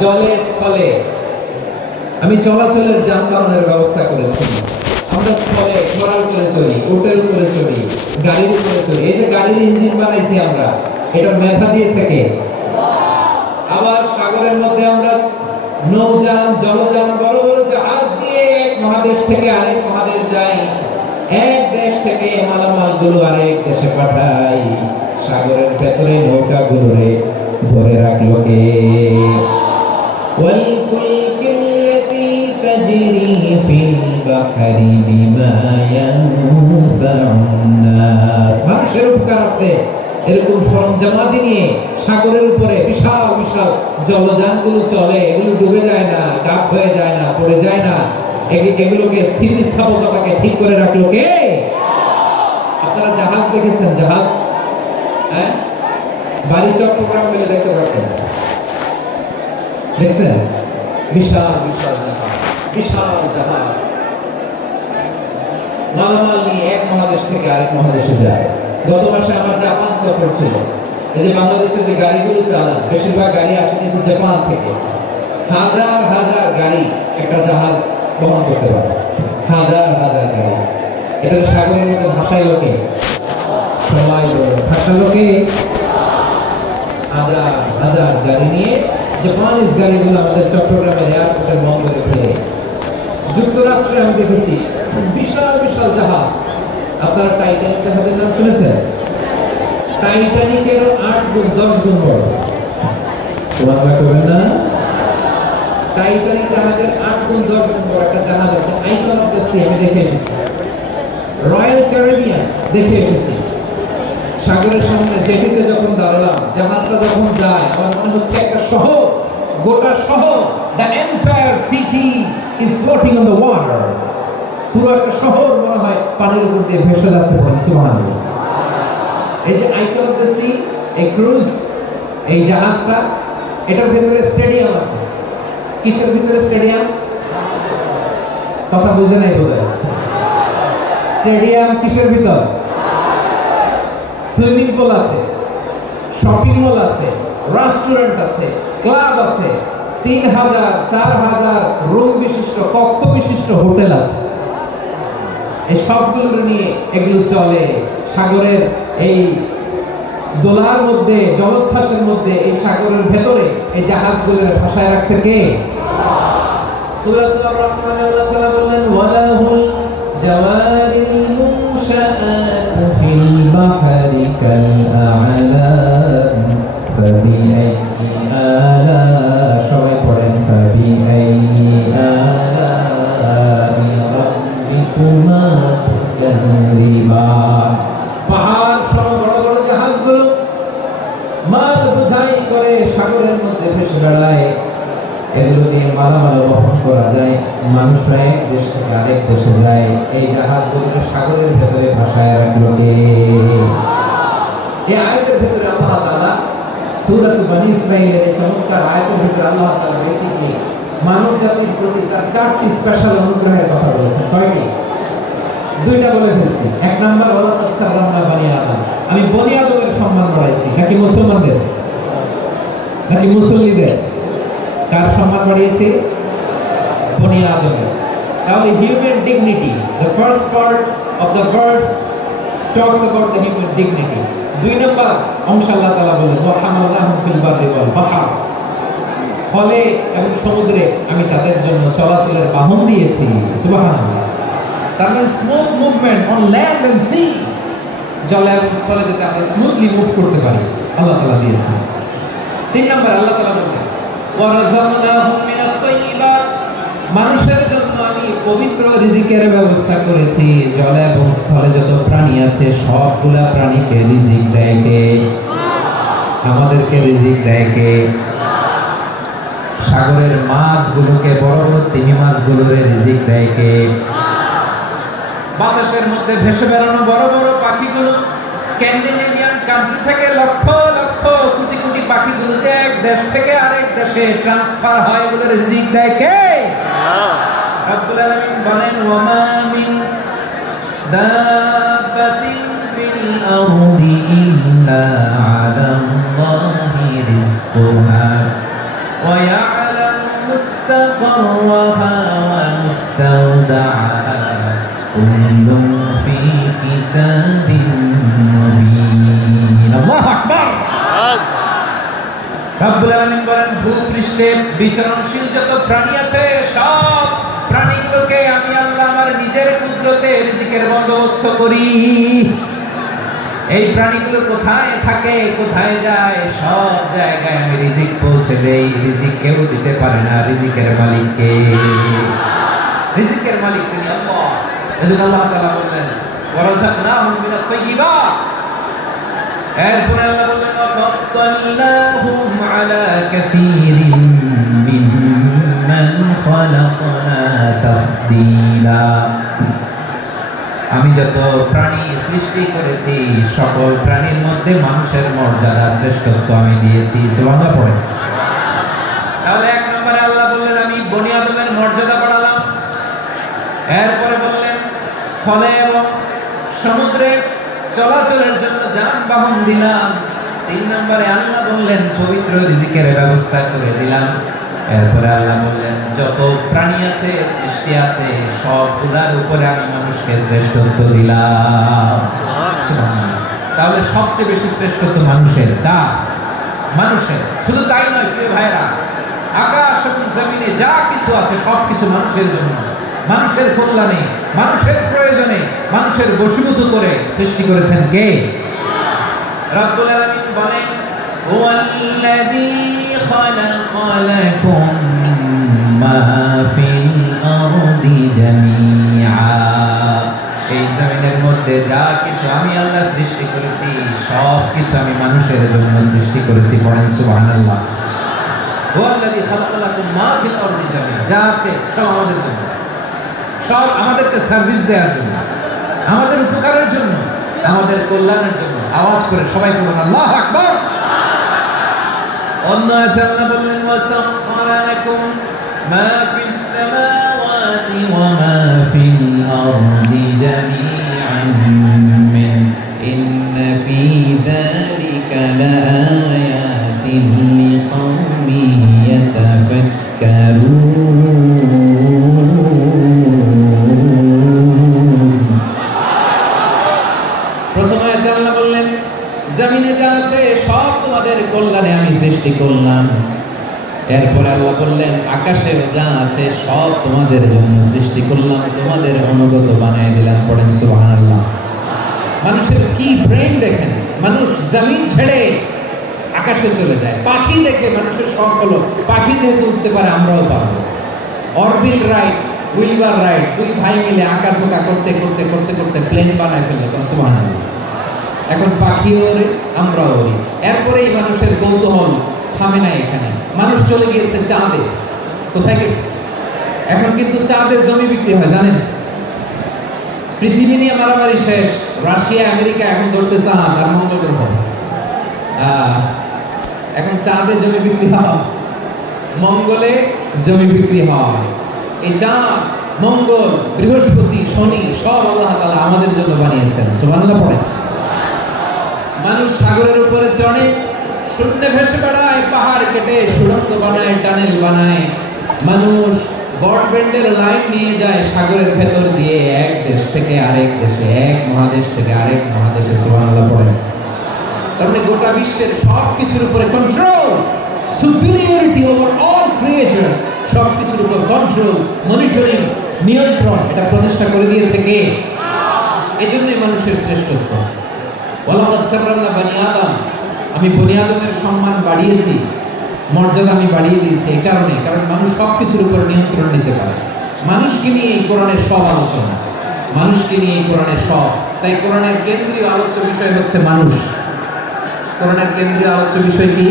জলে স্থলে আমি চলাচলের যানবাহনের ব্যবস্থা করেছি। আমরা স্থলে ঘোড়ার উপরে চলি, উটের উপরে চলি, গাড়ির উপরে চলি। এই যে গাড়ির ইঞ্জিন বানাইছি আমরা, এটা মেধা দিয়েছে কে? আবার সাগরের মধ্যে আমরা নৌযান, জলযান, বড় বড় জাহাজ দিয়ে এক মহাদেশ থেকে আরেক মহাদেশ যাই, এক দেশ থেকে মালামাল গুলো আরেক দেশে পাঠাই। সাগরের ভেতরে নৌকা গুলোরে ধরে রাখলো কে? ওয়ালফুলকিল্লাতী তাজরি ফিল বাহরি বিমা ইয়ানফাউন নাস। মানুষের উপকার আছে এরকম সরঞ্জামাদি নিয়ে সাগরের উপরে বিশাল বিশাল জলযানগুলো চলে। এগুলো ডুবে যায় না, গাছ হয়ে যায় না, পড়ে যায় না। এগুলোকে স্থিতিস্থাপকতাকে ঠিক করে রাখলো কে? আপনারা জাহাজ দেখেছেন? জাহাজ, হ্যাঁ, বাড়ি চট্টগ্রাম গেলে দেখতে পারবেন, দেখছেন? বিশাল বিশাল জাহাজ, বিশাল জাহাজ মালামাল নিয়ে এক মহাদেশ থেকে আরেক মহাদেশে যায়। গত মাসে আমার জাপান সফর ছিল। এই যে বাংলাদেশে যে গাড়িগুলো চালান, বেশিরভাগ গাড়ি আসে কিন্তু জাপান থেকে। হাজার হাজার গাড়ি একটা জাহাজ বহন করতে পারে, হাজার হাজার গাড়ি। এটা সাগরের মধ্যে ভাসাইল কে? সবাই ভাসালো কে? হাজার হাজার গাড়ি নিয়ে জাপানিজ গাড়িগুলো আমাদের চট্টগ্রামের এয়ারপোর্টের বন্দরে ফেলে। যুক্তরাষ্ট্রে আমি দেখেছি বিশাল বিশাল জাহাজ। আপনারা টাইটানিক জাহাজের নাম শুনেছেন? টাইটানিকের 8 গুণ 10 গুণ বড়। সুবহানাল্লাহ করবেন না? টাইটানিক জাহাজের 8 গুণ 10 গুণ বড় একটা জাহাজ আছে, আইকন অফ দ্য সি। আমি দেখে এসেছি। রয়্যাল ক্যারিবিয়ান দেখে এসেছি। সাগরের সামনে জেটিতে যখন দাঁড়ালাম, জাহাজটা যখন যায়, আমার মনে হচ্ছে একটা শহর, গোটা শহর, the entire city is floating on the water. পুরো একটা শহর মনে হয় পানির উপর দিয়ে ভেসে যাচ্ছে। সুবহানাল্লাহ। এই যে আইকন অফ দ্য সি, এই ক্রুজ, এই জাহাজটা, এটার ভিতরে স্টেডিয়াম আছে। কিসের ভিতরে স্টেডিয়াম? কথা বুঝে নাই বোধহয়। স্টেডিয়াম কিসের ভিতর? সুইমিং পুল আছে, শপিং মল আছে, রেস্টুরেন্ট আছে, ক্লাব আছে, 3000 4000 রুম বিশিষ্ট, কক্ষ বিশিষ্ট হোটেল আছে। এই সবগুলো নিয়ে এগুলো চলে সাগরের এই দোলার মধ্যে, জলোচ্ছ্বাসের মধ্যে, এই সাগরের ভেতরে এই জাহাজগুলোর ভাষায় রাখছে কে? সূরাতুর রহমানে আল্লাহ তাআলা বললেন, ওয়ালাহুল জাওয়ারিল মুনশাআতু ফিল বাহরি কাল আ'লাম ফাবিআইয়ি আলা, সবাই পড়েন, ফাবিআইয়ি আলা'i রাব্বিকুমা তুকাযযিবান। পাহাড় সহ বড় বড় জাহাজগুলো মাল বোঝাই করে সাগরের মধ্যে ভেসে বেড়ায়। এগুলো দিয়ে মালামাল বহন করা যায়, মানুষরা এক দেশ থেকে আরেক দেশে যায়। এই জাহাজগুলো সাগরের ভেতরে ভাসায় রাখলো কে? এই আয়াতের ভিতরে আল্লাহ তাআলা সূরাত বনী ইসরাঈলের এই চমৎকার আয়াতের ভিতরে আল্লাহ তাআলা বেসিক্যালি মানব জাতির প্রতি তার 4টি স্পেশাল অনুগ্রহের কথা বলেছেন। কয়টি? 2টা বলে ফেলছি। 1 নাম্বার হলো কাররামনা বনী আদম, আমি বনী আদমের সম্মান বাড়াইছি। নাকি মুসলমানদের? নাকি মুসল্লিদের? কার সম্মান বাড়িয়েছি? বনী আদমের। তাহলে human dignity, the first part of the verse talks about the human dignity. 2 number অংশ আল্লাহ তাআলা বলেন, ওয়া হামালনাহুম ফিল বাররি ওয়াল বাহর, স্থলে এবং সমুদ্রে আমি তাদের জন্য চলাচলের বাহন দিয়েছি। সুবহানাল্লাহ। তার মানে smooth movement on land and sea, জলে এবং স্থলে যাতে আমরা স্মুথলি মুভ করতে পারি আল্লাহ তাআলা দিয়েছেন। 3 নাম্বার আল্লাহ তাআলা বলেন, ওয়া রাযাকনাহুম মিনাত তাইয়্যিবাত, মানুষের জন্য আমি পবিত্র রিজিকের ব্যবস্থা করেছি। জলে এবং স্থলে যত প্রাণী আছে সবগুলা প্রাণীকে রিজিক দেয় কে? আমাদেরকে রিজিক দেয় কে? সাগরের মাছগুলোকে, বড় বড় তিমি মাছগুলোরে রিজিক দেয় কে? বাতাসের মধ্যে ভেসে বেড়ানো বড় বড় পাখিগুলো, স্ক্যান্ডিনেভিয়ান কান্ট্রি থেকে লক্ষ লক্ষ কোটি কোটি পাখিগুলো যে এক দেশ থেকে আরেক দেশে ট্রান্সফার হয়, এগুলো রিজিক দেয় কে? রব্বুল আলামিন বলেন, ওয়া মা মিন দাব্বাতিন ফিল الأرض إلا على الله رزقها ويعلم مستقرها ومستودعها كل في كتاب مبين الله أكبر রব্বুল আলামিন বলেন ভূপৃষ্ঠে বিচরণশীল যত প্রাণী আছে সব প্রাণীগুলোকে আমি আল্লাহ আমার নিজের কুদরতে রিজিকের বন্দোবস্ত করি। এই প্রাণীগুলো কোথায় থাকে কোথায় যায় সব জায়গায় আমি রিজিক পৌঁছে দেই। রিজিক কেউ দিতে পারে না, রিজিকের মালিক কে? রিজিকের মালিক তিনি আল্লাহ। এজন্য আল্লাহ তাআলা বললেন ওয়ারাযাকনাহুম মিনাত তাইয়্যিবাত। এরপরে আল্লাহ বললেন ওয়াফাদ্দালনাহুম আলা কাসীরিন মিম্মান খালাকনা তাফদীলা। আমি যত প্রাণী সৃষ্টি করেছি সকল প্রাণীর মধ্যে মানুষের মর্যাদা শ্রেষ্ঠত্ব আমি দিয়েছি। সুবহানাল্লাহ পড়েন। তাহলে এক নম্বরে আল্লাহ বললেন আমি বনি আদমের মর্যাদা বাড়ালাম। এরপরে বললেন স্থলে এবং সমুদ্রে চলাচলের জন্য যানবাহন দিলাম। তিন নম্বরে আল্লাহ বললেন পবিত্র রিজিকের ব্যবস্থা করে দিলাম। এরপরে আল্লাহ বললেন যত প্রাণী আছে সৃষ্টি আছে সবগুলোর উপরে আমি মানুষকে শ্রেষ্ঠত্ব দিলাম। তাহলে সবচেয়ে বেশি শ্রেষ্ঠত্ব মানুষের। কার? মানুষের। শুধু তাই নয় প্রিয় ভাইরা, আকাশ এবং জমিনে যা কিছু আছে সবকিছু মানুষের জন্য, মানুষের কল্যাণে, মানুষের প্রয়োজনে, মানুষের বশীভূত করে সৃষ্টি করেছেন কে? রব্বুল আলামিন বলেন ওয়াল্লাযী খালাকা লাকুম মা ফিল আরদি জামিআ। এই জমিনের মধ্যে যা কিছু আমি আল্লাহ সৃষ্টি করেছি সব কিছু আমি মানুষের জন্য সৃষ্টি করেছি। পড়েন সুবহানাল্লাহ। ওয়াল্লাযী খালাকা লাকুম মা ফিল আরদি জামিআ। যা আছে সব আমাদের জন্য, সব আমাদেরকে সার্ভিস দেওয়ার জন্য, আমাদের উপকারের জন্য, আমাদের কল্যাণের জন্য। আওয়াজ করে সবাই বলুন আল্লাহু আকবার। অন্য আয়াতে আল্লাহ বললেন ওয়াসাখখারা লাকুম মা ফিস সামাওয়াতি ওয়া মা ফিল আরদি জামিআন মিন ইন্না ফি যালিকা লাআয়াতিন লিকাওমিন ইয়াতাফাক্কারুন। প্রথম আয়াতে আল্লাহ বললেন জমিনে যা আছে সব তোমাদের কল্যাণে আমি সৃষ্টি করলাম। এরপরে আল্লাহ বললেন আকাশেও যা আছে সব তোমাদের জন্য সৃষ্টি করলাম, তোমাদের অনুগত বানিয়ে দিলাম। পড়েন সুবহানাল্লাহ। মানুষের কি ব্রেন দেখেন, মানুষ জমিন ছেড়ে আকাশে চলে যায়। পাখি দেখে মানুষের শখ হলো পাখি যেহেতু উঠতে পারে আমরাও পারবো। অরবিট রাইট, উইলবার রাইট, দুই ভাই মিলে আঁকা ঝোঁকা করতে করতে করতে করতে প্লেন বানায় ফেললো। সুবহানাল্লাহ। এখন পাখিও ওরে আমরাও ওরি। এরপরেই মানুষের কৌতূহল থামে না এখানে। মানুষ চলে গিয়েছে চাঁদে। কোথায় গেছে? এখন কিন্তু চাঁদের জমি বিক্রি হয় জানেন। পৃথিবী নিয়ে মারামারি শেষ। রাশিয়া আমেরিকা এখন ধরছে চাঁদ আর মঙ্গল গ্রহ। এখন চাঁদে জমি বিক্রি হয়, মঙ্গলে জমি বিক্রি হয়। এই চাঁদ, মঙ্গল, বৃহস্পতি, শনি সব আল্লাহ তাআলা আমাদের জন্য বানিয়েছেন। সুবহানাল্লাহ পড়ে। মানুষ সাগরের উপরে চড়ে, শূন্যে ভেসে বেড়ায়, পাহাড় কেটে সুড়ঙ্গ বানায়, টানেল বানায়। মানুষ ব্রডব্যান্ডের লাইন নিয়ে যায় সাগরের ভেতর দিয়ে এক দেশ থেকে আরেক দেশে, এক মহাদেশ থেকে আরেক মহাদেশে। সুবহানাল্লাহ পড়ে। তার মানে গোটা বিশ্বের সব কিছুর উপরে control, superiority over all creatures, সব কিছুর উপর কন্ট্রোল, মনিটরিং, নিয়ন্ত্রণ এটা প্রতিষ্ঠা করে দিয়েছে কে? এজন্যই মানুষের শ্রেষ্ঠত্ব। ওয়ালাকাদ কাররামনা বানি আদম। আমি বনি আদমের সম্মান বাড়িয়েছি, মর্যাদা আমি বাড়িয়ে দিয়েছি এই কারণে, কারণ মানুষ সব কিছুর উপর নিয়ন্ত্রণ নিতে পারে। মানুষকে নিয়ে এই কোরআনের সব আলোচনা, মানুষকে নিয়ে এই কোরআনের সব। তাই কোরআনের কেন্দ্রীয় আলোচ্য বিষয় হচ্ছে মানুষ। কোরআনের কেন্দ্রীয় আলোচ্য বিষয় কি?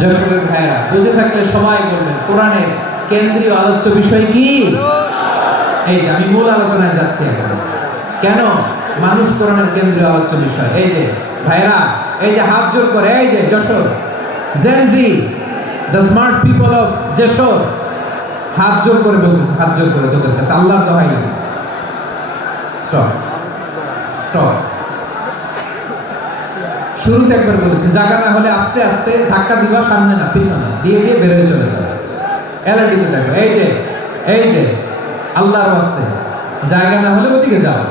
যশোরের ভাইরা বুঝে থাকলে সবাই বলবেন কোরআনের কেন্দ্রীয় আলোচ্য বিষয় কি? এই যে আমি মূল আলোচনায় যাচ্ছি এখন। কেন মানুষ কোরআনের কেন্দ্রীয় আলোচ্য বিষয়? এই যে ভাইরা, এই যে হাত জোর করে, এই যে Jessore Gen Z, the smart people of Jessore, হাত জোর করে বলতেছে, হাত জোর করে তোদের কাছে আল্লাহর দোহাই, স্টপ স্টপ। শুরুতে একবার বলেছে জায়গা না হলে আস্তে আস্তে ধাক্কা দিবা, সামনে না পিছনে দিয়ে দিয়ে বের হয়ে চলে যাবে। এলআরডি তো দেখো, এই যে আল্লাহর ওয়াস্তে জায়গা না হলে ওদিকে যাও।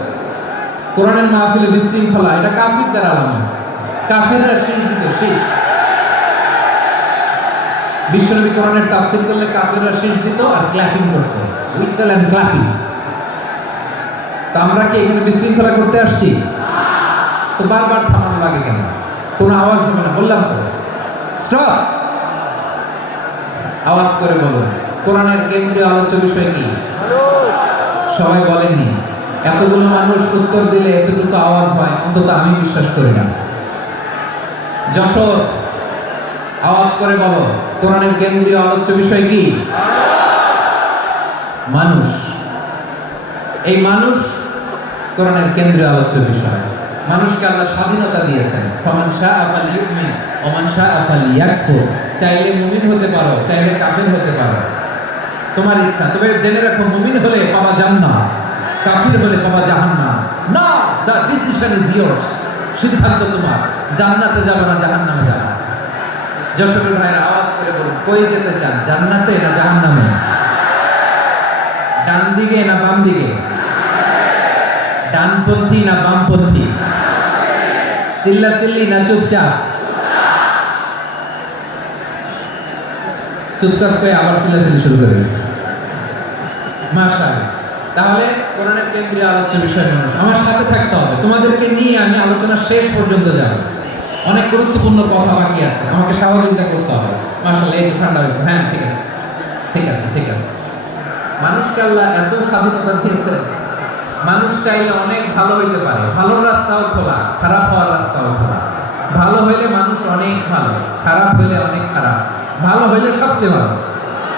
কোরআনের মাহফিলে বিশৃঙ্খলা, এটা কাফিরদের আলামত। কাফিররা শীষ দিত, শীষ। বিশ্বনবী কোরআনের তাফসীর করলে কাফিররা শীষ দিত আর ক্ল্যাপিং করতো, হুইসেল এন্ড ক্ল্যাপিং। তো আমরা কি এখানে বিশৃঙ্খলা করতে আসছি? তো বারবার থামানো লাগে কেন? কোনো আওয়াজ হবে না, বললাম তো স্টপ। আওয়াজ করে বলুন, কোরআনের কেন্দ্রীয় আলোচ্য বিষয় কি? সবাই বলেননি। এতগুলো মানুষ উত্তর দিলে এতটুকু আওয়াজ হয়, অন্তত আমি বিশ্বাস করি না। যশোর, আওয়াজ করে বলো, কোরআনের কেন্দ্রীয় আলোচ্য বিষয় কি? মানুষ। এই মানুষ কোরআনের কেন্দ্রীয় আলোচ্য বিষয়। মানুষকে আল্লাহ স্বাধীনতা দিয়েছেন। ফামান শাআ ফালইউমিন ওয়া মান শাআ ফালইয়াকফুর। চাইলে মুমিন হতে পারো, চাইলে কাফির হতে পারো, তোমার ইচ্ছা। তবে জেনে রাখো, মুমিন হলে পাবা জান্নাত, কাফির হলে পাবা জাহান্নাম। না, দ্য ডিসিশন ইজ ইয়ার্স। সিদ্ধান্ত তোমার, জান্নাতে যাবে না জাহান্নামে যাবে। যশোরের ভাইরা আওয়াজ করে বলুন, কই যেতে চান, জান্নাতে না জাহান্নামে? ডান দিকে না বাম দিকে? ডানপন্থী না বামপন্থী? চিল্লাচিল্লি না চুপচাপ? চুপচাপ করে আবার চিল্লাচিল্লি শুরু করে দিচ্ছে। মাশাআল্লাহ। তাহলে কোরআনের কেন্দ্রীয় আলোচ্য বিষয় মানুষ। আমার সাথে থাকতে হবে, তোমাদেরকে নিয়ে আমি আলোচনা শেষ পর্যন্ত যাব। অনেক গুরুত্বপূর্ণ কথা বাকি আছে, আমাকে সহযোগিতা করতে হবে। মাশাআল্লাহ, এই ঠান্ডা হয়েছে। হ্যাঁ, ঠিক আছে ঠিক আছে ঠিক আছে। মানুষকে আল্লাহ এত স্বাধীনতা দিয়েছে, মানুষ চাইলে অনেক ভালো হইতে পারে। ভালোর রাস্তাও খোলা, খারাপ হওয়ার রাস্তাও খোলা। ভালো হইলে মানুষ অনেক ভালো, খারাপ হইলে অনেক খারাপ। ভালো হইলে সবচেয়ে ভালো,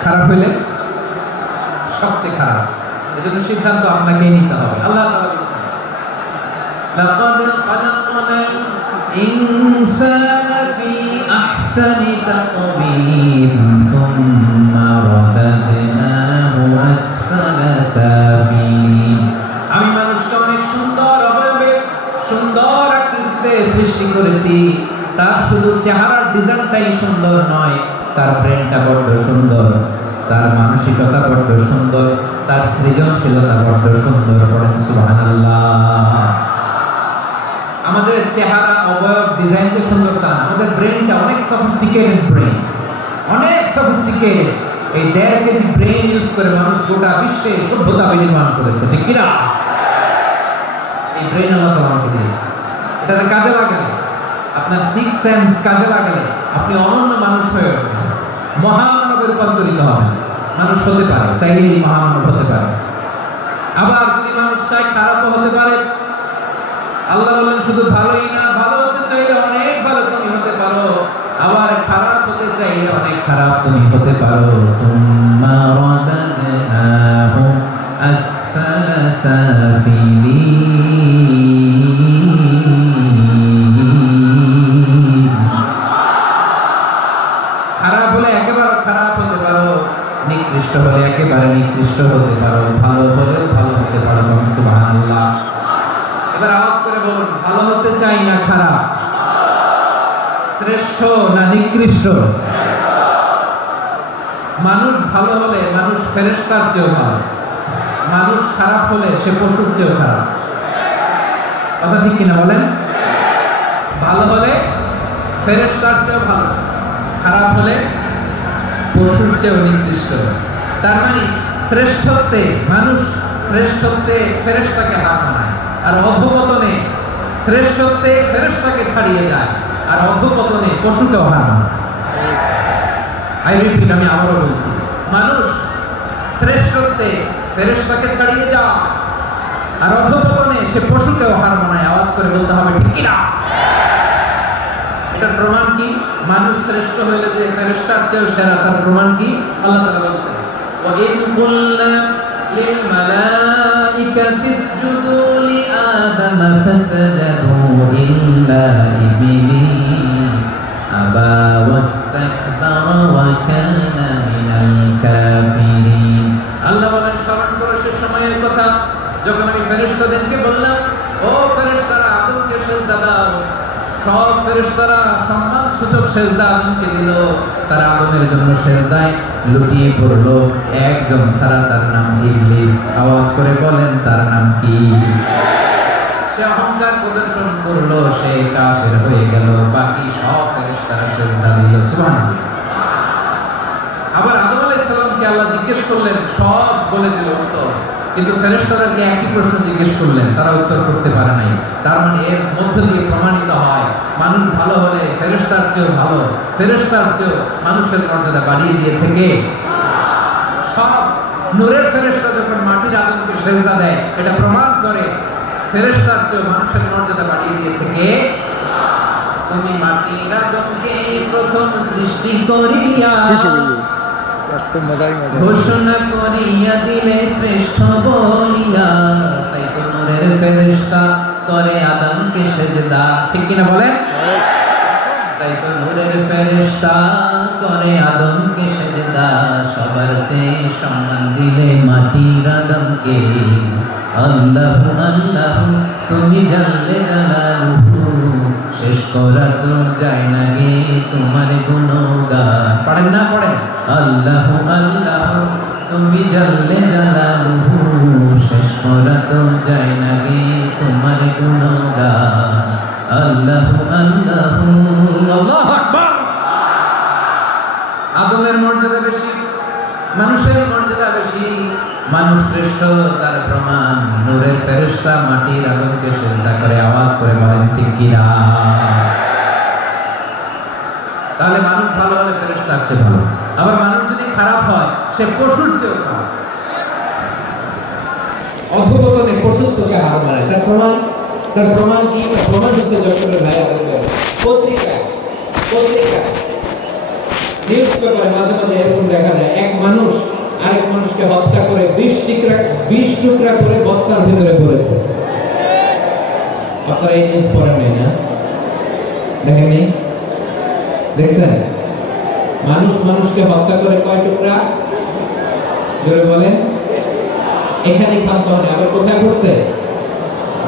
খারাপ হইলে সবচেয়ে খারাপ। এজন্য সিদ্ধান্ত আপনাকে নিতে হবে। আল্লাহ তাআলা বলেছেন, লাকাদ খালাকনাল ইনসানা ফি আহসানি তাকওয়িম সুম্মা রাদাদনাহু আসফালা সাফিলিন। আমি মানুষকে অনেক সুন্দর অবয়বে, সুন্দর আকৃতিতে সৃষ্টি করেছি। তার শুধু চেহারার ডিজাইনটাই সুন্দর নয়, তার ব্রেনটা বড্ড সুন্দর, তার মানসিকতা বড্ড সুন্দর, তার সৃজনশীলতা বড্ড সুন্দর। পড়েন সুবহানাল্লাহ। আমাদের চেহারা, অবয়ব, ডিজাইনটা সুন্দর তা না, আমাদের ব্রেনটা অনেক সফিস্টিকেটেড ব্রেন, অনেক সফিস্টিকেটেড। এই 1.5 কেজি ব্রেন ইউজ করে মানুষ গোটা বিশ্বে সভ্যতা নির্মাণ করেছে, ঠিক কিনা? এই ব্রেন আল্লাহ আমাকে দিয়েছে। এটা কাজে লাগালে, আপনার 6 সেন্স কাজে লাগালে আপনি অনন্য মানুষ হয়ে উঠবেন, মহামানবে রূপান্তরিত হবেন। মানুষ হতে পারে, চাইলেই মহামানব হতে পারে। আবার যদি মানুষ চায়, খারাপও হতে পারে। আল্লাহ বলেন শুধু ভালোই না, ভালো হতে চাইলে অনেক ভালো তুমি হতে পারো, আবার খারাপ হতে চাইলে অনেক খারাপ তুমি হতে পারো। সুম্মা রাদাদনাহু আসফালা সাফিলিন। খারাপ হলে একেবারে খারাপ হতে পারো, নিকৃষ্ট হলে একেবারে নিকৃষ্ট হতে পারো, ভালো হলেও ভালো হতে পারো। সুবহানাল্লাহ। এবার আওয়াজ করে বলুন, ভালো হতে চাই না খারাপ? শ্রেষ্ঠ না নিকৃষ্ট? মানুষ ভালো হলে মানুষ ফেরেশতার চেয়েও ভালো, মানুষ খারাপ হলে সে পশুর চেয়েও খারাপ। কথা ঠিক কিনা বলেন? ভালো হলে ফেরেশতার চেয়েও ভালো, খারাপ হলে পশুর চেয়েও নিকৃষ্ট। তার মানে শ্রেষ্ঠত্বে মানুষ, শ্রেষ্ঠত্বে ফেরেশতাকে হার মানায়, আর অধঃপতনে শ্রেষ্ঠত্বে ফেরেশতাকে ছাড়িয়ে যায়, আর অধঃপতনে পশুকেও হার মানায়। আই রিপিট, আমি আবারও বলছি, মানুষ শ্রেষ্ঠত্বে ফেরেশতাকে ছাড়িয়ে যায়, আর অধঃপতনে সে পশুকেও হার মানায়। আওয়াজ করে বলতে হবে, ঠিক কিনা? এটার প্রমাণ কি? মানুষ শ্রেষ্ঠ হইলে যে ফেরেশতার চেয়েও সেরা, তার প্রমাণ কি? আল্লাহ তাআলা বলছেন, ওয়া ইয কুলনা লিল মালাইকাতি ইসজুদু লিআদামা ফাসাজাদু ইল্লা ইবলিস আবা ওয়াস্তাকবারা ওয়া কানা মিনাল কাফিরিন। আল্লাহ বলেন, স্মরণ করো সে সময়ের কথা যখন আমি ফেরেশতাদেরকে বললাম, ও ফেরেশতারা, আদমকে সিজদা দাও। সব ফেরেশতারা সম্মানসূচক সেজদা আদমকে দিল, তারা আদমের জন্য সেজদায় লুটিয়ে পড়লো। একজন ছাড়া, তার নাম ইবলিস। আওয়াজ করে বলেন তার নাম কি? সে অহংকার প্রদর্শন করলো, সে কাফের হয়ে গেল। বাকি সব ফেরেশতারা সেজদা দিল। সুবহানাল্লাহ। আবার আদম আলাইহিস সালামকে আল্লাহ জিজ্ঞেস করলেন, সব বলে দিল উত্তর, কিন্তু ফেরেশতাদেরকে একই প্রশ্ন জিজ্ঞেস করলেন, তারা উত্তর করতে পারে নাই। তার মানে এর মধ্য দিয়ে প্রমাণিত হয়, মানুষ ভালো হলে ফেরেশতার চেয়েও ভালো, ফেরেশতার চেয়েও মানুষের মর্যাদা বাড়িয়ে দিয়েছে কে? সব নূরের ফেরেশতা যখন মাটির আদমকে সেজদা দেয়, এটা প্রমাণ করে ফেরেশতার চেয়েও মানুষের মর্যাদা বাড়িয়ে দিয়েছে কে? তুমি মাটির আদমকে প্রথম সৃষ্টি করিয়া ঘোষণা করিয়া দিলে শ্রেষ্ঠ বলিয়া, তাই তো নূরের ফেরেশতা করে আদমকে সেজদা। ঠিক কিনা বলে? তাই তো নূরের ফেরেশতা করে আদমকে সেজদা। সবার চেয়ে সম্মান দিলে মাটির আদমকে। আল্লাহু আল্লাহু তুমি জানলে জালালুহু, শেষ করা তো যায় না গে তোমার গুণগান। পড়েন না? পড়েন। আল্লাহু আল্লাহু তুমি জানলে জালালুহু, শেষ করা তো যায় না গে তোমার গুণগান। আল্লাহু আল্লাহু। আল্লাহু আকবার। আদমের মর্যাদা বেশি, মানুষের মর্যাদা বেশি, মানুষ শ্রেষ্ঠ তার প্রমাণ নূরের ফেরেশতা মাটির আদমকে সেজদা করে। আওয়াজ করে বলেন ঠিক কিনা? তাহলে মানুষ ভালো হলে ফেরেশতার চেয়ে ভালো। আবার মানুষ যদি খারাপ হয়, সে পশুর চেয়েও খারাপ। অধঃপতনে পশুর থেকে হার মারে। তার প্রমাণ কি? প্রমাণ হচ্ছে যশোরের ভাইয়া পত্রিকা নিউজ পেপারে মাঝে মাঝে এরকম দেখা যায়, এক মানুষ আরেক মানুষকে হত্যা করে 20 টুকরা করে বস্তার ভিতরে পড়েছে। আপনারা এই নিউজ পড়েন নাই না? দেখেননি? দেখছেন? মানুষ মানুষকে হত্যা করে কয় টুকরা? জোরে বলেন। এখানেই থামতে হবে। আবার কোথায় পড়ছে?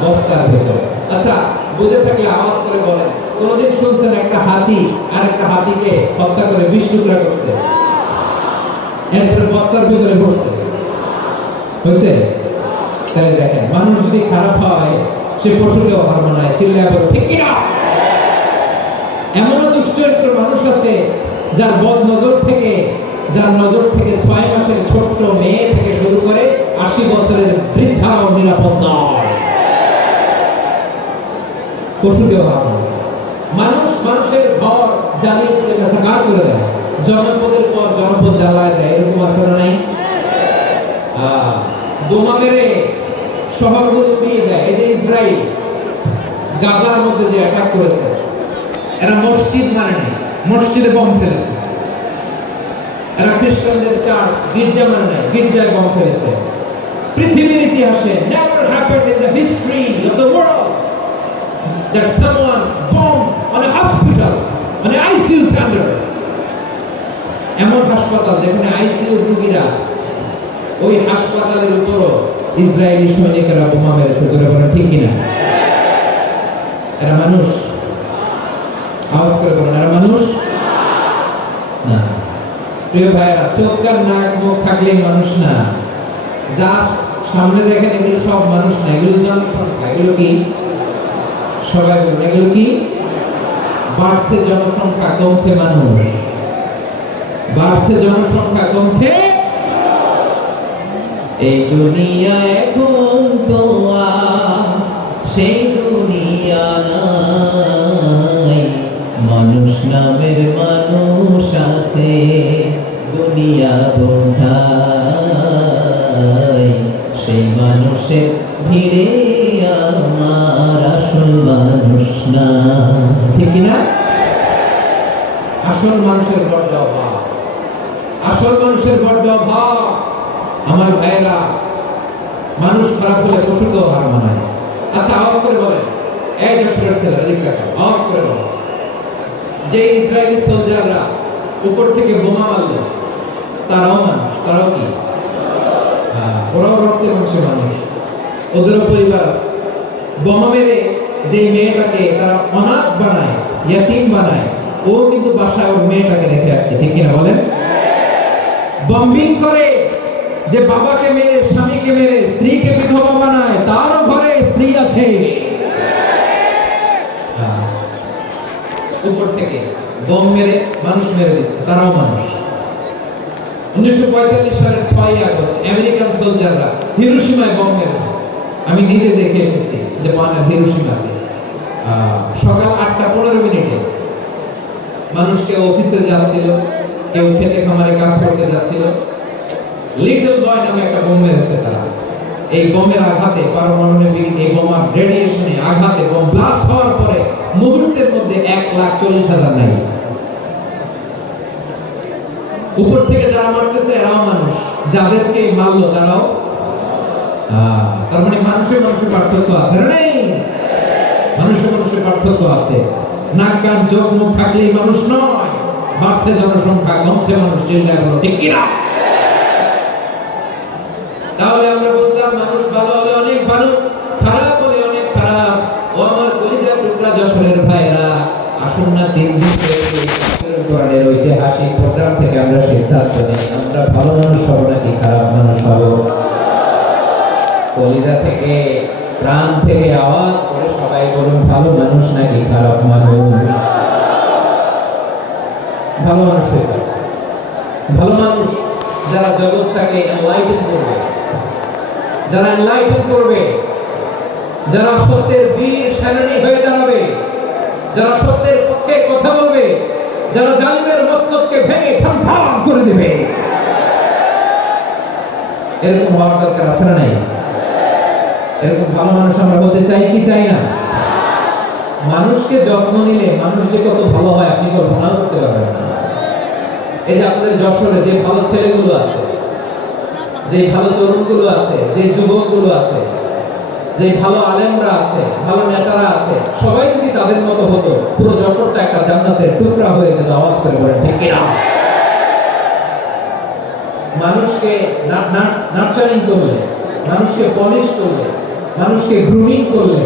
বস্তার ভিতরে। আচ্ছা, বুঝে থাকলে আওয়াজ করে বলেন, কোনদিন শুনছেন একটা হাতি আর একটা হাতিকে হত্যা করে 20 টুকরা করছে, এরপরে বস্তার ভিতরে পড়ছে? হয়েছে? তাহলে দেখেন, মানুষ যদি খারাপ হয়, সে পশুকেও হার মানায়। চিল্লায় বলো ঠিক কিনা? এমনও দুশ্চরিত্র মানুষ আছে যার নজর থেকে 6 মাসের ছোট্ট মেয়ে থেকে শুরু করে 80 বছরের বৃদ্ধাও নিরাপদ নয়। পশুকেও হার মানায়। মানুষ মানুষের ঘর জ্বালিয়ে তুলে কাছাকার করে দেয়, জনপদের পর জনপদ জ্বালায় দেয়। এরকম আছে না নাই? বোমা মেরে শহরগুলো উড়িয়ে দেয়। এই যে ইসরায়েল গাজার মধ্যে যে অ্যাটাক করেছে, এরা মসজিদ মানেনি, মসজিদে বোম ফেলেছে। এরা খ্রিস্টানদের চার্চ, গির্জা মানে নাই, গির্জায় বোম ফেলেছে। পৃথিবীর ইতিহাসে never happened in the history of the world that someone bombed on a hospital, on an ICU standard. এমন হাসপাতাল যেখানে আইসিইউ রোগীরা আছে, ওই হাসপাতালের উপরও ইসরায়েলি সৈনিকেরা বোমা মেরেছে। জোরে বলেন ঠিক কিনা? এরা মানুষ? আওয়াজ করে বলেন, এরা মানুষ না। প্রিয় ভাইরা, চোখ কান নাক মুখ থাকলে মানুষ না। যা সামনে দেখেন এগুলো সব মানুষ না, এগুলো জনসংখ্যা। এগুলো কি? সবাই বলুন, এগুলো কি? বাড়ছে জনসংখ্যা, কমছে মানুষ। বাড়ছে জনসংখ্যা, কমছে। এই দুনিয়া এখন তো সেই দুনিয়া নাই, মানুষ নামের মানুষ আছে, দুনিয়া বোঝায়। সেই মানুষের ভিড়ে আমার আসল মানুষ না। ঠিক না? আসল মানুষের বড্ড অভাব, আসল মানুষের বড্ড অভাব। আমার ভাইয়েরা, মানুষ খারাপ হলে পশুকেও হার মানায়। আচ্ছা, আওয়াজ করে বলেন, এই যশোরের ছেলেরা লিখা, আওয়াজ করে বলেন, যে ইসরায়েলি সোলজাররা উপর থেকে বোমা মারলো, তারাও মানুষ? তারাও কি? ওরাও রক্তের মাংসের মানুষ, ওদেরও পরিবার আছে। বোমা মেরে যে মেয়েটাকে তারা অনাথ বানায়, ইয়াতীম বানায়, ও কিন্তু বাসায় ওর মেয়েটাকে রেখে আসছে, ঠিক কিনা বলেন? বম্বিং করে যে বাবাকে মেরে, স্বামীকে মেরে, স্ত্রীকে বিধবা বানায়, তারও ঘরে স্ত্রী আছে। উপর থেকে বম মেরে মানুষ মেরে দিচ্ছে, তারাও মানুষ। 1945 সালের 6 আগস্ট আমেরিকান সোলজাররা হিরোশিমায় বম মেরেছে। আমি নিজে দেখে এসেছি যে হিরোশিমাতে সকাল 8:15 মানুষ কেউ অফিসে যাচ্ছিল, কেউ খেতে খামারে কাজ করতে যাচ্ছিল, লিটল বয় নামে একটা বোম মেরেছে তারা। এই বোমের আঘাতে, পারমাণবিক এই বোমার রেডিয়েশনে আঘাতে বোম ব্লাস্ট হওয়ার পরে মুহূর্তের মধ্যে 1,40,000 নাই। উপর থেকে যারা মারতেছে এরাও মানুষ, যাদেরকে মারলো তারাও। তার মানে মানুষের পার্থক্য আছে না? নেই? মানুষের পার্থক্য আছে। নাক কান চোখ মুখ থাকলেই মানুষ নয়। বাড়ছে জনসংখ্যা, কমছে মানুষ, ঠিক কিনা? তাহলে আমরা বুঝলাম মানুষ ভালো হলে অনেক ভালো, খারাপ হলে অনেক খারাপ। ও আমার কলিজার টুকরা যশোরের ভাইরা, আসুন না 3 দিন কোরআনের ঐতিহাসিক প্রোগ্রাম থেকে আমরা সিদ্ধান্ত নিই, আমরা ভালো মানুষ হব নাকি খারাপ মানুষ হব? কলিজা থেকে, প্রাণ থেকে আওয়াজ করে সবাই বলুন, ভালো মানুষ নাকি খারাপ মানুষ? ভালো মানুষ। ভালো মানুষ যারা জগৎটাকে এনলাইটেন করবে, যারা এনলাইটেন করবে, যারা সত্যের বীর সেনানী হয়ে দাঁড়াবে, যারা সত্যের পক্ষে কথা বলবে, যারা জালিমের মস্তককে ভেঙে ঠাম করে দেবে। এরকম হওয়ার দরকার আছে না নাই? এরকম ভালো মানুষ আমরা হতে চাই কি চাই না? মানুষকে যত্ন নিলে মানুষ যে কত ভালো হয় আপনি কল্পনা করতে পারবেন না। এই যে আপনাদের যশোরে যে ভালো ছেলেগুলো আছে, যে ভালো তরুণগুলো আছে, যে যুবকগুলো আছে, যে ভালো আলেমরা আছে, ভালো নেতারা আছে, সবাই যদি তাদের মতো হতো, পুরো যশোরটা একটা জান্নাতের টুকরা হয়ে যেত। আওয়াজ করে বলেন ঠিক কিনা? মানুষকে নার্চারিং করলে, মানুষকে পলিশ করলে, মানুষকে গ্রুমিং করলে,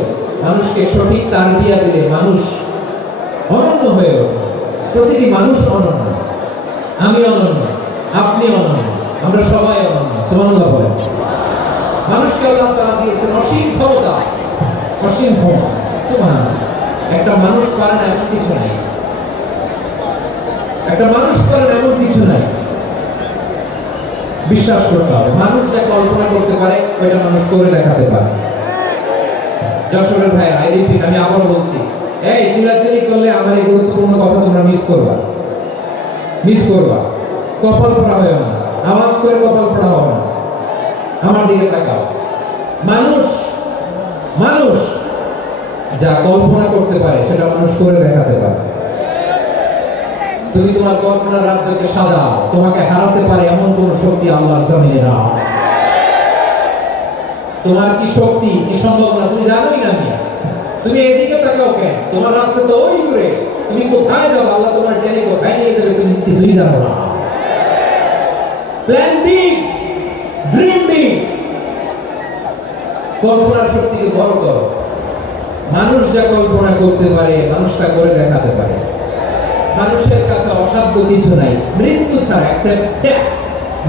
মানুষকে সঠিক তারবিয়া দিলে মানুষ অনন্য হয়ে ওঠে। প্রতিটি মানুষ অনন্য। আমি অনন্য, আপনি অনন্য, আমরা সবাই অনন্য। সুবহানাল্লাহ বলেন। মানুষকে আল্লাহ তাআলা দিয়েছেন অসীম ক্ষমতা, অসীম ক্ষমতা। সুবহানাল্লাহ। একটা মানুষ পারে না এমন কিছু নাই, একটা মানুষ পারে না এমন কিছু নাই। বিশ্বাস করতে হবে, মানুষ যা কল্পনা করতে পারে ওইটা মানুষ করে দেখাতে পারে। যশোরের ভাই, আই রিপিট, আমি আবারও বলছি, এই চিল্লাচিল্লি করলে আমার এই গুরুত্বপূর্ণ কথা তোমরা মিস করবা, মিস করবা। কপাল পড়া হয় না, আওয়াজ করে কপাল পড়া হবে না। আমার দিকে তাকাও। মানুষ, মানুষ যা কল্পনা করতে পারে সেটা মানুষ করে দেখাতে পারে। তুমি তোমার কল্পনার রাজ্যকে সাজাও, তোমাকে হারাতে পারে এমন কোন শক্তি আল্লাহর জমিনে না। তোমার কি শক্তি, কি সম্ভাবনা তুমি জানোই না। তুমি এদিকে তাকাও কেন? তোমার রাস্তা তো ওই দূরে, তুমি কোথায় যাও? আল্লাহ তোমার টেনে কোথায় নিয়ে যাবে তুমি কিছুই জানো না। Plan big, dream big. কল্পনার শক্তিকে বড় করো। মানুষ যা কল্পনা করতে পারে মানুষ তা করে দেখাতে পারে। মানুষের কাছে অসাধ্য কিছু নাই। মৃত্যু ছাড়া,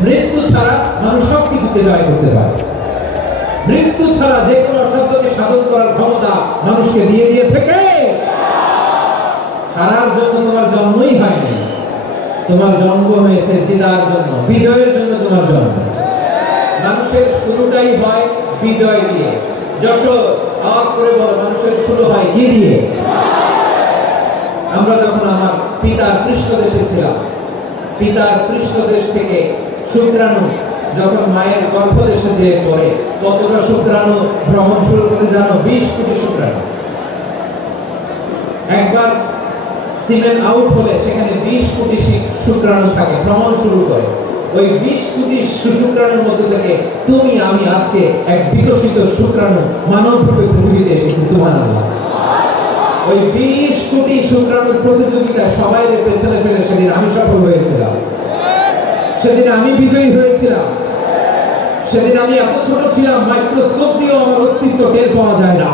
মৃত্যু ছাড়া মানুষ সব কিছুকে জয় করতে পারে। মৃত্যু ছাড়া যে কোনো অসাধ্যকে সাধন করার ক্ষমতা মানুষকে দিয়ে দিয়েছে কে? হারার জন্য তোমার জন্মই হয়নি, তোমার জন্ম হয়েছে জেতার জন্য, বিজয়ের জন্য তোমার জন্ম। মানুষের শুরুটাই হয় বিজয় দিয়ে। যশোর, আওয়াজ করে বলো, মানুষের শুরু হয় কি দিয়ে? আমরা যখন আমার পিতার পৃষ্ঠদেশে ছিলাম, পিতার পৃষ্ঠদেশ থেকে শুক্রাণু যখন মায়ের গর্ভদেশে যেয়ে পড়ে, কতটা শুক্রাণু ভ্রমণ শুরু করে জানো? 20 কোটি শুক্রাণু। একবার সিমেন আউট হলে সেখানে 20 কোটি শুক্রাণু থাকে, ভ্রমণ শুরু করে। ওই 20 কোটি শুক্রাণুর মধ্যে থেকে তুমি আমি আজকে এক বিকশিত শুক্রাণু মানব রূপে পৃথিবীতে এসেছি। সুবহানাল্লাহ। ওই 20 কোটি শুক্রাণুর প্রতিযোগিতায় সবাই পেছনে ফেলে সেদিন আমি সফল হয়েছিলাম, সেদিন আমি বিজয়ী হয়েছিলাম। সেদিন আমি এত ছোট ছিলাম, মাইক্রোস্কোপ দিয়েও আমার অস্তিত্ব টের পাওয়া যায় না।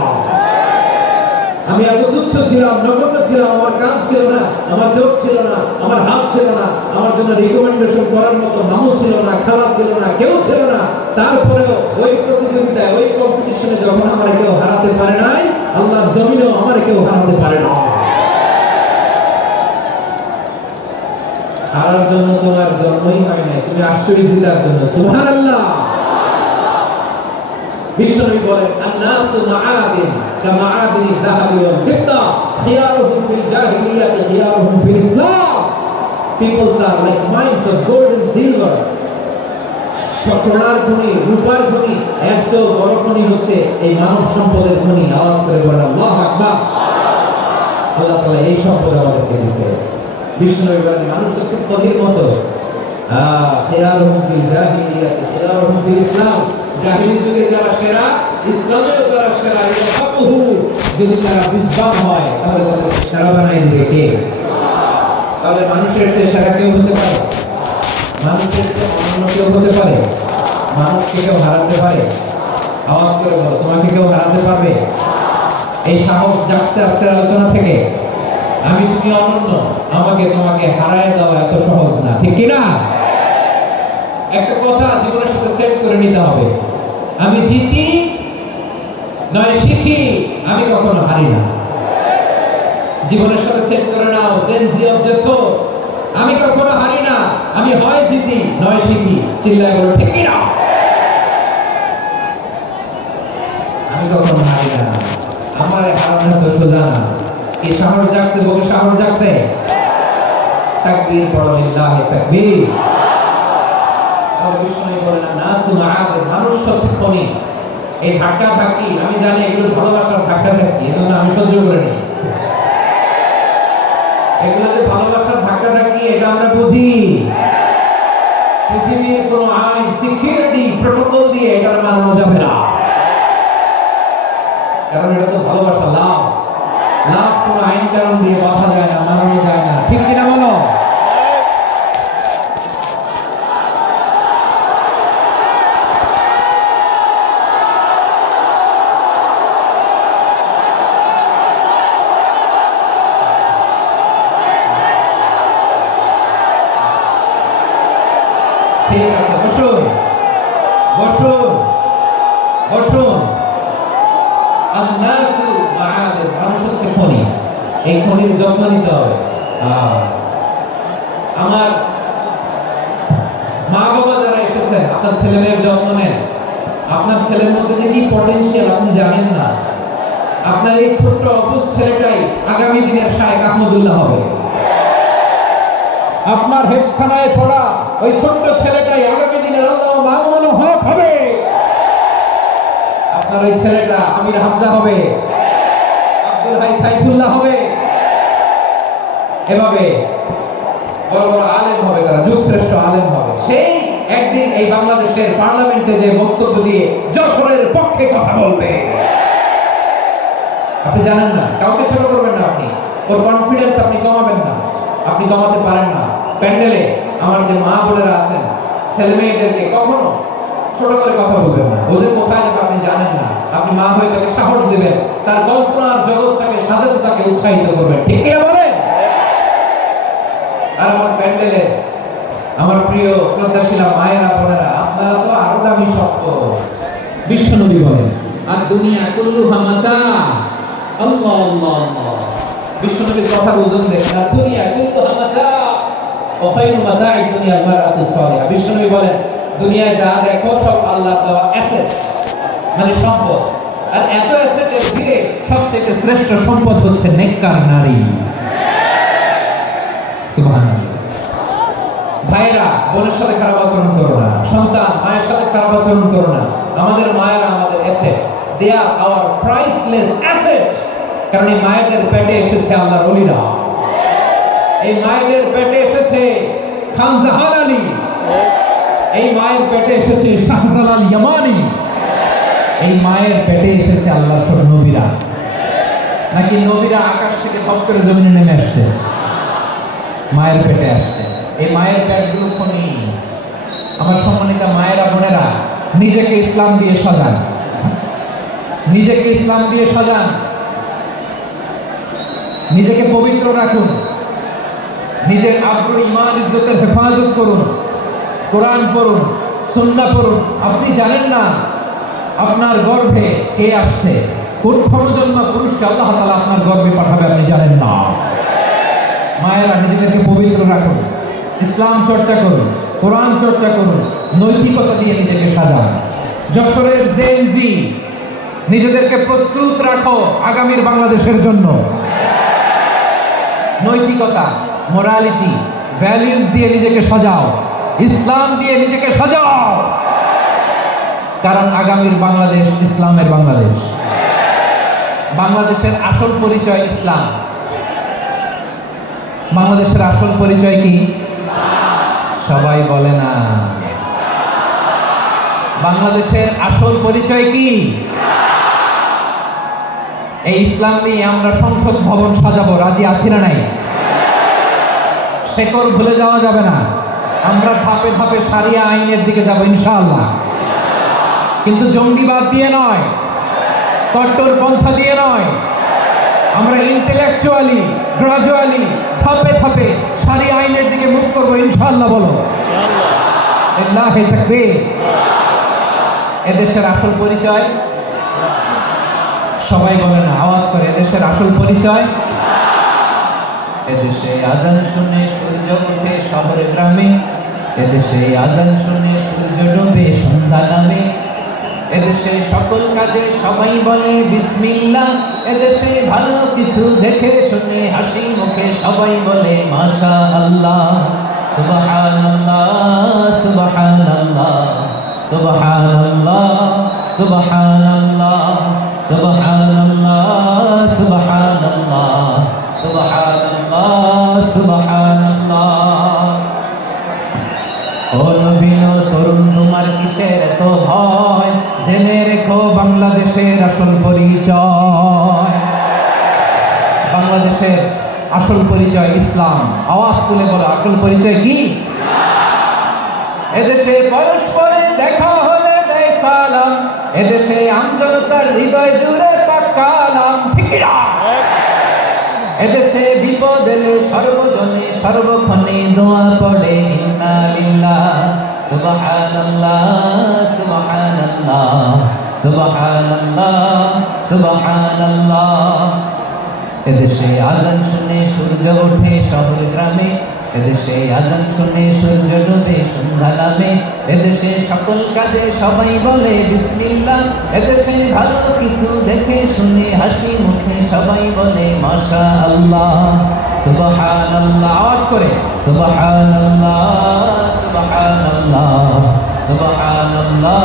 আমি এত তুচ্ছ ছিলাম, নগণ্য ছিলাম, আমার কাজ ছিল না, আমার চোখ ছিল না, আমার হাত ছিল না, আমার জন্য রিকমেন্ডেশন করার মতো মামু ছিল না, খালা ছিল না, কেউ ছিল না। তারপরেও ওই প্রতিযোগিতায়, ওই কম্পিটিশনে যখন আমার কেউ হারাতে পারে নাই, আল্লাহর জমিনেও আমার কেউ হারাতে পারে না। হারার জন্য তোমার জন্মই হয় নাই, তুমি আশ্চর্য জিতার জন্য। সুবহানাল্লাহ। বিশ্বনবী বলেন, আন-নাসু মাআদিন কামাআদিনিল যাহাবি ওয়াল ফিদ্দা খিয়ারুহুম ফিল জাহিলিয়াতি খিয়ারুহুম ফিল ইসলাম। Peoples are like mines of gold and silver. সোনার খনি, রূপার খনি, একদম বড় খনি হচ্ছে এই মানব সম্পদের খনি। আওয়াজ করে বলেন আল্লাহু আকবার। আল্লাহ তাআলা এই সম্পদ আমাদেরকে দিয়েছে। বিশ্বনবী বলেন, মানুষ হচ্ছে খনির মতো। খিয়ারুহুম ফিল জাহিলিয়াতি খিয়ারুহুম ফিল ইসলাম। জাহিলি যুগে যারা সেরা, ইসলামেও যারা সেরা। যদি তারা বিদ্বান হয় তাহলে তাদেরকে সেরা বানাই দিবে কে? তাহলে মানুষের চেয়ে সেরা কেউ হতে পারে? মানুষের চেয়ে অন্য কেউ হতে পারে? মানুষকে কেউ হারাতে পারে? আওয়াজ করে বলো, তোমাকে কেউ হারাতে পারবে? এই সাহস জাগছে আজকের আলোচনা থেকে। আমি তুমি অনন্য, আমাকে তোমাকে হারায় দেওয়া এত সহজ না, ঠিক কিনা? একটা কথা জীবনের সাথে সেট করে নিতে হবে, আমি জিতি নয় শিখি, আমি কখনো হারি না। জীবনের সাথে সেট করে নাও, জেনজি অফ দ্য সোল, আমি কখনো হারি না, আমি হয় জিতি নয় শিখি। চিল্লায় বলো ঠিক কিনা? আমি কখনো হারি না, আমার হারানো তো সোজা না। কি সাহস জাগছে? বুকে সাহস জাগছে? তাকবীর পড়ো, লিল্লাহি তাকবীর। মানুষ হচ্ছে খনি। এই ধাক্কা ধাক্কি, আমি জানি এগুলো ভালোবাসার ধাক্কা ধাক্কি, এজন্য আমি সহ্য করে নিই। এগুলো যে ভালোবাসার ধাক্কা ধাক্কি, এটা আমরা বুঝি। পৃথিবীর কোন আইন, সিকিউরিটি প্রটোকল দিয়ে এটা মানানো যাবে না, কারণ এটা তো ভালোবাসা। লাভ লাভ কোন আইন কারণ দিয়ে বাধা যায় না, মানানো যায় না, ঠিক কিনা বলো? ঠিক আছে, বসুন বসুন বসুন। আন-নাসু মাআদিন, মানুষ হচ্ছে খনি। এই খনির যত্ন নিতে হবে। আমার মা বাবা যারা এসেছেন, আপনার ছেলে মেয়ের যত্ন নেন। আপনার ছেলের মধ্যে যে কি পটেনশিয়াল আপনি জানেন না। আপনার এই ছোট্ট অবুঝ ছেলেটাই আগামী দিনের শায়েখ আহমদুল্লাহ হবে। আপনার হেফখানায় পড়া ওই ছোট্ট ছেলেটাই আগামী দিনের আল্লাহ মামুনুল হক হবে। আপনার ওই ছেলেটা আমির হামজা হবে, আব্দুল হাই সাইফুল্লাহ হবে। এভাবে বড় বড় আলেম হবে, তারা যুগ শ্রেষ্ঠ আলেম হবে। সেই একদিন এই বাংলাদেশের পার্লামেন্টে যে বক্তব্য দিয়ে যশোরের পক্ষে কথা বলবে। আপনি জানেন না, কাউকে ছোট করবেন না, আপনি ওর কনফিডেন্স আপনি কমাবেন না, আপনি কমাতে পারেন না। প্যান্ডেলে আমার যে মা বোনেরা আছেন, ছেলে মেয়েদেরকে কখনো ছোট করে কথা বলবেন না। ওদের কোথায় যাবে আপনি জানেন না, আপনি মা হয়ে তাকে সাহস দিবেন, তার কল্পনার জগৎটাকে সাজাতে তাকে উৎসাহিত করবেন, ঠিক কিনা বলেন? আর আমার প্যান্ডেলে আমার প্রিয় শ্রদ্ধাশীলা মায়েরা বোনেরা, আপনারা তো আরো দামি শব্দ। বিশ্বনবী বলেন, আর দুনিয়া কুল্লুহা মাতা। আল্লাহ আল্লাহ আল্লাহ। বিশ্বনবীর কথা বুঝুন দেখেন, আর দুনিয়া কুল্লুহা মাতা ওয়া খায়রু মাতা'id দুনিয়া মারআতুস সালিহা। বিশ্বনবী বলেন, দুনিয়ায় যা দেখো সব আল্লাহর দেওয়া অ্যাসেট, মানে সম্পদ। আর এত অ্যাসেটের ভিড়ে সবচেয়ে শ্রেষ্ঠ সম্পদ হচ্ছে নেককার নারী। সুবহানাল্লাহ। ভাইরা বোনের সাথে খারাপ আচরণ করো না, সন্তান মায়ের সাথে খারাপ আচরণ করো না। আমাদের মায়েরা আমাদের asset, they are our priceless asset. কারণ এই মায়েদের পেটে এসেছে আল্লাহর ওলিরা, এই মায়েদের পেটে এসেছে খান জাহান আলী, এই মায়ের পেটে এসেছে শাহজালাল ইয়ামানি, এই মায়ের পেটে এসেছে আল্লাহর ছোট নবীরা। নাকি নবীরা আকাশ থেকে হপ করে জমিনে নেমে আসছে? মায়ের পেটে আসছে। এই মায়ের পেটগুলো খনি। আমার সম্মানিত মায়েরা বোনেরা, নিজেকে ইসলাম দিয়ে সাজান, নিজেকে ইসলাম দিয়ে সাজান। নিজেকে পবিত্র রাখুন, নিজের আব্রু ঈমান ইজ্জতের হেফাজত করুন, কোরআন পড়ুন, সুন্নাহ পড়ুন। আপনি জানেন না আপনার গর্ভে কে আসছে, কোন ক্ষমজন্ম পুরুষকে আল্লাহ তাআলা আপনার গর্ভে পাঠাবে আপনি জানেন না। মায়েরা নিজেদেরকে পবিত্র রাখুন, ইসলাম চর্চা করুন, কোরআন চর্চা করুন, নৈতিকতা দিয়ে নিজেকে সাজান। যশোরের জেনজি নিজেদেরকে প্রস্তুত রাখো আগামীর বাংলাদেশের জন্য। নৈতিকতা, মোরালিটি, ভ্যালিউজ দিয়ে নিজেকে সাজাও, ইসলাম দিয়ে নিজেকে সাজাও, কারণ আগামীর বাংলাদেশ ইসলামের বাংলাদেশ। বাংলাদেশের আসল পরিচয় ইসলাম। বাংলাদেশের আসল পরিচয় কি? সবাই বলে না। বাংলাদেশের আসল পরিচয় কি? এই ইসলাম নিয়ে আমরা সংসদ ভবন সাজাবো, রাজি আছি না নাই? শেকড় ভুলে যাওয়া যাবে না। আমরা ধাপে ধাপে শারিয়া আইনের দিকে যাব ইনশাআল্লাহ, কিন্তু জঙ্গিবাদ দিয়ে নয়, কট্টর পন্থা দিয়ে নয়। আমরা ইন্টেলেকচুয়ালি, গ্রাজুয়ালি, ধাপে ধাপে শারিয়া আইনের দিকে মুখ করবো ইনশাআল্লাহ। বলো আল্লাহু তাকবীর। এদেশের আসল পরিচয় সবাই বলে না, আওয়াজ করে। এদেশের আসল পরিচয়, এদেশে আজান শুনে সূর্য ওঠে শহরে গ্রামে, এদেশে আজান শুনে সূর্য ডুবে সন্ধ্যা নামে, এদেশে সকল কাজে সবাই বলে বিসমিল্লাহ, এদেশে ভালো কিছু দেখে শুনে হাসি মুখে সবাই বলে মাশাআল্লাহ, সুবহানাল্লাহ, সুবহানাল্লাহ, সুবহানাল্লাহ, সুবহানাল্লাহ, সুবহানাল্লাহ, সুবহানাল্লাহ, সুবহানাল্লাহ, সুবহানাল্লাহ। ও নবীন তরুণ, তোমার কিসের এত ভয়? জেনে রেখো বাংলাদেশের আসল পরিচয়। বাংলাদেশের আসল পরিচয় ইসলাম। আওয়াজ তুলে বলো, আসল পরিচয় কি? এদেশে পরস্পরে দেখা হলে দেয় সালাম, এদেশে আমজনতার হৃদয় জুড়ে তাকালাম, ঠিক না? এদেশে বিপদ এলে সর্বজনে সর্বক্ষণে দোয়া পড়ে ইন্না লিল্লাহ, সুবহানাল্লাহ, সুবহানাল্লাহ, সুবহানাল্লাহ, সুবহানাল্লাহ। এদেশে আজান শুনে সূর্য ওঠে শহর গ্রামে, এদেশে আজান শুনে সূর্য ডুবে সন্ধ্যা নামে, এদেশে সকল কাজে সবাই বলে বিসমিল্লাহ, এদেশে ভালো কিছু দেখে শুনে হাসি মুখে সবাই বলে মাশাআল্লাহ, সুবহানাল্লাহ। আওয়াজ করে সুবহানাল্লাহ, সুবহানাল্লাহ, সুবহানাল্লাহ,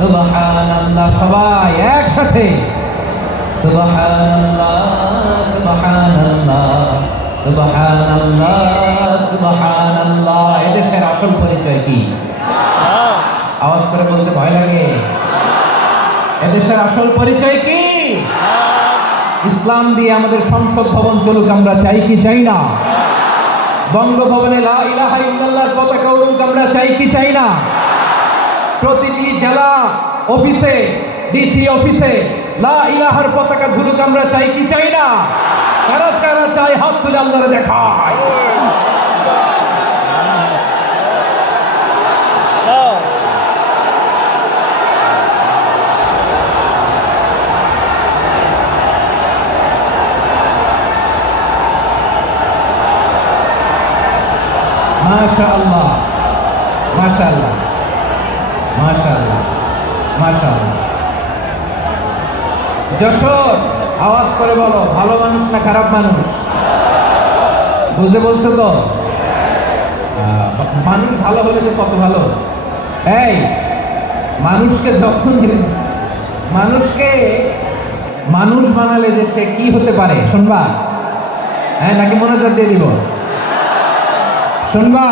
সুবহানাল্লাহ। সবাই একসাথে সুবহানাল্লাহ, সুবহানাল্লাহ, সুবহানাল্লাহ, সুবহানাল্লাহ। এদেশের আসল পরিচয় কি? আওয়াজ করে বলতে ভয় লাগে। এদেশের আসল পরিচয় কি? ইসলাম দিয়ে আমাদের সংসদ ভবন চলুক, আমরা চাই কি চাই না? বঙ্গভবনে লা ইলাহা ইল্লাল্লাহ পতাকা উড়ুক, আমরা চাই কি চাই না? প্রতিটি জেলা অফিসে, ডিসি অফিসে লা ইলাহার পতাকা ঝুলুক, আমরা চাই কি চাই না? কারা কারা চাই হাত তুলে আল্লাহরে দেখায়। মাশাআল্লাহ, মাশাআল্লাহ, মাশাআল্লাহ, মাশাআল্লাহ। যশোর, আওয়াজ করে বলো, ভালো মানুষ না খারাপ মানুষ? বুঝে বলছো তো? মানুষ ভালো হলে তো কত ভালো। এই মানুষকে যখন মানুষকে মানুষ বানালে যে সে কি হতে পারে শুনবা? হ্যাঁ, নাকি মনোযোগ দিয়ে দিব? শুনবা?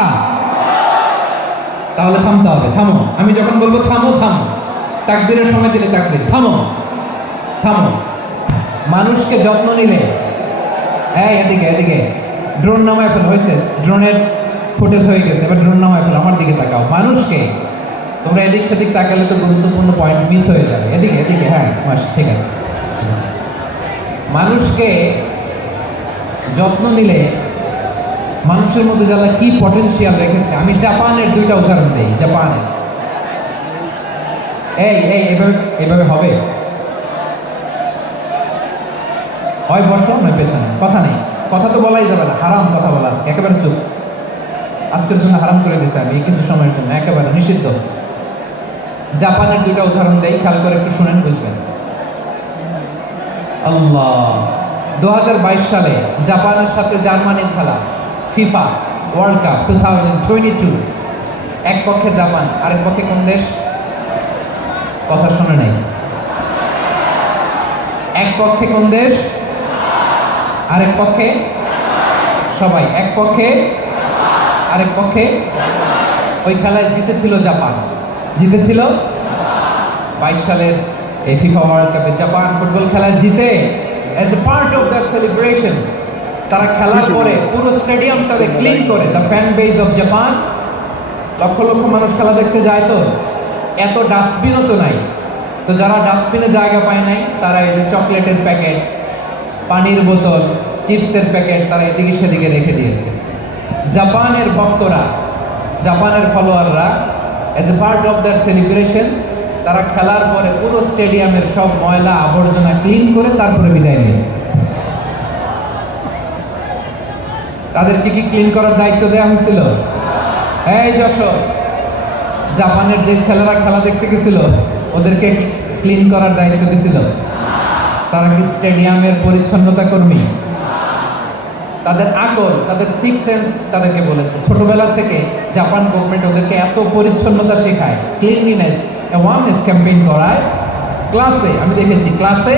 তাহলে থামতে হবে। থামো, আমি যখন বলবো থামো থামো, তাকবীরের সময় দিলে তাকবীর। থামো থামো। মানুষকে যত্ন নিলে, এই এদিকে এদিকে, ড্রোন নামায় ফেল। হয়েছে, ড্রোনের ফুটেজ হয়ে গেছে, এবার ড্রোন নামায় ফেল। আমার দিকে তাকাও। মানুষকে, তোমরা এদিক সেদিক তাকালে তো গুরুত্বপূর্ণ পয়েন্ট মিস হয়ে যাবে। এদিকে এদিকে, হ্যাঁ ঠিক আছে। মানুষকে যত্ন নিলে মানুষের মধ্যে যারা কি পটেনশিয়াল রেখেছে। আমি জাপানের দুইটা উদাহরণ দিই। জাপানের এইভাবে হবে, হয় বর্ষণ নয় পেছনে, কথা নেই, কথা তো বলাই যাবে না, হারাম কথা বলা আজকে একেবারে চুপ। আজকের জন্য হারাম করে দিচ্ছে আমি কিছু সময়ের জন্য, একেবারে নিষিদ্ধ। জাপানের দুইটা উদাহরণ দেই, খেয়াল করে একটু শুনেন, বুঝবেন। আল্লাহ, 2022 সালে জাপানের সাথে জার্মানির খেলা, ফিফা ওয়ার্ল্ড কাপ 2022, এক পক্ষে জাপান, আরেক পক্ষে কোন দেশ? কথা শুনে নাই। এক পক্ষে কোন দেশ, আরেক পক্ষে? সবাই এক পক্ষে, আরেক পক্ষে। ওই খেলায় জিতেছিল জাপান, জিতেছিল 22 সালের এই ফিফা ওয়ার্ল্ড কাপে জাপান ফুটবল খেলায় জিতে। as a part of that celebration তারা খেলার পরে পুরো স্টেডিয়ামটাকে ক্লিন করে, the fan base of Japan, লক্ষ লক্ষ মানুষ খেলা দেখতে যায়, তো এত ডাস্টবিনও তো নাই, তো যারা ডাস্টবিনে জায়গা পায় নাই তারা এই যে চকলেটের প্যাকেট, পানির বোতল, চিপসের প্যাকেট তারা এদিকে সেদিকে রেখে দিয়েছে। জাপানের ভক্তরা, জাপানের ফলোয়াররা as a part of that celebration তারা খেলার পরে পুরো স্টেডিয়ামের সব ময়লা আবর্জনা ক্লিন করে তারপরে বিদায় নিয়েছে। তাদেরকে কি ক্লিন করার দায়িত্ব দেওয়া হয়েছিল? এই যশোর, জাপানের যে ছেলেরা খেলা দেখতে গেছিল ওদেরকে ক্লিন করার দায়িত্ব দিছিল? তারা কি স্টেডিয়ামের পরিচ্ছন্নতা কর্মী? তাদের আকল, তাদের সিক্স সেন্স তাদেরকে বলেছে। ছোটবেলা থেকে জাপান গভর্নমেন্ট ওদেরকে এত পরিচ্ছন্নতা শেখায়, ক্লিনলিনেস অ্যাওয়ারনেস ক্যাম্পেইন করায়। ক্লাসে আমি দেখেছি, ক্লাসে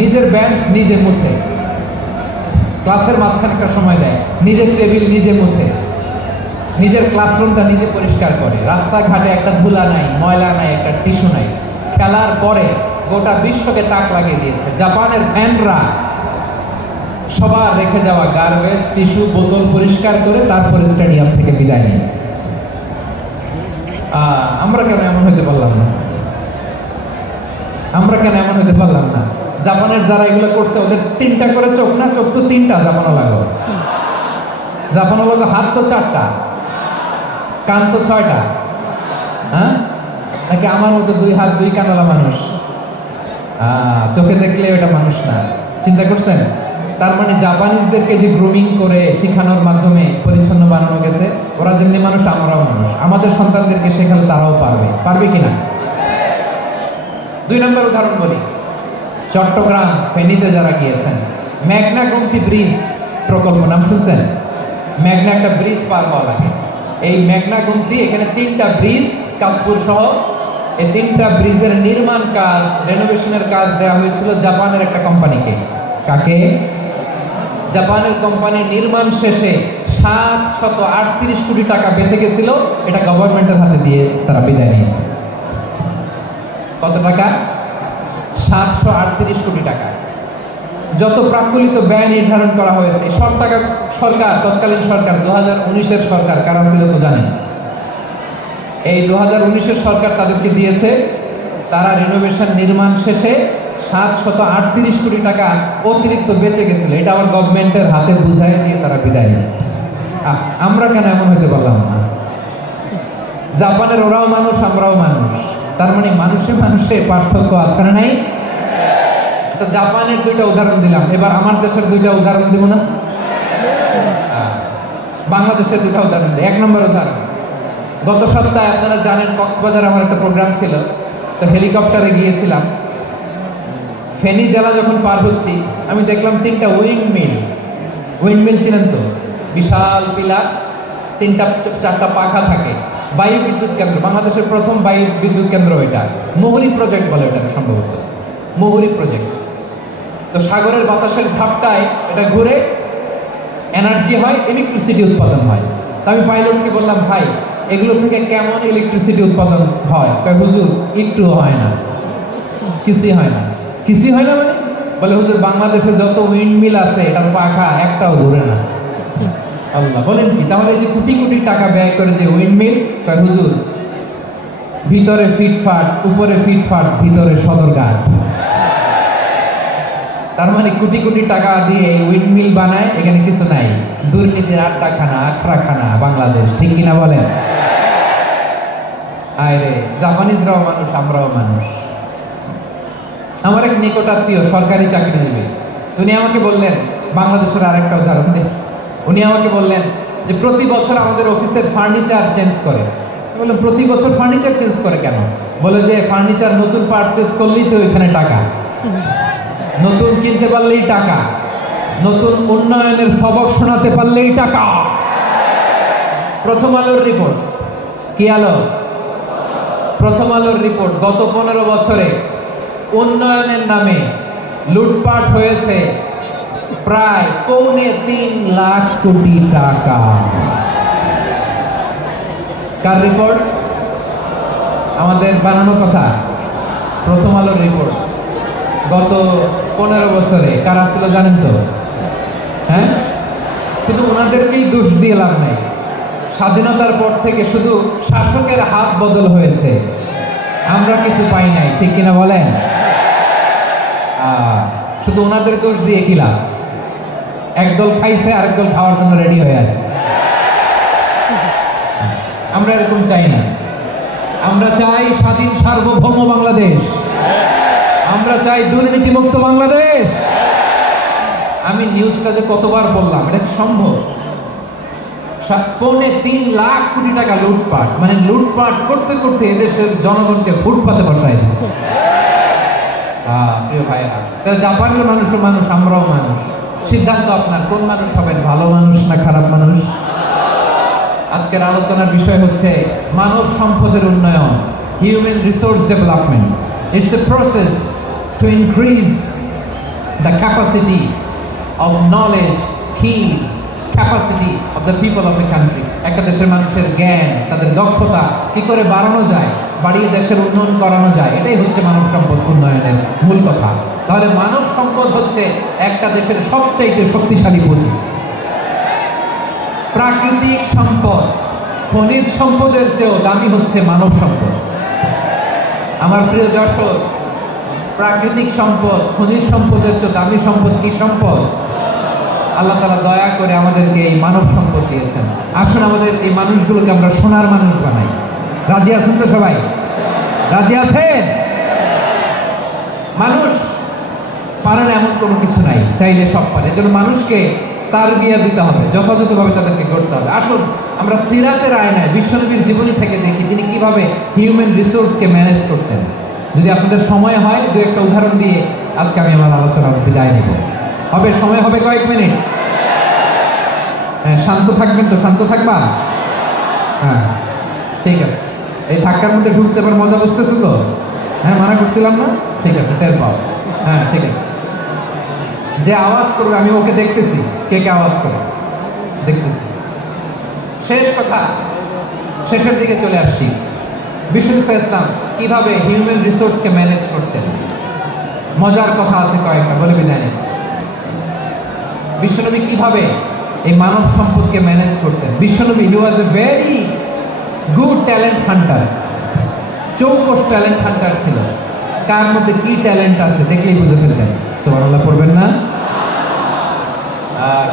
নিজের বেঞ্চ নিজে মুছে, ক্লাসের মাঝখানে একটা সময় দেয়, নিজের টেবিল নিজে মুছে, নিজের ক্লাসরুমটা নিজে পরিষ্কার করে, রাস্তাঘাটে একটা ধুলা নাই, ময়লা নাই, একটা টিস্যু নাই। খেলার পরে গোটা বিশ্বকে তাক লাগিয়ে দিয়েছে। জাপানের ফ্যানরা সবার রেখে যাওয়া গার্বেজ, টিস্যু, বোতল পরিষ্কার করে তারপরে স্টেডিয়াম থেকে বিদায় নিয়েছে। আমরা কেন এমন হতে পারলাম না? আমরা কেন এমন হতে পারলাম না? জাপানের যারা এগুলো করছে ওদের 3টা করে চোখ না? চোখ তো 3টা জাপানো লাগো, জাপানো লাগো, হাত তো 4টা, কান তো 6টা। হ্যাঁ, নাকি আমার মতো 2 হাত 2 কানওয়ালা মানুষ? চোখে দেখলে ওটা মানুষ না। চিন্তা করছেন? তার মানে জাপানিজদেরকে যে গ্রুমিং করে শিখানোর মাধ্যমে পরিচ্ছন্ন বানানো গেছে, ওরা যেমনি মানুষ আমরাও মানুষ, আমাদের সন্তানদেরকে শেখালে তারাও পারবে। পারবে কিনা? 2 নম্বর উদাহরণ বলি। চট্টগ্রাম ফেনীতে যারা গিয়েছেন, মেঘনা গ্রন্থি ব্রিজ প্রকল্প নাম শুনছেন? মেঘনা একটা ব্রিজ পার হওয়া লাগে। এই মেঘনা গ্রন্থি, এখানে 3টা ব্রিজ কাশপুর সহ, এই 3টা ব্রিজের নির্মাণ কাজ, রেনোভেশনের কাজ দেওয়া হয়েছিল জাপানের একটা কোম্পানিকে। কাকে? জাপানের কোম্পানি। নির্মাণ শেষে 738 কোটি টাকা বেঁচে গেছিল, এটা গভর্নমেন্টের হাতে দিয়ে তারা বিদায় নিয়েছে। কত টাকা? 738 কোটি টাকা। যত প্রাকলিত ব্যয় নির্ধারণ করা হয়েছে, সব টাকা সরকার, তৎকালীন সরকার, 2019-এর সরকার, কারা ছিল তো জানেন? এই 2019-এর সরকার তাদেরকে দিয়েছে। তারা রিনোভেশন নির্মাণ শেষে 738 কোটি টাকা অতিরিক্ত বেঁচে গেছিল, এটা আবার গভর্নমেন্টের হাতে বুঝাই দিয়ে তারা বিদায় নিয়েছে। আমরা কেন এমন হতে পারলাম না? জাপানের ওরাও মানুষ, আমরাও মানুষ, তার মানে মানুষে মানুষে পার্থক্য আছে না নাই? তো জাপানের 2টা উদাহরণ দিলাম, এবার আমার দেশের 2টা উদাহরণ দিব না? বাংলাদেশের 2টা উদাহরণ দিই। 1 নম্বর উদাহরণ, গত সপ্তাহে আপনারা জানেন কক্সবাজারে আমার একটা প্রোগ্রাম ছিল, তো হেলিকপ্টারে গিয়েছিলাম। ফেনী জেলা যখন পার হচ্ছি, আমি দেখলাম 3টা উইন্ডমিল। উইন্ডমিল চিনেন তো? বিশাল পিলার, 3টা-4টা পাখা থাকে। বায়ু বিদ্যুৎ কেন্দ্র, বাংলাদেশের প্রথম বায়ু বিদ্যুৎ কেন্দ্র এটা। মুহুরী প্রজেক্ট বলে এটা সম্ভবত, মুহুরী প্রজেক্ট। তো সাগরের বাতাসের ঝাপটায় এটা ঘুরে এনার্জি হয়, ইলেকট্রিসিটি উৎপাদন হয়। তো আমি পাইলটকে বললাম, ভাই এগুলো থেকে কেমন ইলেকট্রিসিটি উৎপাদন হয়? হুজুর একটু হয় না, কিছুই হয় না। কিছুই হয় না মানে? বলে হুজুর বাংলাদেশে যত উইন্ডমিল আছে এটার পাখা একটাও ঘুরে না। আল্লাহ, বলেন কি? তাহলে এই যে কোটি কোটি টাকা ব্যয় করে যে উইন্ডমিল, হুজুর ভিতরে ফিটফাট, উপরে ফিটফাট, ভিতরে সদরঘাট। তার মানে কোটি কোটি টাকা দিয়ে উইন্ডমিল বানায়, এখানে কিছু নাই। দুর্নীতির আড্ডাখানা, আখড়াখানা বাংলাদেশ, ঠিক কিনা বলেন? আরে জাপানিজরাও মানুষ, আমরাও মানুষ। আমার এক নিকটাত্মীয় সরকারি চাকরিজীবী, উনি আমাকে বললেন, বাংলাদেশের আরেকটা উদাহরণ দিই। উনি আমাকে বললেন যে প্রতি বছর আমাদের অফিসের ফার্নিচার চেঞ্জ করে। বললাম প্রতি বছর ফার্নিচার চেঞ্জ করে কেন? বলে যে ফার্নিচার নতুন পারচেজ করলেই তো এখানে টাকা, নতুন কিনতে পারলেই টাকা, নতুন উন্নয়নের সবক শোনাতে পারলেই টাকা। প্রথম আলোর রিপোর্ট, কি আলো? প্রথম আলোর রিপোর্ট, গত 15 বছরে উন্নয়নের নামে লুটপাট হয়েছে প্রায় 3.25 লাখ কোটি টাকা। কার রিপোর্ট? আমাদের বানানো কথা। প্রথম আলোর রিপোর্ট। গত 15 বছরে কারা ছিল জানেন তো? হ্যাঁ, শুধু ওনাদেরকেই দোষ দিয়ে লাভ নাই। স্বাধীনতার পর থেকে শুধু শাসকের হাত বদল হয়েছে, আমরা কিছু পাই নাই, ঠিক কিনা বলেন? শুধু ওনাদের দোষ দিয়ে কি লাভ? একদল খাইছে, আরেকদল খাওয়ার জন্য রেডি হয়ে আছে। আমরা এরকম চাই না। আমরা চাই স্বাধীন সার্বভৌম বাংলাদেশ, আমরা চাই দুর্নীতিমুক্ত বাংলাদেশ। আমি নিউজটা যে কতবার বললাম, এটা কি সম্ভব? 3.25 লাখ কোটি টাকা লুটপাট, মানে লুটপাট করতে করতে এদেশের জনগণকে ফুটপাতে বসাই দিচ্ছে। প্রিয় ভাইয়েরা, তাহলে জাপানের মানুষও মানুষ, আমরাও মানুষ। সিদ্ধান্ত আপনার, কোন মানুষ হবেন, ভালো মানুষ না খারাপ মানুষ? আজকের আলোচনার বিষয় হচ্ছে মানব সম্পদের উন্নয়ন, human resource development. It's a process to increase the capacity of knowledge, skill, capacity of the people of a country. একটা দেশের মানুষের জ্ঞান, তাদের দক্ষতা কি করে বাড়ানো যায়, বাড়িয়ে দেশের উন্নয়ন করানো যায়, এটাই হচ্ছে মানব সম্পদ উন্নয়নের মূল কথা। তাহলে মানব সম্পদ হচ্ছে একটা দেশের সবচাইতে শক্তিশালী পুঁজি। প্রাকৃতিক সম্পদ, খনিজ সম্পদের চেয়েও দামি হচ্ছে মানব সম্পদ। আমার প্রিয় দর্শক, প্রাকৃতিক সম্পদ, খনিজ সম্পদের চেয়ে দামি সম্পদ কি সম্পদ? আল্লাহ তাআলা দয়া করে আমাদেরকে এই মানব সম্পদ দিয়েছেন। আসুন আমাদের এই মানুষগুলোকে আমরা সোনার মানুষ বানাই। রাজি আছেন তো সবাই? রাজি আছেন? মানুষ পারে না এমন কোনো কিছু নাই, চাইলে সব পারে। এজন্য মানুষকে তার বিয়া দিতে হবে, যথাযথভাবে তাদেরকে করতে হবে। আসুন আমরা সিরাতের আয়নায় বিশ্বনবীর জীবনী থেকে দেখি তিনি কিভাবে হিউম্যান রিসোর্সকে ম্যানেজ করতেন। যদি আপনাদের সময় হয়, দু একটা উদাহরণ দিয়ে আজকে আমি আমার আলোচনা বিদায় নিব। হবে? সময় হবে কয়েক মিনিট? হ্যাঁ, শান্ত থাকবেন তো? শান্ত থাকবা? হ্যাঁ, ঠিক আছে। এই ধাক্কার মধ্যে ঢুকতে এবার মজা বুঝতেছো তো? হ্যাঁ, মানা করছিলাম না? ঠিক আছে, টের পাও। হ্যাঁ, ঠিক আছে। যে আওয়াজ করবে আমি ওকে দেখতেছি, কে কে আওয়াজ করে দেখতেছি। শেষ কথা, শেষের দিকে চলে আসছি। বিষ্ণু ইসলাম কিভাবে হিউম্যান রিসোর্সকে ম্যানেজ করতেন, মজার কথা আছে কয়েকটা, বলে বিদায় নেই। বিশ্বনবী কিভাবে এই মানব সম্পদকে ম্যানেজ করতেন? বিশ্বনবী he was a very good talent hunter, চৌকস ট্যালেন্ট হান্টার ছিল। কার মধ্যে কি ট্যালেন্ট আছে দেখলেই বুঝে ফেলতেন। সুবহানাল্লাহ পড়বেন না?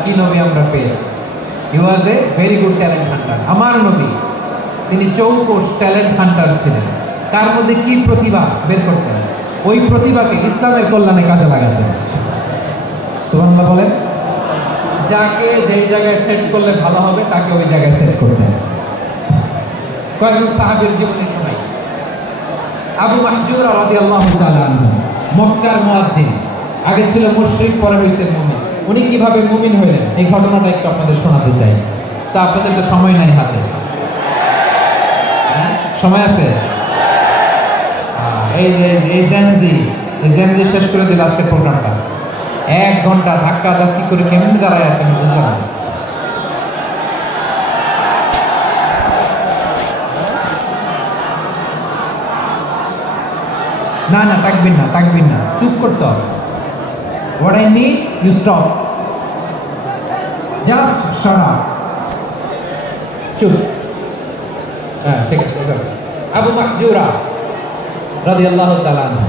কি নবী আমরা পেয়েছি! He was a very good talent hunter. আমার নবী তিনি চৌকস ট্যালেন্ট হান্টার ছিলেন। কার মধ্যে কি প্রতিভা বের করতেন, ওই প্রতিভাকে ইসলামের কল্যাণে কাজে লাগাতেন। সুবহানাল্লাহ বলেন। যাকে যেই জায়গায় সেট করলে ভালো হবে তাকে ওই জায়গায় সেট করতেন। কয়েকজন সাহাবীর জীবনী শোনাই। আবু মাহজুরা রাদিয়াল্লাহু তাআলা আনহু, মক্কার মুয়াজ্জিন, আগে ছিল মুশরিক, পরে হয়েছে মুমিন। উনি কিভাবে মুমিন হলেন এই ঘটনাটা একটু আপনাদের শোনাতে চাই। তা আপনাদের তো সময় নাই হাতে, সময় আছে? এই যে এই জেনজি শেষ করে দিল আজকের প্রোগ্রামটা। 1 ঘন্টা ধাক্কা ধাক্কি করে কেমন দাঁড়ায় আছেন বুঝলাম। না না, তাকবির না, চুপ করতে হবে। What I need, you stop. Just shut up. চুপ। হ্যাঁ, ঠিক আছে। আবু মাহজুরা রাদিয়াল্লাহু তাআলা আনহু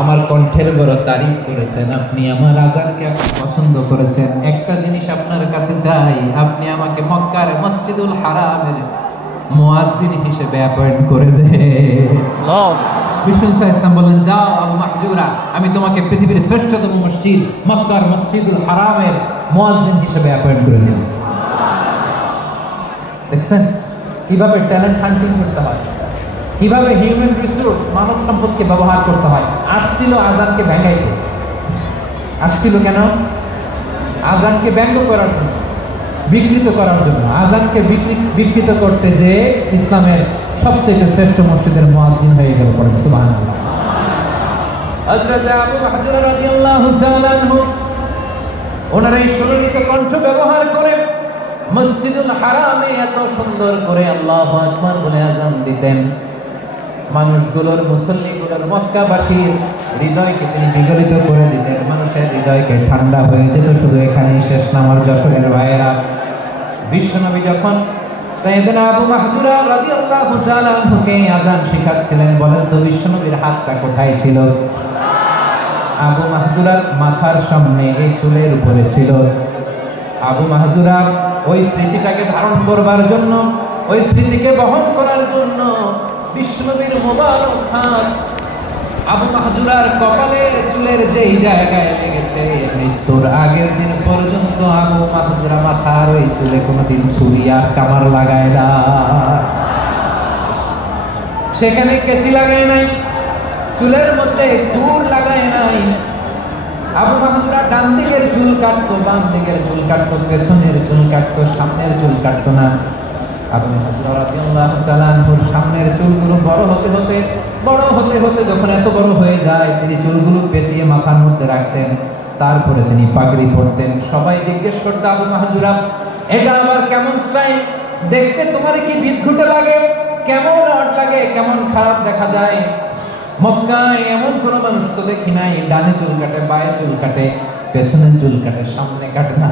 আমার কণ্ঠের বড় তারিফ করেছেন, আপনি আমার আযানকে আপনি পছন্দ করেছেন। একটা জিনিস আপনার কাছে চাই, আপনি আমাকে মক্কার মসজিদুল হারামের মুয়াজ্জিন হিসেবে অ্যাপয়েন্ট করে দেন। বিষ্ণু ইসলাম বলেন, যাও আবু মাহজুরা, আমি তোমাকে পৃথিবীর শ্রেষ্ঠতম মসজিদ মক্কার মসজিদুল হারামের মুয়াজ্জিন হিসেবে অ্যাপয়েন্ট করে দিন। দেখছেন কিভাবে ট্যালেন্ট হান্টিং করতে হয়, কিভাবে হিউম্যান রিসোর্স মানব সম্পদকে ব্যবহার করতে হয়। আসছিল আযানকে ভেঙাইতে, আসছিল কেন? আযানকে ব্যঙ্গ করার জন্য, বিকৃত করার জন্য। আযানকে বিকৃত করতে যে ইসলামের সবচেয়ে শ্রেষ্ঠ মসজিদের মুয়াজ্জিন হয়ে গেল। পড়েন সুবহানাল্লাহ। হযরত আবু মাহজুরা রাদিয়াল্লাহু তাআলা আনহু ওনার এই সুললিত কণ্ঠ ব্যবহার করে মসজিদুল হারামে এত সুন্দর করে আল্লাহু আকবার বলে আযান দিতেন। মানুষগুলোর, মুসল্লিগুলোর, মক্কাবাসীর হৃদয়কে তিনি বিগলিত করে দিতেন। মানুষের হৃদয়কে ঠান্ডা হয়ে যেত। শুধু এখানেই শেষ না আমার যশোরের ভাইয়েরা। বিশ্বনবী যখন সাইয়েদনা আবু মাহজুরা রাদিয়াল্লাহু তাআলা আনহুকে আযান শিখাচ্ছিলেন, বলেন তো বিশ্বনবীর হাতটা কোথায় ছিল? আবু মাহজুরার মাথার সামনে, এই চুলের উপরে ছিল। আবু মাহজুরা ওই স্মৃতিটাকে ধারণ করবার জন্য, ওই স্মৃতিকে বহন করার জন্য বিশ্বনবীর মোবারক হাত আবু মাহজুরার কপালের চুলের যেই জায়গায় লেগেছে, মৃত্যুর আগের দিন পর্যন্ত আবু মাহজুরা মাথার ওই চুলে কোনোদিন ছুরি আর কামার লাগায় না, সেখানে কেচি লাগায় নাই, চুলের মধ্যে চুল লাগায় নাই। আবু মাহজুরা ডান দিকের চুল কাটতো, বাম দিকের চুল কাটতো, পেছনের চুল কাটতো, সামনের চুল কাটতো না। আবু মাহজুরা রাদিয়াল্লাহু তাআলা আনহুর সামনের চুলগুলো বড় হতে হতে যখন এত বড় হয়ে যায়, তিনি চুলগুলো পেঁচিয়ে মাথার মধ্যে রাখতেন। তারপরে তিনি পাগড়ি পরতেন। সবাই জিজ্ঞেস করতো, আবু মাহজুরা, এটা আবার কেমন স্টাইল? দেখতে তোমার কি বিদঘুটে লাগে? কেমন অড লাগে? কেমন খারাপ দেখা যায়? মক্কায় এমন কোনো মানুষ তো দেখি নাই, ডানে চুল কাটে, বায়ে চুল কাটে, পেছনে চুল কাটে, সামনে কাটে না।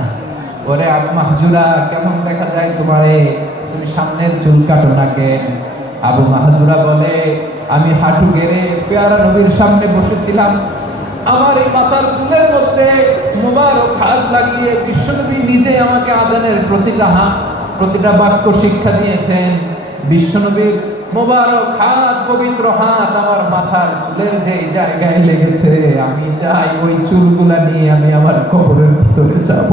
ওরে আবু মাহজুরা, কেমন দেখা যায় তোমারে? তুমি সামনের চুল কাটো না কেন? আবু মাহজুরা বলে, আমি হাঁটু গেড়ে পেয়ারা নবীর সামনে বসেছিলাম, আমার এই মাথার চুলের মধ্যে মুবারক হাত লাগিয়ে বিশ্বনবী নিজে আমাকে আযানের প্রতিটা বাক্য শিক্ষা দিয়েছেন। বিশ্বনবীর মুবারক হাত, পবিত্র হাত আমার মাথার চুলের যে জায়গায় লেগেছে, আমি চাই ওই চুলগুলা নিয়ে আমি আমার কবরের ভিতরে যাব।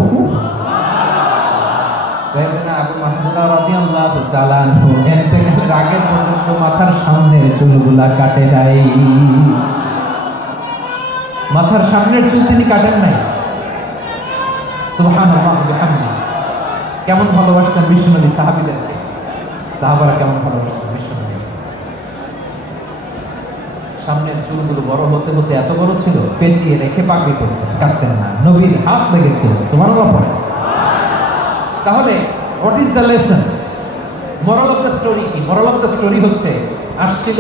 সাইয়েদনা আবু মাহজুরা রাদিয়াল্লাহু তাআলা আনহু ইন্তেকালের আগে পর্যন্ত মাথার সামনের চুলগুলা কাটে নাই। মাথার সামনের চুল তিনি কাটেন নাই। সুবহানাল্লাহ বিহামদি। কেমন ভালোবাসতেন বিশ্বনবী সাহাবীদেরকে, সাহাবারা কেমন ভালোবাসতেন বিশ্বনবী। সামনের চুলগুলো বড় হতে হতে এত বড় ছিল, পেঁচিয়ে রেখে পাগড়ি করতেন, কাটতেন না। নবীর হাত লেগেছিল। সুবহানাল্লাহ পড়ে। তাহলে what is the lesson? Moral of the story কি? মোরাল অফ দ্য স্টোরি হচ্ছে, আসছিল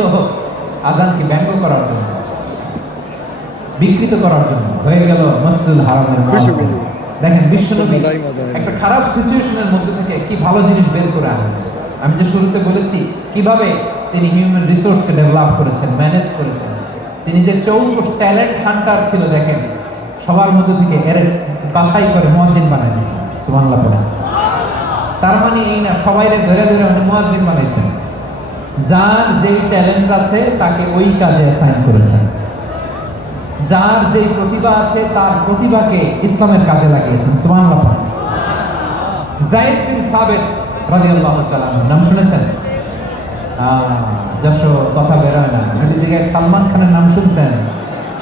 আযানকে ব্যঙ্গ করার জন্য, বিকৃত করার জন্য, হয়ে গেল মসজিদুল হারামের মুয়াজ্জিন। দেখেন বিশ্বনবী একটা খারাপ সিচুয়েশনের মধ্যে থেকে কি ভালো জিনিস বের করে আনেন। আমি যে শুরুতে বলেছি কিভাবে তিনি হিউম্যান রিসোর্সকে ডেভেলপ করেছেন, ম্যানেজ করেছেন। তিনি যে চৌকস ট্যালেন্ট হান্টার ছিল, দেখেন সবার মধ্যে থেকে এর বাছাই করে মুয়াজ্জিন বানাই দিয়েছেন। সুবহানাল্লাহ পড়েন। তার মানে এই না সবাই ধরে ধরে মুয়াজ্জিন বানাইছেন। যার যেই ট্যালেন্ট আছে তাকে ওই কাজে অ্যাসাইন করেছেন। যার যেই প্রতিভা আছে তার প্রতিভাকে ইসলামের কাজে লাগিয়েছেন। সুবহানাল্লাহ। যায়েদ বিন সাবিত রাদিয়াল্লাহু তাআলা নাম শুনেছেন? যশো কথা বের হয় না, যদি জায়গায় সালমান খানের নাম শুনছেন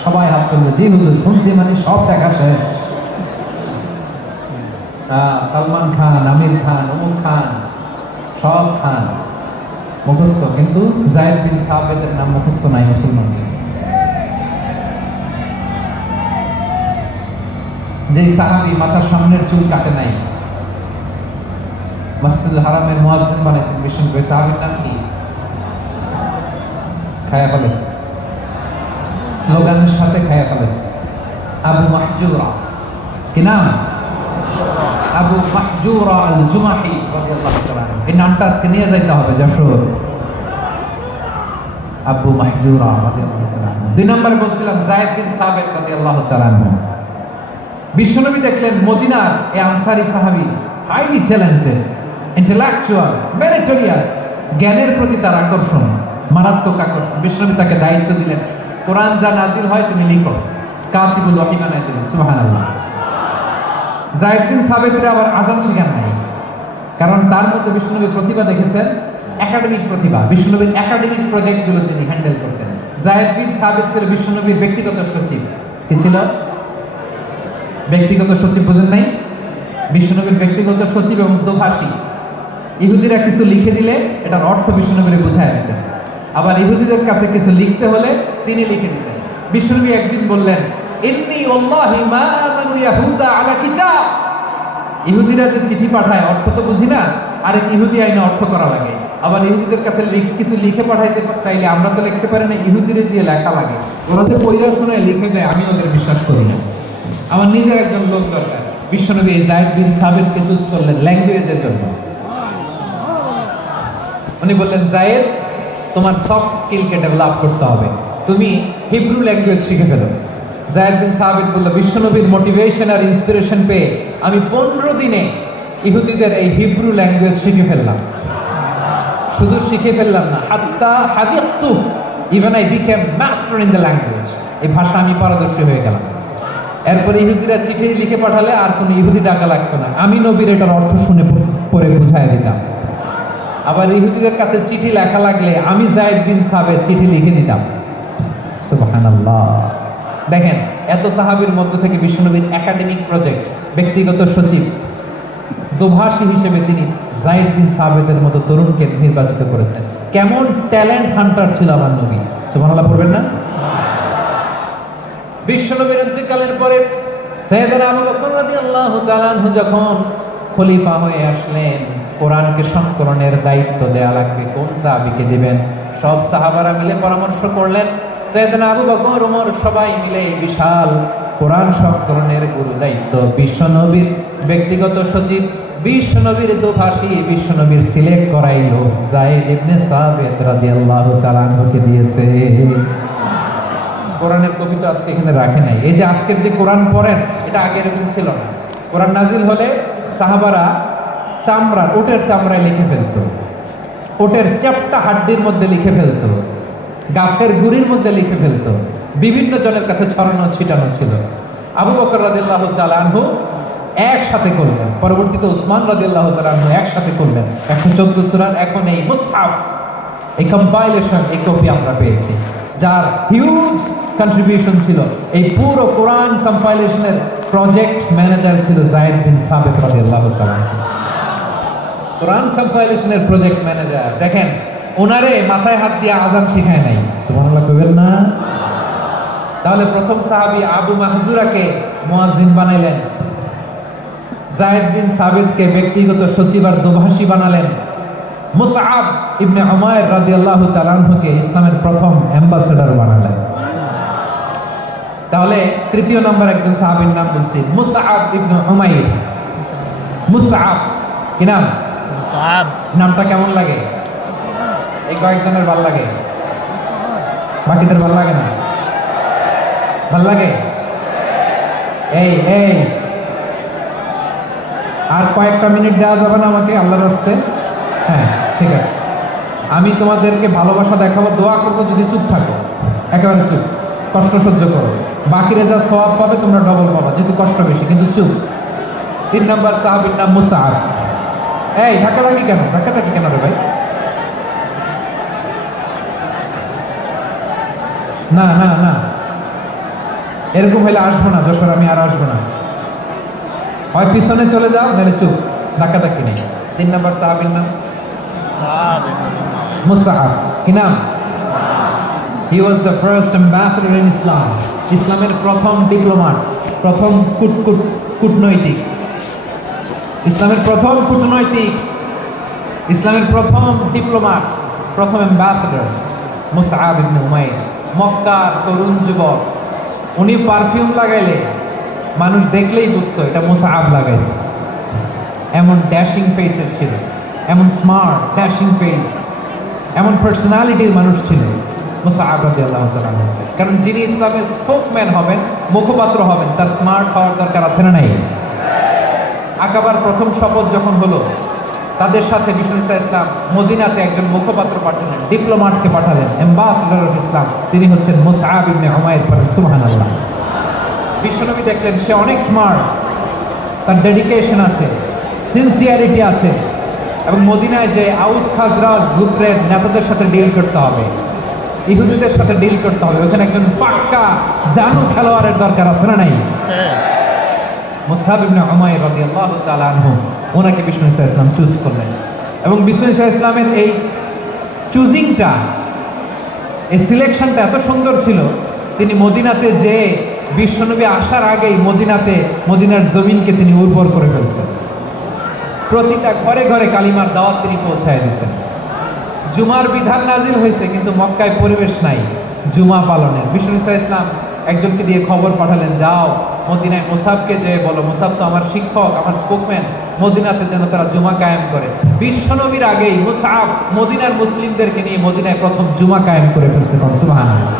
সবাই হাত তুলবে, জি হুজুর শুনছি, মানে সব দেখা শেষ। সালমান খান, আমির খান, অমুক খান, সব খান মুখস্থ, কিন্তু যায়েদ বিন সাবিতের নাম মুখস্থ নাই মুসলমানদের। যে সাহাবী মাথার সামনের চুল কাটে নাই, মসজিদুল হারামের মুয়াজ্জিন বানাইছেন বিশ্বনবী। সাহাবীর নাম কি? খায়া ফেলেছে, স্লোগানের সাথে খায়া ফেলেছে। আবু মাহজুরা। কি নাম? আবু মাহজুরা আল জুমাহি রাদিয়াল্লাহু তাআলা। এই নামটা আজকে নিয়ে যাইতে হবে যশোর। আবু মাহজুরা রাদিয়াল্লাহু তাআলা। 2 নম্বরে বলছিলাম যায়েদ বিন সাবিত রাদিয়াল্লাহু তাআলা। বিশ্বনবী দেখলেন মদিনার এই আনসারী সাহাবী হাইলি ট্যালেন্টেড, ইন্টেলেকচুয়াল, মেরিটোরিয়াস, জ্ঞানের প্রতি তার আকর্ষণ, মারাত্মক আকর্ষণ। বিশ্বনবী তাকে দায়িত্ব দিলেন, কোরআন যা নাজিল হয় তুমি লিখো, কাতিবুল ওয়াহী বানায় দিলেন। সুবহানাল্লাহ। যায়েদ বিন সাবিতের আবার আযান শেখান নাই, কারণ তার মধ্যে বিশ্বনবী প্রতিভা দেখেছেন, একাডেমিক প্রতিভা। বিশ্বনবীর একাডেমিক প্রজেক্টগুলো তিনি হ্যান্ডেল করতেন। যায়েদ বিন সাবিত ছিল বিশ্বনবীর ব্যক্তিগত সচিব। কি ছিল? ব্যক্তিগত সচিব। বুঝেন নাই? বিশ্বনবীর ব্যক্তিগত সচিব এবং দোভাষী। ইহুদিরা কিছু লিখে দিলে এটার অর্থ বিশ্বনবীরে বুঝায় দিতেন, আবার ইহুদিদের কাছে কিছু লিখতে হলে তিনি লিখে দিতেন। বিশ্বনবী একদিন বললেন, ইন্নী ওয়াল্লাহি মা আমানু ইয়াহুদা আলা কিতাব। ইহুদিরা যে চিঠি পাঠায় অর্থ তো বুঝি না, আরেক ইহুদি আইনে অর্থ করা লাগে। আবার ইহুদিদের কাছে কিছু লিখে পাঠাইতে চাইলে আমরা তো লিখতে পারি না, ইহুদিদের দিয়ে লেখা লাগে। ওরা যে পড়ে শুনে লিখে দেয়, আমি ওদের বিশ্বাস করি না। আমার নিজের একজন লোক দরকার। বিশ্বনবী যায়েদ বিন সাবিতকে চুজ করলেন ল্যাঙ্গুয়েজের জন্য। উনি বললেন, যায়েদ, তোমার সফট স্কিলকে ডেভেলপ করতে হবে, তুমি হিব্রু ল্যাঙ্গুয়েজ শিখে ফেলো। যায়েদ বিন সাবিত বলল, বিশ্বনবীর মোটিভেশন আর ইন্সপিরেশন পেয়ে আমি 15 দিনে ইহুদিদের এই হিব্রু ল্যাঙ্গুয়েজ শিখে ফেললাম। শুধু শিখে ফেললাম না, হাত্তা হাদিয়াতু, even I became master in the language. এই ভাষা আমি পারদর্শী হয়ে গেলাম। এরপরে ইহুদিরা চিঠি লিখে পাঠালে আর কোনো ইহুদি ডাকা লাগতো না, আমি নবীর এটার অর্থ শুনে পরে বুঝাই দিতাম। আবার ইহুদিদের কাছে চিঠি লেখা লাগলে আমি যায়েদ বিন সাবিত চিঠি লিখে দিতাম। সুবহানাল্লাহ। দেখেন, এত সাহাবীর মধ্য থেকে বিশ্বনবীর একাডেমিক প্রজেক্ট, ব্যক্তিগত সচিব, দোভাষী হিসেবে তিনি যায়েদ বিন সাবিতের মতো তরুণকে নির্বাচিত করেছেন। কেমন ট্যালেন্ট হান্টার ছিল আমার নবী। সুবহানাল্লাহ পড়বেন না? বিশ্বনবীর ইন্তেকালের পরে সাইয়েদনা আবু বকর রাদিয়াল্লাহু তাআলা আনহু যখন খলিফা হয়ে আসলেন, কোরআনকে সংকলনের দায়িত্ব দেয়া লাগবে, কোন সাহাবীকে দিবেন? সব সাহাবারা মিলে পরামর্শ করলেন। সাইয়েদনা আবু বকর, ওমর সবাই মিলে বিশাল কোরআন সংকলনের গুরু দায়িত্ব বিশ্বনবীর ব্যক্তিগত সচিব, বিশ্বনবীর দোভাষী, বিশ্বনবীর সিলেক্ট করাইলো যায়েদ ইবনে সাবিত রাদিয়াল্লাহু তাআলা আনহুকে দিয়েছে। কোরআনের কপি তো আজকে এখানে রাখে নাই। এই যে আজকের যে কোরআন পড়েন, এটা আগে এরকম ছিল না। কোরআন নাজিল হলে সাহাবারা চামড়া, ওটের চামড়ায় লিখে ফেলতো, ওটের চ্যাপ্টা হাড্ডির মধ্যে লিখে ফেলতো, গাছের গুড়ির মধ্যে লিখে ফেলতো, বিভিন্ন জনের কাছে ছড়ানো ছিটানো ছিল। আবু বকর রাদিয়াল্লাহু তাআলা আনহু একসাথে করলেন, পরবর্তীতে উসমান রাদিয়াল্লাহু তাআলা আনহু একসাথে করলেন 114 সূরার। এখন এই মুসহাফ, এই কম্পাইলেশন, এই কপি আমরা পেয়েছি, যার হিউজ কন্ট্রিবিউশন ছিল। এই পুরো কোরআন কম্পাইলেশনের প্রজেক্ট ম্যানেজার ছিল যায়েদ বিন সাবিত রাদিয়াল্লাহু তাআলা। কোরআন কম্পাইলেশনের প্রজেক্ট ম্যানেজার। দেখেন, ওনারে মাথায় হাত দিয়ে আযান শিখায় নাই। সুবহানাল্লাহ কইবেন না? তাহলে প্রথম সাহাবী আবু মাহজুরাকে মুয়াজ্জিন বানাইলেন, যায়েদ বিন সাবিতকে ব্যক্তিগত সচিব আর দোভাষী বানালেন, মুসআব ইবনে উমাইর রাদিয়াল্লাহু তাআলা আনহুকে ইসলামের প্রথম অ্যাম্বাসেডর বানালেন। তাহলে তৃতীয় নম্বর একজন সাহাবীর নাম বলছি, মুসআব ইবনে উমাইর। মুসআব কি নাম? মুসআব। নামটা কেমন লাগে? এই কয়েকজনের ভালো লাগে, বাকিদের ভালো লাগে না? ভালো লাগে? এই এই আর কয়েকটা মিনিট দেওয়া যাবে না আমাকে আল্লাহর রাস্তে? হ্যাঁ, ঠিক আছে। আমি তোমাদেরকে ভালোবাসা দেখাবো, দোয়া করবো যদি চুপ থাকো, একেবারে চুপ, কষ্ট সহ্য করো। বাকিরা যা সওয়াব পাবে তোমরা ডবল পাবা, যেহেতু কষ্ট বেশি, কিন্তু চুপ। 3 নম্বর সাহাবীর নাম মুসআব। এই ধাক্কাধাক্কি কেন? ধাক্কাধাক্কি কেন রে ভাই? না না না, এরকম হইলে আসবো না যশোর, আমি আর আসবো না। হয় পিছনে চলে যাও, নাহলে চুপ, ধাক্কাধাক্কি নেই। 3 নম্বর সাহাবীর নাম মুসআব। কি নাম? He was the first ambassador in Islam. ইসলামের প্রথম ডিপ্লোমাট, প্রথম কূটনৈতিক, ইসলামের প্রথম কূটনৈতিক, ইসলামের প্রথম ডিপ্লোমাট, প্রথম অ্যাম্বাসেডর মুসআব ইবনে উমাইর। মক্কার তরুণ যুবক, উনি পারফিউম লাগাইলে মানুষ দেখলেই বুঝতো এটা মুসআব লাগাইছে। এমন ড্যাশিং ফেসের ছিল, এমন স্মার্ট ড্যাশিং ফেস, এমন পার্সোনালিটির মানুষ ছিল। মুসআব রাদিয়াল্লাহু তাআলা আনহু। কারণ যিনি ইসলামের স্পোকম্যান হবেন, মুখপাত্র হবেন, তার স্মার্ট হওয়ার দরকার আছে না নাই? আকাবার প্রথম শপথ যখন হলো, তাদের সাথে বিষ্ণু ইসলাম মদিনাতে একজন মুখপাত্র পাঠালেন, ডিপ্লোমাটকে পাঠালেন, অ্যাম্বাসেডর অফ ইসলাম, তিনি হচ্ছেন মুসআব ইবনে উমাইর। সুবহানাল্লাহ। বিশ্বনবী দেখলেন সে অনেক স্মার্ট, তার ডেডিকেশন আছে, সিনসিয়ারিটি আছে, এবং মদিনায় যে আউস খাজরাজ গোত্রের নেতাদের সাথে ডিল করতে হবে, ইহুদিদের সাথে ডিল করতে হবে, ওখানে একজন পাক্কা জানু খেলোয়াড়ের দরকার আছে না নাই? মুসআব ইবনে উমাইর রাদিয়াল্লাহু তাআলা আনহু, ওনাকে বিষ্ণু ইসলাম চুজ করলেন। এবং বিষ্ণু ইসলামের এই চুজিংটা, এই সিলেকশনটা এত সুন্দর ছিল, তিনি মদিনাতে যে বিশ্বনবী আসার আগেই মদিনার জমিনকে তিনি উর্বর করে ফেলছেন। প্রতিটা ঘরে ঘরে কালিমার দাওয়াত তিনি পৌঁছায় দিচ্ছেন। জুমার বিধান নাজিল হয়েছে, কিন্তু মক্কায় পরিবেশ নাই জুমা পালনের। বিষ্ণু ইসলাম একজনকে দিয়ে খবর পাঠালেন, যাও মদিনায় মুসাবকে যে বলো, মুসাব তো আমার শিক্ষক, আমার স্পোকম্যান, মদিনাতে যেন তারা জুমা কায়েম করে। বিশ্বনবীর আগেই মুসাব মদিনার মুসলিমদেরকে নিয়ে মদিনায় প্রথম জুমা কায়েম করে ফেলছে। সুবহানাল্লাহ।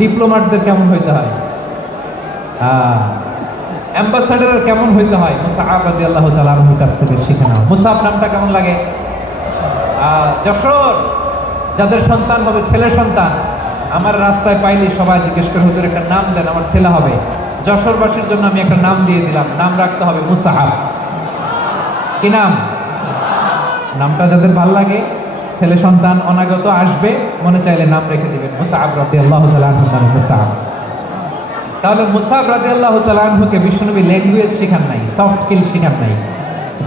ডিপ্লোমাটদের কেমন হইতে হয়, অ্যাম্বাসাডারের কেমন হইতে হয়, মুসআব রাদিয়াল্লাহু তাআলা আনহুর কাছ থেকে শিখে নাও। মুসআব নামটা কেমন লাগে? যশোর যাদের সন্তান হবে, ছেলে সন্তান, আমার রাস্তায় পাইলে সবাই জিজ্ঞেস করে, হুজুর একটা নাম দেন, আমার ছেলে হবে। যশোরবাসীর জন্য আমি একটা নাম দিয়ে দিলাম, নাম রাখতে হবে মুসআব। কি নাম? নামটা যাদের ভাল লাগে, ছেলে সন্তান অনাগত আসবে, মনে চাইলে নাম রেখে দিবেন মুসআব রাদিয়াল্লাহু তাআলা আনহু নামে মুসআব। তাহলে মুসআব রাদিয়াল্লাহু তাআলা আনহুকে বিশ্বনবী ল্যাঙ্গুয়েজ শিখান নাই, সফট স্কিল শিখান নাই।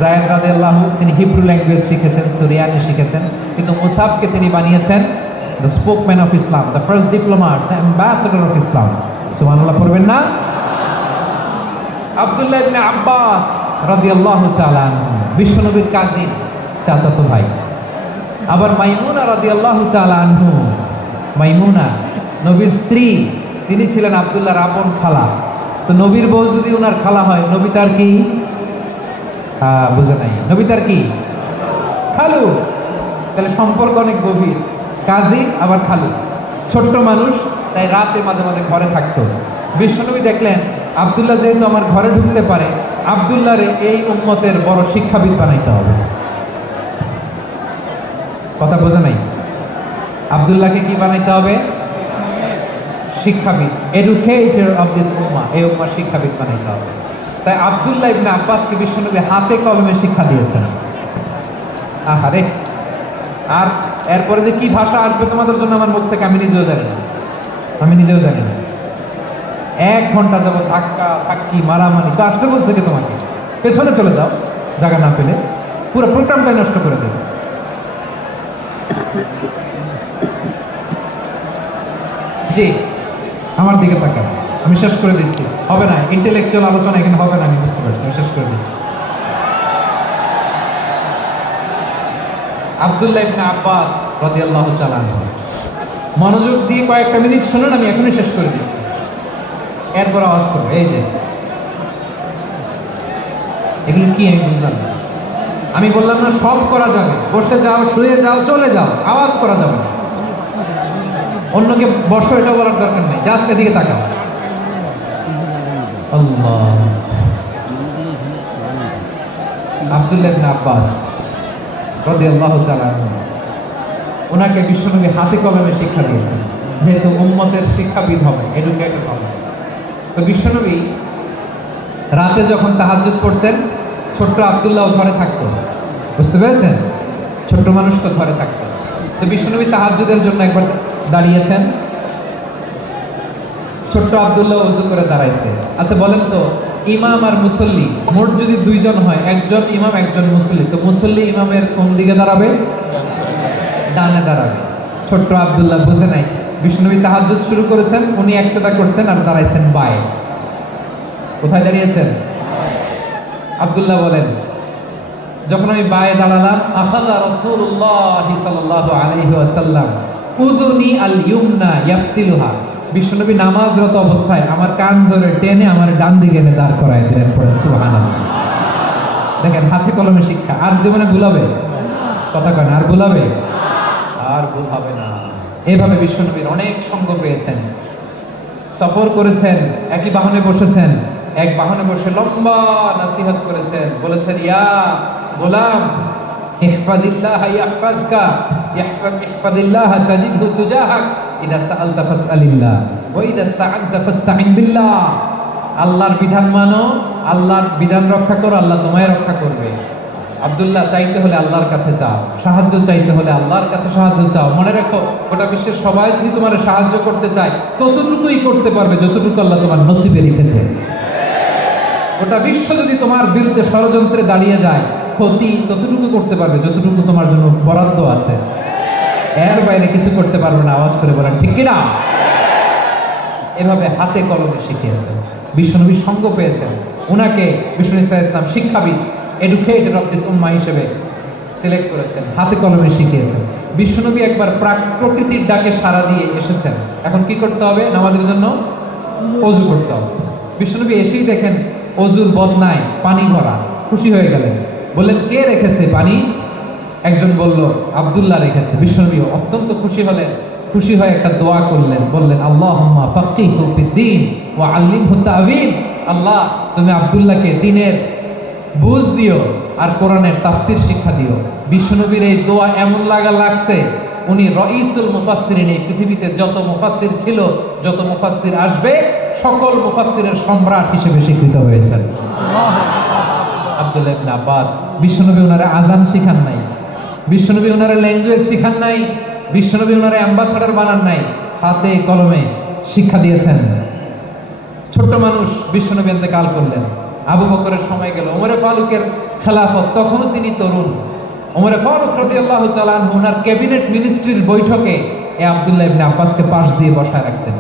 যায়েদ রাদিয়াল্লাহু তিনি হিব্রু ল্যাঙ্গুয়েজ শিখেছেন, সুরিয়ানি শিখেছেন, কিন্তু মুসআবকে তিনি বানিয়েছেন the spokesman of Islam, the first diplomat, the ambassador of Islam. সুবহানাল্লাহ পড়বেন না? আব্দুল্লাহ ইবনে আব্বাস রাদিয়াল্লাহু তাআলা আনহু বিশ্বনবীর কাজিন, চাচাতো ভাই। আবার মাইমুনা রাদিয়াল্লাহু তাআলা আনহু, মাইমুনা নবীর স্ত্রী, তিনি ছিলেন আব্দুল্লাহর আপন খালা। তো নবীর বউ যদি ওনার খালা হয়, নবী তার কি? বুঝে নাই, নবী তার কি? খালু। তাহলে সম্পর্ক অনেক গভীর, কাজিন আবার খালু, ছোট্ট মানুষ, তাই রাতে মাঝে মাঝে ঘরে থাকতো। বিশ্বনবী দেখলেন আব্দুল্লাহ যেহেতু আমার ঘরে ঢুকতে পারে, আব্দুল্লাহরে এই উম্মতের বড় শিক্ষাবিদ বানাইতে হবে। কথা বোঝা নাই? আব্দুল্লাহকে কি বানাইতে হবে? শিক্ষাবিদ, এডুকেটর অফ দিস উম্মাহ, এই উম্মার শিক্ষাবিদ বানাইতে হবে। তাই আব্দুল্লাহ ইবনে আব্বাসকে বিশ্বনবী হাতে কলমে শিক্ষা দিয়েছেন। আহারে, আর এরপরে যে কি ভাষা আসবে তোমাদের জন্য আমার মুখ থেকে আমি নিজেও জানি না, জানি না। 1 ঘন্টা যাবো ধাক্কা ধাক্কি মারামারি, তো আসতে বলছে যে তোমাকে পেছনে চলে যাও, জায়গা না পেলে পুরো প্রোগ্রামটাই নষ্ট করে দেবে। জি, আমার দিকে তাকান, আমি শেষ করে দিচ্ছি। হবে না, ইন্টেলেকচুয়াল আলোচনা এখানে হবে না, আমি বুঝতে পারছি, আমি শেষ করে দিচ্ছি। আব্দুল্লাহ ইবনে আব্বাস রাদিয়াল্লাহু তাআলা আনহু, মনোযোগ দিয়ে কয়েকটা মিনিট শুনুন, আমি এখনই শেষ করে দিচ্ছি, এরপর আওয়াজ করবো। এই যে এগুলো কি আমি বুঝলাম না। আমি বললাম না সব করা যাবে, বসে যাও, শুয়ে যাও, চলে যাও, আওয়াজ করা যাবে না। অন্যকে বসো এটা বলার দরকার নেই, জাস্ট এদিকে তাকাও। আল্লাহ। আব্দুল্লাহ ইবনে আব্বাস রাদিয়াল্লাহু তাআলা আনহু, ওনাকে বিশ্বনবী হাতে কলমে শিক্ষা দিয়েছেন, যেহেতু উম্মতের শিক্ষাবিদ হবে, এডুকেটর হবে। তো বিশ্বনবী রাতে যখন তাহাজ্জুদ পড়তেন, ছোট্ট আব্দুল্লাহ ঘরে থাকতো, বুঝতে পেরেছেন? ছোট্ট মানুষ তো ঘরে থাকতো। তো বিশ্বনবী তাহাজ্জুদের জন্য একবার দাঁড়িয়েছেন, ছোট্ট আব্দুল্লাহ ওযু করে দাঁড়াইছে। আচ্ছা বলেন তো, ইমাম আর মুসল্লি মোট যদি 2 জন হয়, একজন ইমাম একজন মুসল্লি, তো মুসল্লি ইমামের কোন দিকে দাঁড়াবে? ডানে দাঁড়াবে। ছোট্ট আব্দুল্লাহ বুঝে নাই, বিষ্ণুবী তাহাজ্জুদ শুরু করেছেন, উনি একটা করছেন আর দাঁড়াইছেন বায়ে। কোথায় দাঁড়িয়েছেন? আব্দুল্লাহ বলেন, যখন আমি বায়ে দাঁড়ালাম, আখাযা রাসূলুল্লাহ সাল্লাল্লাহু আলাইহি ওয়াসাল্লাম উযুনি আল ইউমনা ইয়াফতিলুহা, বিশ্বনবী নামাজরত অবস্থায় আমার কান ধরে টেনে আমার ডান দিকে এনে দাঁড় করায় দিলেন। পড়ে সুবহানাল্লাহ। দেখেন হাতে কলমে শিক্ষা। আর জীবনে ভুল হবে? কথা কয় না, আর ভুল হবে? আর ভুল হবে না। এইভাবে বিশ্বনবীর অনেক সঙ্গ পেয়েছেন, সফর করেছেন, একই বাহনে বসেছেন, এক বাহনে বসে লম্বা নসিহত করেছেন, বলেছেন ইয়া গোলাম ইহফাদিল্লাহ ইয়াহফাজকা ইহফাদিল্লাহ তাজিদহু তুজাহাক ইদা সাআলতা ফাসআলিল্লাহ ওয়া ইদা ইসতাআনতা ফাসতাইন বিল্লাহ। আল্লাহর বিধান মানো, আল্লাহর বিধান রক্ষা করো, আল্লাহ তোমায় রক্ষা করবে। আব্দুল্লাহ, চাইতে হলে আল্লাহর কাছে চাও, সাহায্য চাইতে হলে আল্লাহর কাছে সাহায্য চাও। মনে রাখো, গোটা বিশ্বের সবাই যদি তোমার সাহায্য করতে চায় ততটুকুই করতে পারবে যতটুকু আল্লাহ তোমার নসিবে রেখেছে। গোটা বিশ্ব যদি তোমার বিরুদ্ধে ষড়যন্ত্রে দাঁড়িয়ে যায়, ক্ষতি ততটুকু করতে পারবে যতটুকু তোমার জন্য বরাদ্দ আছে, এর বাইরে কিছু করতে পারবে না। আওয়াজ করে বলেন ঠিক কিনা? এভাবে হাতে কলমে শিখিয়েছেন, বিশ্বনবী সঙ্গ পেয়েছেন। উনাকে বিশ্বনবী সাল্লাল্লাহু আলাইহি ওয়াসাল্লাম শিক্ষাবিদ, এডুকেটর অফ দিস উম্মাহ হিসেবে সিলেক্ট করেছেন, হাতে কলমে শিখিয়েছেন। বিশ্বনবী একবার প্রকৃতির ডাকে সাড়া দিয়ে এসেছেন। এখন কি করতে হবে? নামাজের জন্য ওযু করতে হবে। বিশ্বনবী এসেই দেখেন ওযুর বদনায় পানি ভরা, খুশি হয়ে গেলেন, বললেন কে রেখেছে পানি? একজন বলল আব্দুল্লাহ রেখেছে। বিশ্বনবী অত্যন্ত খুশি হলেন, খুশি হয়ে একটা দোয়া করলেন, বললেন আল্লাহুম্মা ফাক্কিহু ফিদ্দীন ওয়া আল্লিমহু তা'ওয়ীল। আল্লাহ, তুমি আব্দুল্লাহকে দ্বীনের বুঝ দিও আর কোরআনের তাফসীর শিক্ষা দিও। বিশ্বনবীর এই দোয়া এমন লাগছে উনি রাইসুল মুফাসসিরিন, এই পৃথিবীতে যত মুফাসসির ছিল, যত মুফাসসির আসবে, সকল মুফাসসিরের সম্রাট হিসেবে স্বীকৃত হয়েছেন। আব্দুল্লাহ ইবনে আব্বাস, বিশ্বনবী ওনারে আযান শিখান নাই, বিশ্বনবী ওনারে ল্যাঙ্গুয়েজ শিখান নাই, বিশ্বনবী ওনারে অ্যাম্বাসাডর বানান নাই, হাতে কলমে শিক্ষা দিয়েছেন। ছোট্ট মানুষ, বিশ্বনবী ইন্তেকাল করলেন, আবু বকরের সময় গেল, ওমরে ফারুকের খেলাফত, তখনও তিনি তরুণ। ওমরে ফারুক রাদিয়াল্লাহু তাআলা আনহু ওনার ক্যাবিনেট মিনিস্ট্রির বৈঠকে এই আব্দুল্লাহ ইবনে আব্বাসকে পাশ দিয়ে বসায় রাখতেন।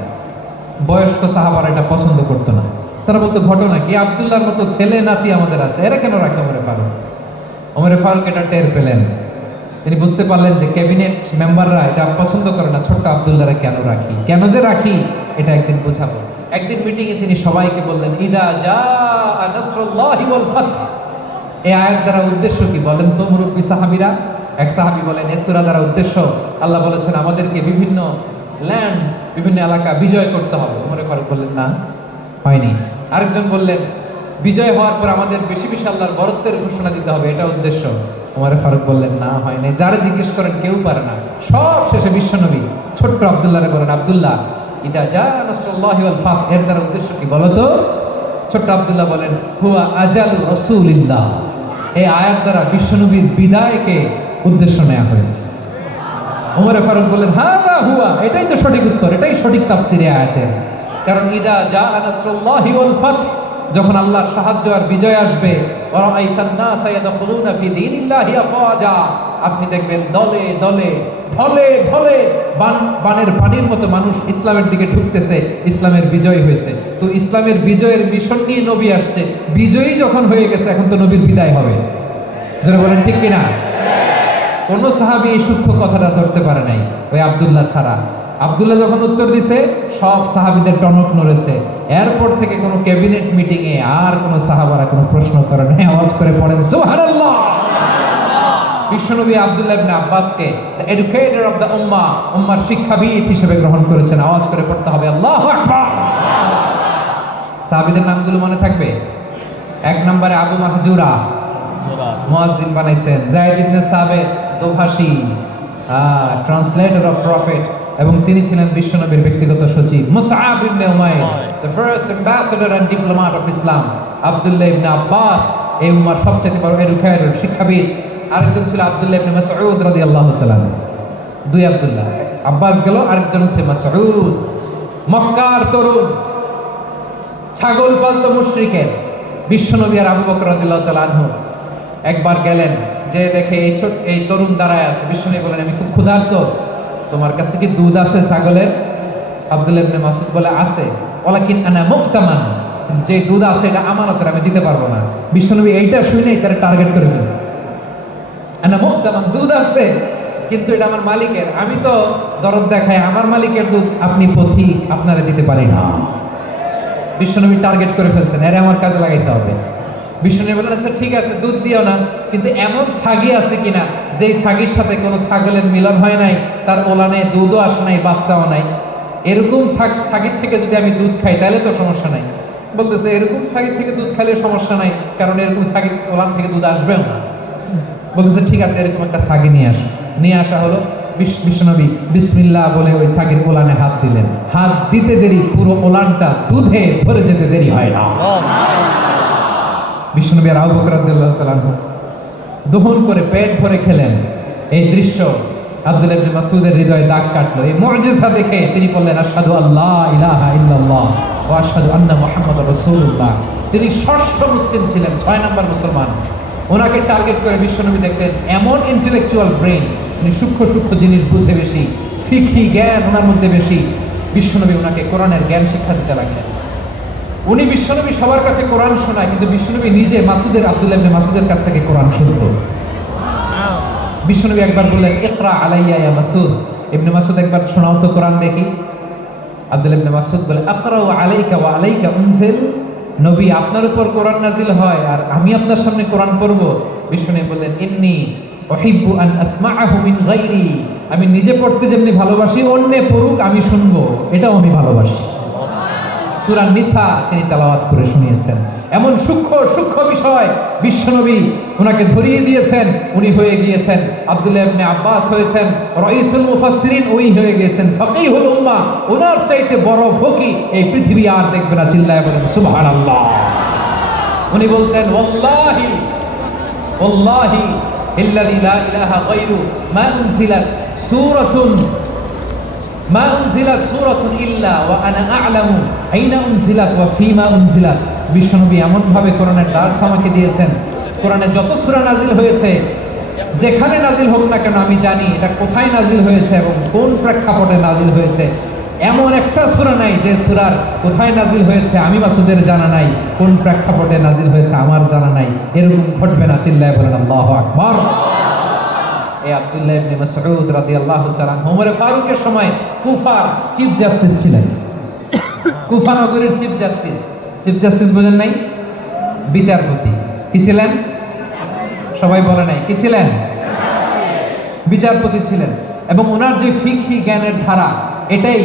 বয়স্ক সাহাবারা এটা পছন্দ করতো না, তারা বলতো ঘটনা কি, আব্দুল্লাহর মতো ছেলে নাতি আমাদের আছে, এরা কেন রাখে ওমরে ফারুক? ওমরে ফারুক এটা টের পেলেন, তিনি বুঝতে পারলেন যে ক্যাবিনেট মেম্বাররা এটা পছন্দ করে না, ছোট্ট আব্দুল্লাহরা কেন রাখি, কেন যে রাখি এটা একদিন বোঝাবো। একদিন মিটিংয়ে তিনি সবাইকে বললেন ইদা জাআ নাসরুল্লাহি ওয়াল ফাতহ। এই আয়াত দ্বারা উদ্দেশ্য কি বলেন তো মুরব্বী সাহাবীরা? এক সাহাবী বলেন এই সূরা দ্বারা উদ্দেশ্য, আল্লাহ বলেছেন আমাদেরকে বিভিন্ন ল্যান্ড, বিভিন্ন এলাকা বিজয় করতে হবে। ওমরে ফারুক বললেন না, হয়নি। আরেকজন বললেন বিজয় হওয়ার পর আমাদের বেশি বেশি আল্লাহর বরত্বের ঘোষণা দিতে হবে, এটা উদ্দেশ্য। ওমরে ফারুক বললেন না, হয় নাই। যারা জিজ্ঞেস করেন কেউ পারে না। সব শেষে বিশ্বনবী ছোট্ট আব্দুল্লাহরে বলেন আব্দুল্লাহ ইদা জাআ নাসরুল্লাহি ওয়াল ফাতহ, এর দ্বারা উদ্দেশ্য কি বলো তো? ছোট্ট আব্দুল্লাহ বলেন হুয়া আজালু রাসূলিল্লাহ। এই আয়াত দ্বারা বিশ্বনবীর বিদায়কে উদ্দেশ্য নেওয়া হয়েছে। ওমরে ফারুক বললেন হাযা হুয়া, এটাই তো সঠিক উত্তর, এটাই সঠিক তাফসীরে আয়াতের। কারণ ইদা জাআ নাসরুল্লাহি ওয়াল ফাতহ, যখন আল্লাহর সাহায্য আর বিজয় আসবে, ওয়ারাআইতান নাসা ইয়াদখুলুনা ফি দীনিল্লাহি আফওয়াজা, আপনি দেখবেন দলে দলে ঢলে ঢলে বানের পানির মতো মানুষ ইসলামের দিকে ঢুকতেছে, ইসলামের বিজয় হয়েছে। তো ইসলামের বিজয়ের মিশন নিয়ে নবী আসছে, বিজয়ী যখন হয়ে গেছে এখন তো নবীর বিদায় হবে। যারা বলেন ঠিক কিনা? কোন সাহাবী এই সূক্ষ্ম কথাটা ধরতে পারে নাই, ওই আব্দুল্লাহ ছাড়া। আব্দুল্লাহ যখন উত্তর দিছে সব সাহাবীদের টনক নড়েছে। এরপর থেকে কোনো ক্যাবিনেট মিটিং এ আর কোনো সাহাবারা কোনো প্রশ্ন করে নাই, আওয়াজ করে পড়েন সুবহানাল্লাহ। বিশ্বনবী আব্দুল্লাহ ইবনে আব্বাসকে দ্য এডুকেটর অফ দ্য উম্মাহ, উম্মার শিক্ষাবিদ হিসেবে গ্রহণ করেছেন। আওয়াজ করে পড়তে হবে আল্লাহু আকবার। সাহাবীদের নামগুলো মনে থাকবে? এক নম্বরে আবু মাহজুরা, মুয়াজ্জিন বানাইছেন। যায়েদ ইবনে সাবিত, দোভাষী, ট্রান্সলেটর অফ প্রফেট, এবং তিনি ছিলেন বিশ্বনবীর ব্যক্তিগত সচিব। Musab ibn Umair, the first ambassador and diplomat of Islam. Abdullah ibn Abbas, এই উম্মার সবচেয়ে বড় এডুকেটর, শিক্ষাবিদ। আরেকজন ছিল আব্দুল্লাহ ইবনে মাসউদ রাদিয়াল্লাহু তাআলা। দুই আব্দুল্লাহ, আব্বাস গেল, আরেকজন হচ্ছে মাসউদ। মক্কার তরুণ, ছাগল পালতো মুশরিকের। বিশ্বনবী আর আবু বকর রাদিয়াল্লাহু তাআলা আনহু একবার গেলেন, যে দেখে এই তরুণ দাঁড়ায় আছে। বিশ্বনবী বলেন আমি খুব ক্ষুধার্ত, তোমার কাছে কি দুধ আছে ছাগলের? আব্দুল্লাহ ইবনে মাসউদ বলে আছে। ওয়ালাকিন আনা মুক্তামান, যে দুধ আছে এটা আমানতের, আমি দিতে পারবো না। বিশ্বনবী এইটা শুনেই তার টার্গেট করে ফেলেছে। আনা মুক্তামান, দুধ আছে কিন্তু এটা আমার মালিকের, আমি তো দরদ দেখাই, আমার মালিকের দুধ আপনি পথিক, আপনারা দিতে পারি না। বিশ্বনবী টার্গেট করে ফেলছেন, এর আমার কাজে লাগাইতে হবে। বিষ্ণু বললেন আচ্ছা ঠিক আছে দুধ দিও না, কিন্তু এমন ছাগি আছে কিনা যে ছাগির সাথে কোনো ছাগলের মিলন হয় নাই, তার ওলানে দুধও আসে নাই, বাচ্চাও নাই, এরকম ছাগির থেকে যদি আমি দুধ খাই তাহলে তো সমস্যা নাই। বলতেছে এরকম ছাগির থেকে দুধ খাইলে সমস্যা নাই, কারণ এরকম ছাগির ওলান থেকে দুধ আসবেও না। বলতেছে ঠিক আছে এরকম একটা ছাগি নিয়ে আসা হলো। বিশ্বনবী বিসমিল্লাহ বলে ওই ছাগির ওলানে হাত দিলেন। হাত দিতে দেরি পুরো ওলানটা দুধে ভরে যেতে দেরি হয় না। বিশ্বনবী আর আবু বকর রাদিয়াল্লাহু তাআলা আনহু দহন করে পেট ভরে খেলেন। এই দৃশ্য আব্দুল্লাহ ইবনে মাসউদের হৃদয়ে দাগ কাটলো। এই মুজিজা দেখে তিনি বললেন আশহাদু আল্লা ইলাহা ইল্লাল্লাহ ওয়া আশহাদু আন্না মুহাম্মাদুর রাসূলুল্লাহ। তিনি ষষ্ঠ মুসলিম ছিলেন, 6 নম্বর মুসলমান। ওনাকে টার্গেট করে বিশ্বনবী দেখলেন এমন ইন্টেলেকচুয়াল ব্রেন, উনি সূক্ষ্ম সূক্ষ্ম জিনিস বুঝে বেশি, ফিকহি জ্ঞান ওনার মধ্যে বেশি। বিশ্বনবী ওনাকে কোরআনের জ্ঞান শিক্ষা দিতে লাগলেন। উনি বিশ্বনবী সবার কাছে কোরআন শোনায়, কিন্তু বিশ্বনবী নিজে আব্দুল্লাহ ইবনে মাসউদের কাছ থেকে কোরআন শুনতো। বিশ্বনবী একবার বললেন ইকরা আলাইয়া ইয়া মাসউদ। ইবনে মাসউদ একবার শোনাও তো কোরআন দেখি। আব্দুল্লাহ ইবনে মাসউদ বলে আকরাউ আলাইকা ওয়া আলাইকা উনজিল। নবী আপনার উপর কোরআন নাজিল হয় আর আমি আপনার সামনে কোরআন পড়ব। বিশ্বনবী বললেন ইন্নী উহিব্বু আন আসমাআহু মিন গায়রি। আমি নিজে পড়তে যেমনি ভালোবাসি, অন্যে পড়ুক আমি শুনবো, এটাও আমি ভালোবাসি। সূরা নিসা তিনি তেলাওয়াত করে শুনিয়েছেন। এমন সূক্ষ্ম বিষয় বিশ্বনবী ওনাকে ধরিয়ে দিয়েছেন। উনি হয়ে গিয়েছেন আব্দুল্লাহ ইবনে আব্বাস, হয়েছেন রাইসুল মুফাসসিরিন, ওই হয়ে গিয়েছেন ফাকিহুল উম্মাহ। ওনার চাইতে বড় ফকি এই পৃথিবী আর দেখবে না। চিল্লায় বলেন সুবহানাল্লাহ। উনি বলতেন ওয়াল্লাহি ওয়াল্লাহি ইল্লাযী লা ইলাহা গায়রু মা উনজিলাত সূরাতুন ইল্লা ওয়া আনা আ'লামু আইনা উনজিলাত ওয়া ফীমা উনজিলাত। বিশ্বনবী এমন ভাবে কোরআনের দার্স আমাকে দিয়েছেন, কোরআনে যত সূরা নাজিল হয়েছে, যেখানে নাজিল হোক না কেন আমি জানি এটা কোথায় নাজিল হয়েছে এবং কোন প্রেক্ষাপটে নাজিল হয়েছে। এমন একটা সূরা নাই যে সূরার কোথায় নাজিল হয়েছে আমি মাসউদের জানা নাই, কোন প্রেক্ষাপটে নাজিল হয়েছে আমার জানা নাই। এরকম ঘটবে না। চিল্লায় বলেন আল্লাহু আকবার। এই আব্দুল্লাহ ইবনে মাসউদ রাদিয়াল্লাহু তাআলা ওমর ফারুকের সময় কুফার চিফ জাস্টিস ছিলেন। কুফা নগরীর চিফ জাস্টিস বোঝেন নাই? বিচারপতি। কি ছিলেন? সবাই বলে নাই কি ছিলেন? বিচারপতি ছিলেন। এবং ওনার যে ফিকহি জ্ঞানের ধারা, এটাই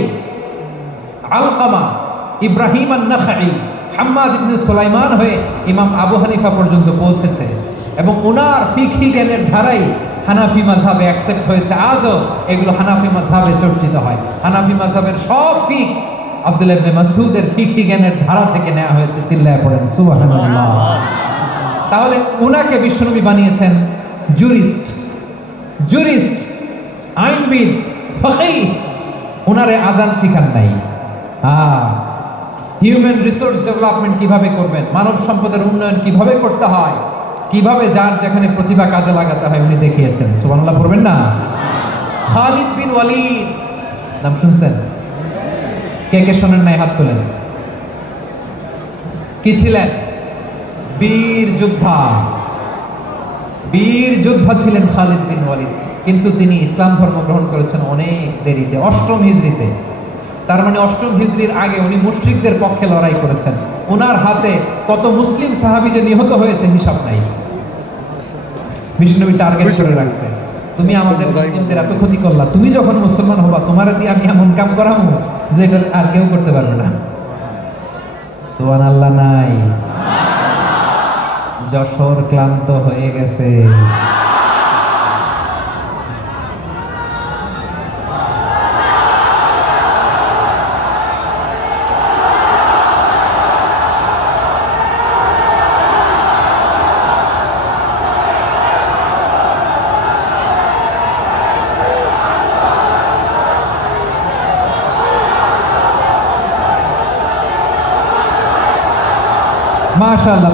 আলকামা, ইব্রাহিম আন-নাখাই, হাম্মাদ ইবনে সুলাইমান হয়ে ইমাম আবু হানিফা পর্যন্ত পৌঁছেছে। এবং ওনার ফিকহি জ্ঞানের ধারাই হানাফি মাযহাবে অ্যাকসেপ্ট হয়েছে। আজও এগুলো হানাফি মাযহাবে চর্চিত হয়। হানাফি মাযহাবের সব ফিক আব্দুল্লাহ ইবনে মাসউদের ফিকহি জ্ঞানের ধারা থেকে নেওয়া হয়েছে। চিল্লায় পড়েন সুবহানাল্লাহ। তাহলে ওনাকে বিশ্বনবী বানিয়েছেন জুরিস্ট, আইনবিদ, ফকিহ। ওনারে আযান শিখান নাই। হিউম্যান রিসোর্স ডেভেলপমেন্ট কিভাবে করবেন, মানব সম্পদের উন্নয়ন কিভাবে করতে হয়, কিভাবে যার যেখানে প্রতিভা কাজে লাগাতে হয় উনি দেখিয়েছেন। সুবহানাল্লাহ পড়বেন না? খালিদ বিন ওয়ালিদ নাম শুনছেন? কে শোনেন নাই? হাত তোলেন। কি ছিলেন? বীর যোদ্ধা ছিলেন খালিদ বিন ওয়ালিদ। কিন্তু তিনি ইসলাম ধর্ম গ্রহণ করেছেন অনেক দেরিতে, 8ম হিজরিতে। তার মানে 8ম হিজরির আগে উনি মুশরিকদের পক্ষে লড়াই করেছেন। ওনার হাতে কত মুসলিম সাহাবী যে নিহত হয়েছে হিসাব নাই। বিষ্ণুনবী টার্গেট করে রাখছে, তুমি আমাদের মুসলিমদের এত ক্ষতি করলা, তুমি যখন মুসলমান হবা তোমার দিয়ে আমি এমন কাম করাবো যে আর কেউ করতে পারবে না। সুবহানাল্লাহ নাই? যশোর ক্লান্ত হয়ে গেছে। মাশাআল্লাহ।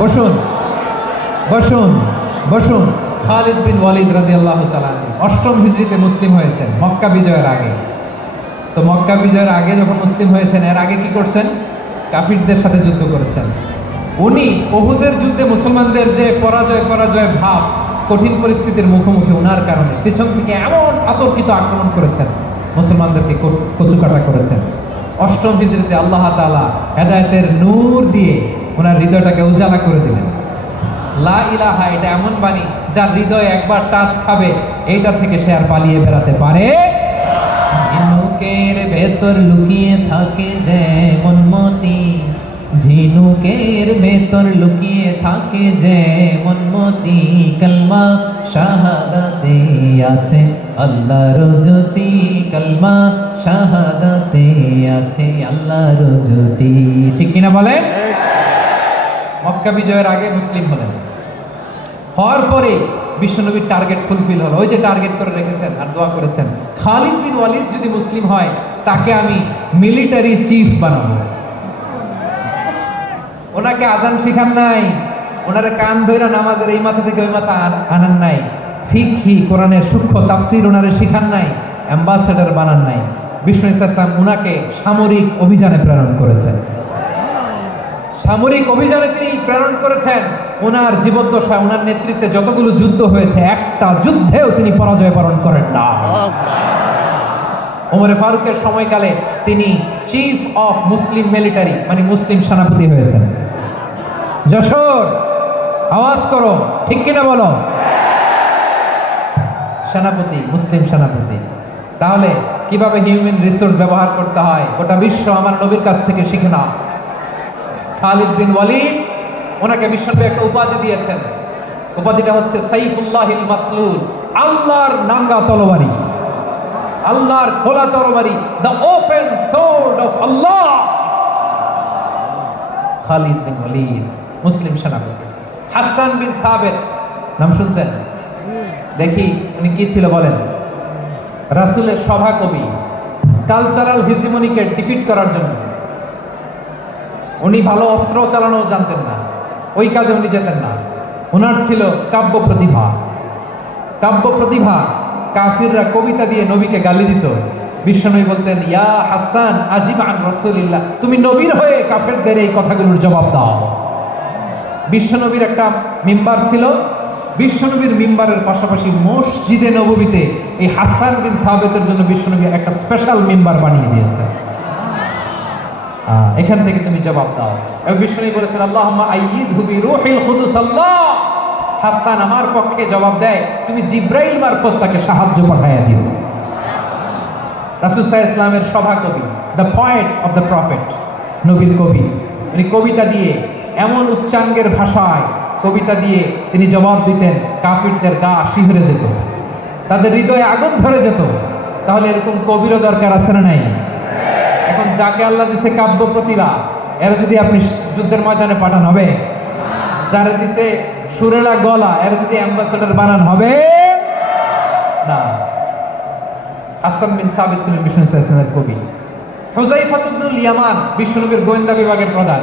বসুন। খালিদ বিন ওয়ালিদ রাদিয়াল্লাহু তাআলা 8ম হিজরিতে মুসলিম হয়েছেন, মক্কা বিজয়ের আগে। তো মক্কা বিজয়ের আগে যখন মুসলিম হয়েছেন, এর আগে কি করছেন? কাফিরদের সাথে যুদ্ধ করেছেন। উনি উহুদের যুদ্ধে মুসলমানদের যে পরাজয় ভাব, কঠিন পরিস্থিতির মুখোমুখি ওনার কারণে পেছন থেকে এমন আতর্কিত আক্রমণ করেছেন, মুসলমানদেরকে কচুকাটা করেছেন। 8ম হিজরিতে আল্লাহ তাআলা হেদায়েতের নূর দিয়ে ওনার হৃদয়টাকে উজালা করে দিলেন। লা ইলাহা এটা এমন বাণী যার হৃদয়ে একবার টাচ খাবে, এইটা থেকে সে আর পালিয়ে বেড়াতে পারে। ঝিনুকের ভেতর লুকিয়ে থাকে যেমন মতি, ঝিনুকের ভেতর লুকিয়ে থাকে যেমন মতি, কলমা শাহাদাতে আছে আল্লাহর জ্যোতি, কলমা শাহাদাতে আছে আল্লাহর জ্যোতি। ঠিক কিনা বলে? মক্কা বিজয়ের আগে মুসলিম হলেন, হওয়ার পরে বিশ্বনবীর টার্গেট ফুলফিল হলো। ওই যে টার্গেট করে রেখেছেন আর দোয়া করেছেন, খালিদ বিন ওয়ালিদ যদি মুসলিম হয় তাকে আমি মিলিটারি চিফ বানাবো। ওনাকে আজান শিখান নাই, ওনারে কান ধইরা নামাজের এই মাথা থেকে ওই মাথা আনান নাই, ফিকহি কোরআনের সূক্ষ্ম তাফসীর ওনারে শিখান নাই, অ্যাম্বাসেডর বানান নাই। বিষ্ণু ইসলাম উনাকে সামরিক অভিযানে প্রেরণ করেছেন। সামরিক অভিযানে তিনি প্রেরণ করেছেন। ওনার জীবদ্দশায় ওনার নেতৃত্বে যতগুলো যুদ্ধ হয়েছে, একটা যুদ্ধেও তিনি পরাজয় বরণ করেন না। ওমরে ফারুকের সময়কালে তিনি চিফ অফ মুসলিম মিলিটারি মানে মুসলিম সেনাপতি হয়েছেন। যশোর আওয়াজ করো, ঠিক কিনা বলো? সেনাপতি, মুসলিম সেনাপতি। তাহলে কিভাবে হিউম্যান রিসোর্স ব্যবহার করতে হয় গোটা বিশ্ব আমার নবীর কাছ থেকে শিখে না। খালিদ বিন ওয়ালিদ, ওনাকে বিশ্বনবী একটা উপাধি দিয়েছেন। উপাধিটা হচ্ছে সাইফুল্লাহিল মাসলুল, আল্লাহর নাঙ্গা তরবারি, আল্লাহর খোলা তরবারি, দ্য ওপেন সোর্ড অফ আল্লাহ। খালিদ বিন ওয়ালিদ মুসলিম সেনাপতি। হাসান বিন সাবিত নাম শুনছেন? দেখি উনি কি ছিল বলেন। রাসূলের সভা কবি, কালচারাল হিজিমনিকে ডিফিট করার জন্য। উনি ভালো অস্ত্র চালানো জানতেন না, ওই কাজে উনি যেতেন না। ওনার ছিল কাব্য প্রতিভা। কাব্য প্রতিভা, কাফিররা কবিতা দিয়ে নবীকে গালি দিত। বিশ্বনবী বলতেন, ইয়া হাসান আজিব আন রাসূলিল্লাহ, তুমি নবীর হয়ে কাফেরদের এই কথাগুলোর জবাব দাও। বিশ্বনবীর একটা মিম্বার ছিল, বিশ্বনবীর মিম্বারের পাশাপাশি মসজিদে নববীতে এই হাসান বিন সাবিতের জন্য বিশ্বনবী একটা স্পেশাল মিম্বার বানিয়ে দিয়েছে। এখান থেকে তুমি জবাব দাও। এবং বিশ্বনবী বলেছেন, আল্লাহুম্মা আইয়িদহু বিরূহিল কুদুস। আল্লাহ হাসান আমার পক্ষে জবাব দেয়, তুমি জিব্রাইল মারফত তাকে সাহায্য পাঠাইয়া দিও। রাসূল সাল্লাল্লাহু আলাইহি ওয়াসাল্লামের সভা কবি, the poet of the prophet, নবীর কবি। উনি কবিতা দিয়ে এমন উচ্চাঙ্গের ভাষায় কবিতা দিয়ে তিনি জবাব দিতেন, কাফিরদের গা শিহরে যেত, তাদের হৃদয়ে আগুন ধরে যেত। তাহলে এরকম কবিরও দরকার আছে না নাই? এখন যাকে আল্লাহ দিছে কাব্য প্রতিভা, এর যদি আপনি যুদ্ধের ময়দানে পাঠান হবে? যারা দিছে সুরেলা গলা, এর যদি অ্যাম্বাসেডর বানান হবে না। হাসান বিন সাবিত ছিলেন বিষ্ণু ইসলামের কবি। হুযায়ফা ইবনুল ইয়ামান বিশ্বনবীর গোয়েন্দা বিভাগের প্রধান।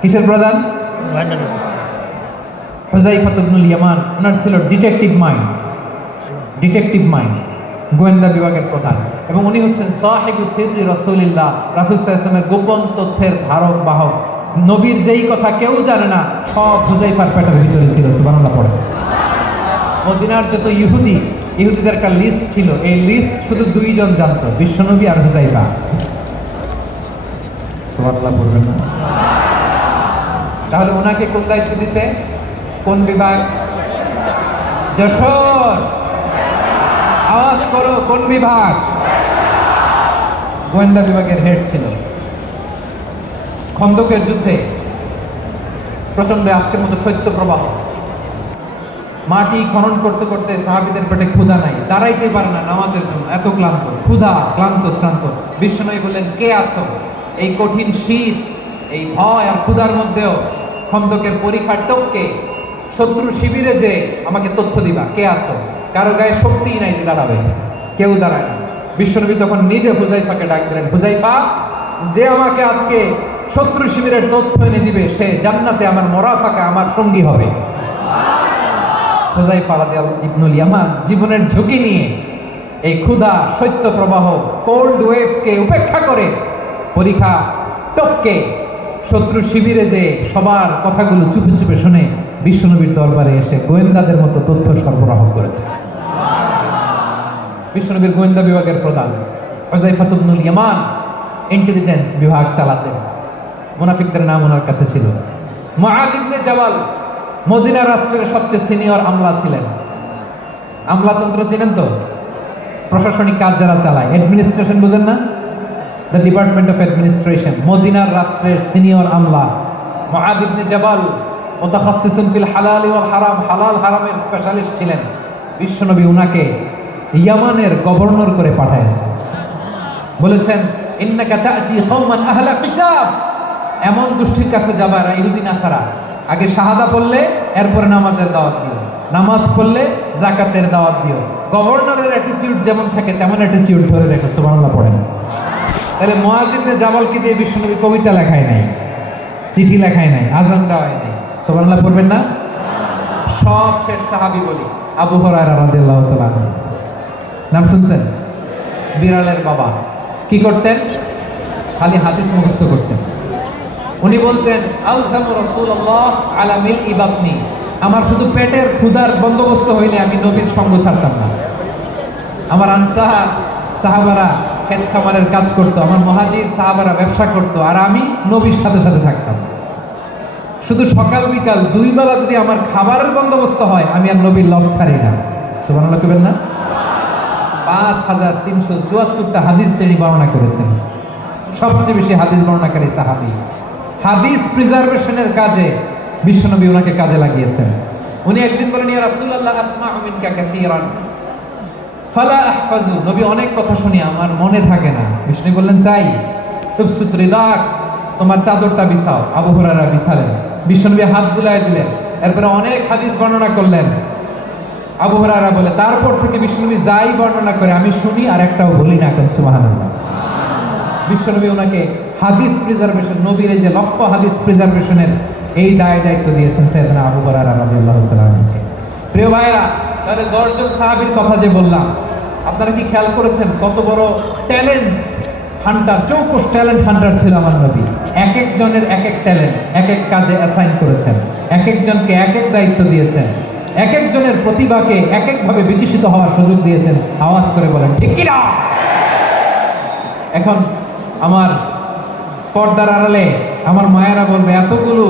কিসের প্রধান? হুযায়ফা ইবনুল ইয়ামান, ওনার ছিল ডিটেকটিভ মাইন্ড, ডিটেকটিভ মাইন্ড, গোয়েন্দা বিভাগের প্রধান। এবং উনি হচ্ছেন সাহিবু সিররি রাসূলিল্লাহ, রাসূল সাল্লাল্লাহু আলাইহি ওয়াসাল্লামের গোপন তথ্যের ধারক বাহক। নবীর যেই কথা কেউ জানে না, সব হুযায়ফার পেটের ভিতরে ছিল। সুবহানাল্লাহ পড়ে। মদিনার যত ইহুদিদের একটা লিস্ট ছিল, এই লিস্ট শুধু দুইজন জানতো, বিশ্বনবী আর হুযায়ফা। সুবহানাল্লাহ পড়বেন না? তাহলে ওনাকে কোন দায়িত্ব দিছে? কোন বিভাগ? যশোর আওয়াজ করো, কোন বিভাগ? গোয়েন্দা বিভাগের হেড ছিল। খন্দকের যুদ্ধে প্রচন্ড আজকের মতো শৈত্য প্রবাহ, মাটি খনন করতে করতে সাহাবীদের পেটে ক্ষুধা নাই, দাঁড়াইতে পারে না নামাজের জন্য, এত ক্লান্ত, ক্ষুধা, ক্লান্ত, শ্রান্ত। বিশ্বনবী বললেন, কে আছো? এই কঠিন শীত, এই ভয় আর ক্ষুধার মধ্যেও খন্দকের পরীক্ষার টপকে শত্রু শিবিরে যে আমাকে তথ্য দিবা, কে আছো? কারো গায়ে শক্তিই নাই যে দাঁড়াবে, কেউ দাঁড়ায় না। বিশ্বনবী তখন নিজে হুযায়ফাকে ডাক দিলেন, হুযায়ফা, যে আমাকে আজকে শত্রু শিবিরের তথ্য এনে দিবে, সে জান্নাতে আমার মরাফাকা আমার সঙ্গী হবে। হুযায়ফা রাদিয়াল্লাহু ইবনুল ইয়ামান জীবনের ঝুঁকি নিয়ে এই ক্ষুধা, শৈত্য প্রবাহ, কোল্ড ওয়েভসকে উপেক্ষা করে পরীক্ষা টপকে শত্রু শিবিরে যে সবার কথাগুলো চুপে চুপে শুনে বিশ্বনবীর দরবারে এসে গোয়েন্দাদের মতো তথ্য সরবরাহ করেছে। বিশ্বনবীর গোয়েন্দা বিভাগের প্রধান হুযায়ফা ইবনুল ইয়ামান ইন্টেলিজেন্স বিভাগ চালাতেন। মুনাফিকদের নাম ওনার কাছে ছিল। মুআয ইবনে জাবাল মদিনা রাষ্ট্রের সবচেয়ে সিনিয়র আমলা ছিলেন। আমলাতন্ত্র চিনেন তো? প্রশাসনিক কাজ যারা চালায়, অ্যাডমিনিস্ট্রেশন বুঝেন না? The department of administration. মদিনার রাষ্ট্রের সিনিয়র আমলা মুআয ইবনে জাবাল মুতাখাসসিসুন ফিল হালাল ওয়াল হারাম, হালাল হারামের স্পেশালিস্ট ছিলেন। বিশ্বনবী উনাকে ইয়ামানের গভর্নর করে পাঠাইছেন। বলেছেন ইন্নাকা তা'তি কওমান আহলা কিতাব, এমন গোষ্ঠীর কাছে যাবা ইহুদি নাসারা, আগে শাহাদা পড়লে এরপরে নামাজের দাওয়াত দিও, নামাজ পড়লে যাকাতের দাওয়াত দিও। গভর্নরের অ্যাটিটিউড যেমন থাকে তেমন অ্যাটিটিউড ধরে রেখো। সুবহানাল্লাহ পড়েন। তাহলে মুআয ইবনে জাবালকে দিয়ে বিশ্বনবী কবিতা লেখায় নাই, চিঠি লেখায় নাই, আযান দেওয়ায় নাই। সুবহানাল্লাহ পড়বেন না? সব শেষ সাহাবী বলি আবু হুরায়রা রাদিয়াল্লাহু তাআলা আনহু, নাম শুনছেন? বিড়ালের বাবা। কি করতেন? খালি হাদিস মুখস্থ করতেন। উনি বলতেন আলজামু রাসূলুল্লাহ আলা মিলই বাতনি, আমার শুধু পেটের ক্ষুধার বন্দোবস্ত হইলে আমি নবীর সঙ্গ ছাড়তাম না। আমার আনসার সাহাবারা ক্ষেত খামারের কাজ করতো, আমার মুহাজির সাহাবারা ব্যবসা করতো, আর আমি নবীর সাথে সাথে থাকতাম। শুধু সকাল বিকাল দুই বেলা যদি আমার খাবারের বন্দোবস্ত হয়, আমি আর নবীর লগ ছাড়ি না। সুবহানাল্লাহ কইবেন না? 5374টা হাদিস তিনি বর্ণনা করেছেন। সবচেয়ে বেশি হাদিস বর্ণনাকারী সাহাবী। হাদিস প্রিজার্ভেশনের কাজে বিশ্বনবী ওনাকে কাজে লাগিয়েছেন। উনি একদিন বলেন ইয়া রাসূলুল্লাহ আসমাউ মিনকা কাসীরান ফালা আহফাজু, নবী অনেক কথা শুনি আমার মনে থাকে না। বিষ্ণু বললেন তাই? তুবসুত রিদাক, তোমার চাদরটা বিছাও। আবু হুরায়রা বিছালেন, বিশ্বনবী হাত বুলায় দিলেন, এরপরে অনেক হাদিস বর্ণনা করলেন। আবু হুরায়রা বলে তারপর থেকে বিশ্বনবী যাই বর্ণনা করে আমি শুনি আর একটাও বলি না। এখন সুবহানাল্লাহ। বিশ্বনবী ওনাকে হাদিস প্রিজার্ভেশন, নবীর এই যে লক্ষ্য হাদিস প্রিজার্ভেশনের এই দায়িত্ব দিয়েছেন সাইয়েদনা আবু হুরায়রা রাদিয়াল্লাহু তাআলা আনহু। প্রিয় ভাইরা, তাহলে 10 জন সাহাবীর কথা যে বললাম, আপনারা কি খেয়াল করেছেন কত বড় ট্যালেন্ট হান্টার, চৌকস ট্যালেন্ট হান্টার ছিল আমার নবী। এক একজনের এক এক ট্যালেন্ট, এক এক কাজে অ্যাসাইন করেছেন, এক একজনকে এক এক দায়িত্ব দিয়েছেন, এক একজনের প্রতিভাকে এক একভাবে বিকশিত হওয়ার সুযোগ দিয়েছেন। আওয়াজ করে বলেন ঠিক কি না? এখন আমার পর্দার আড়ালে আমার মায়েরা বলবে এতগুলো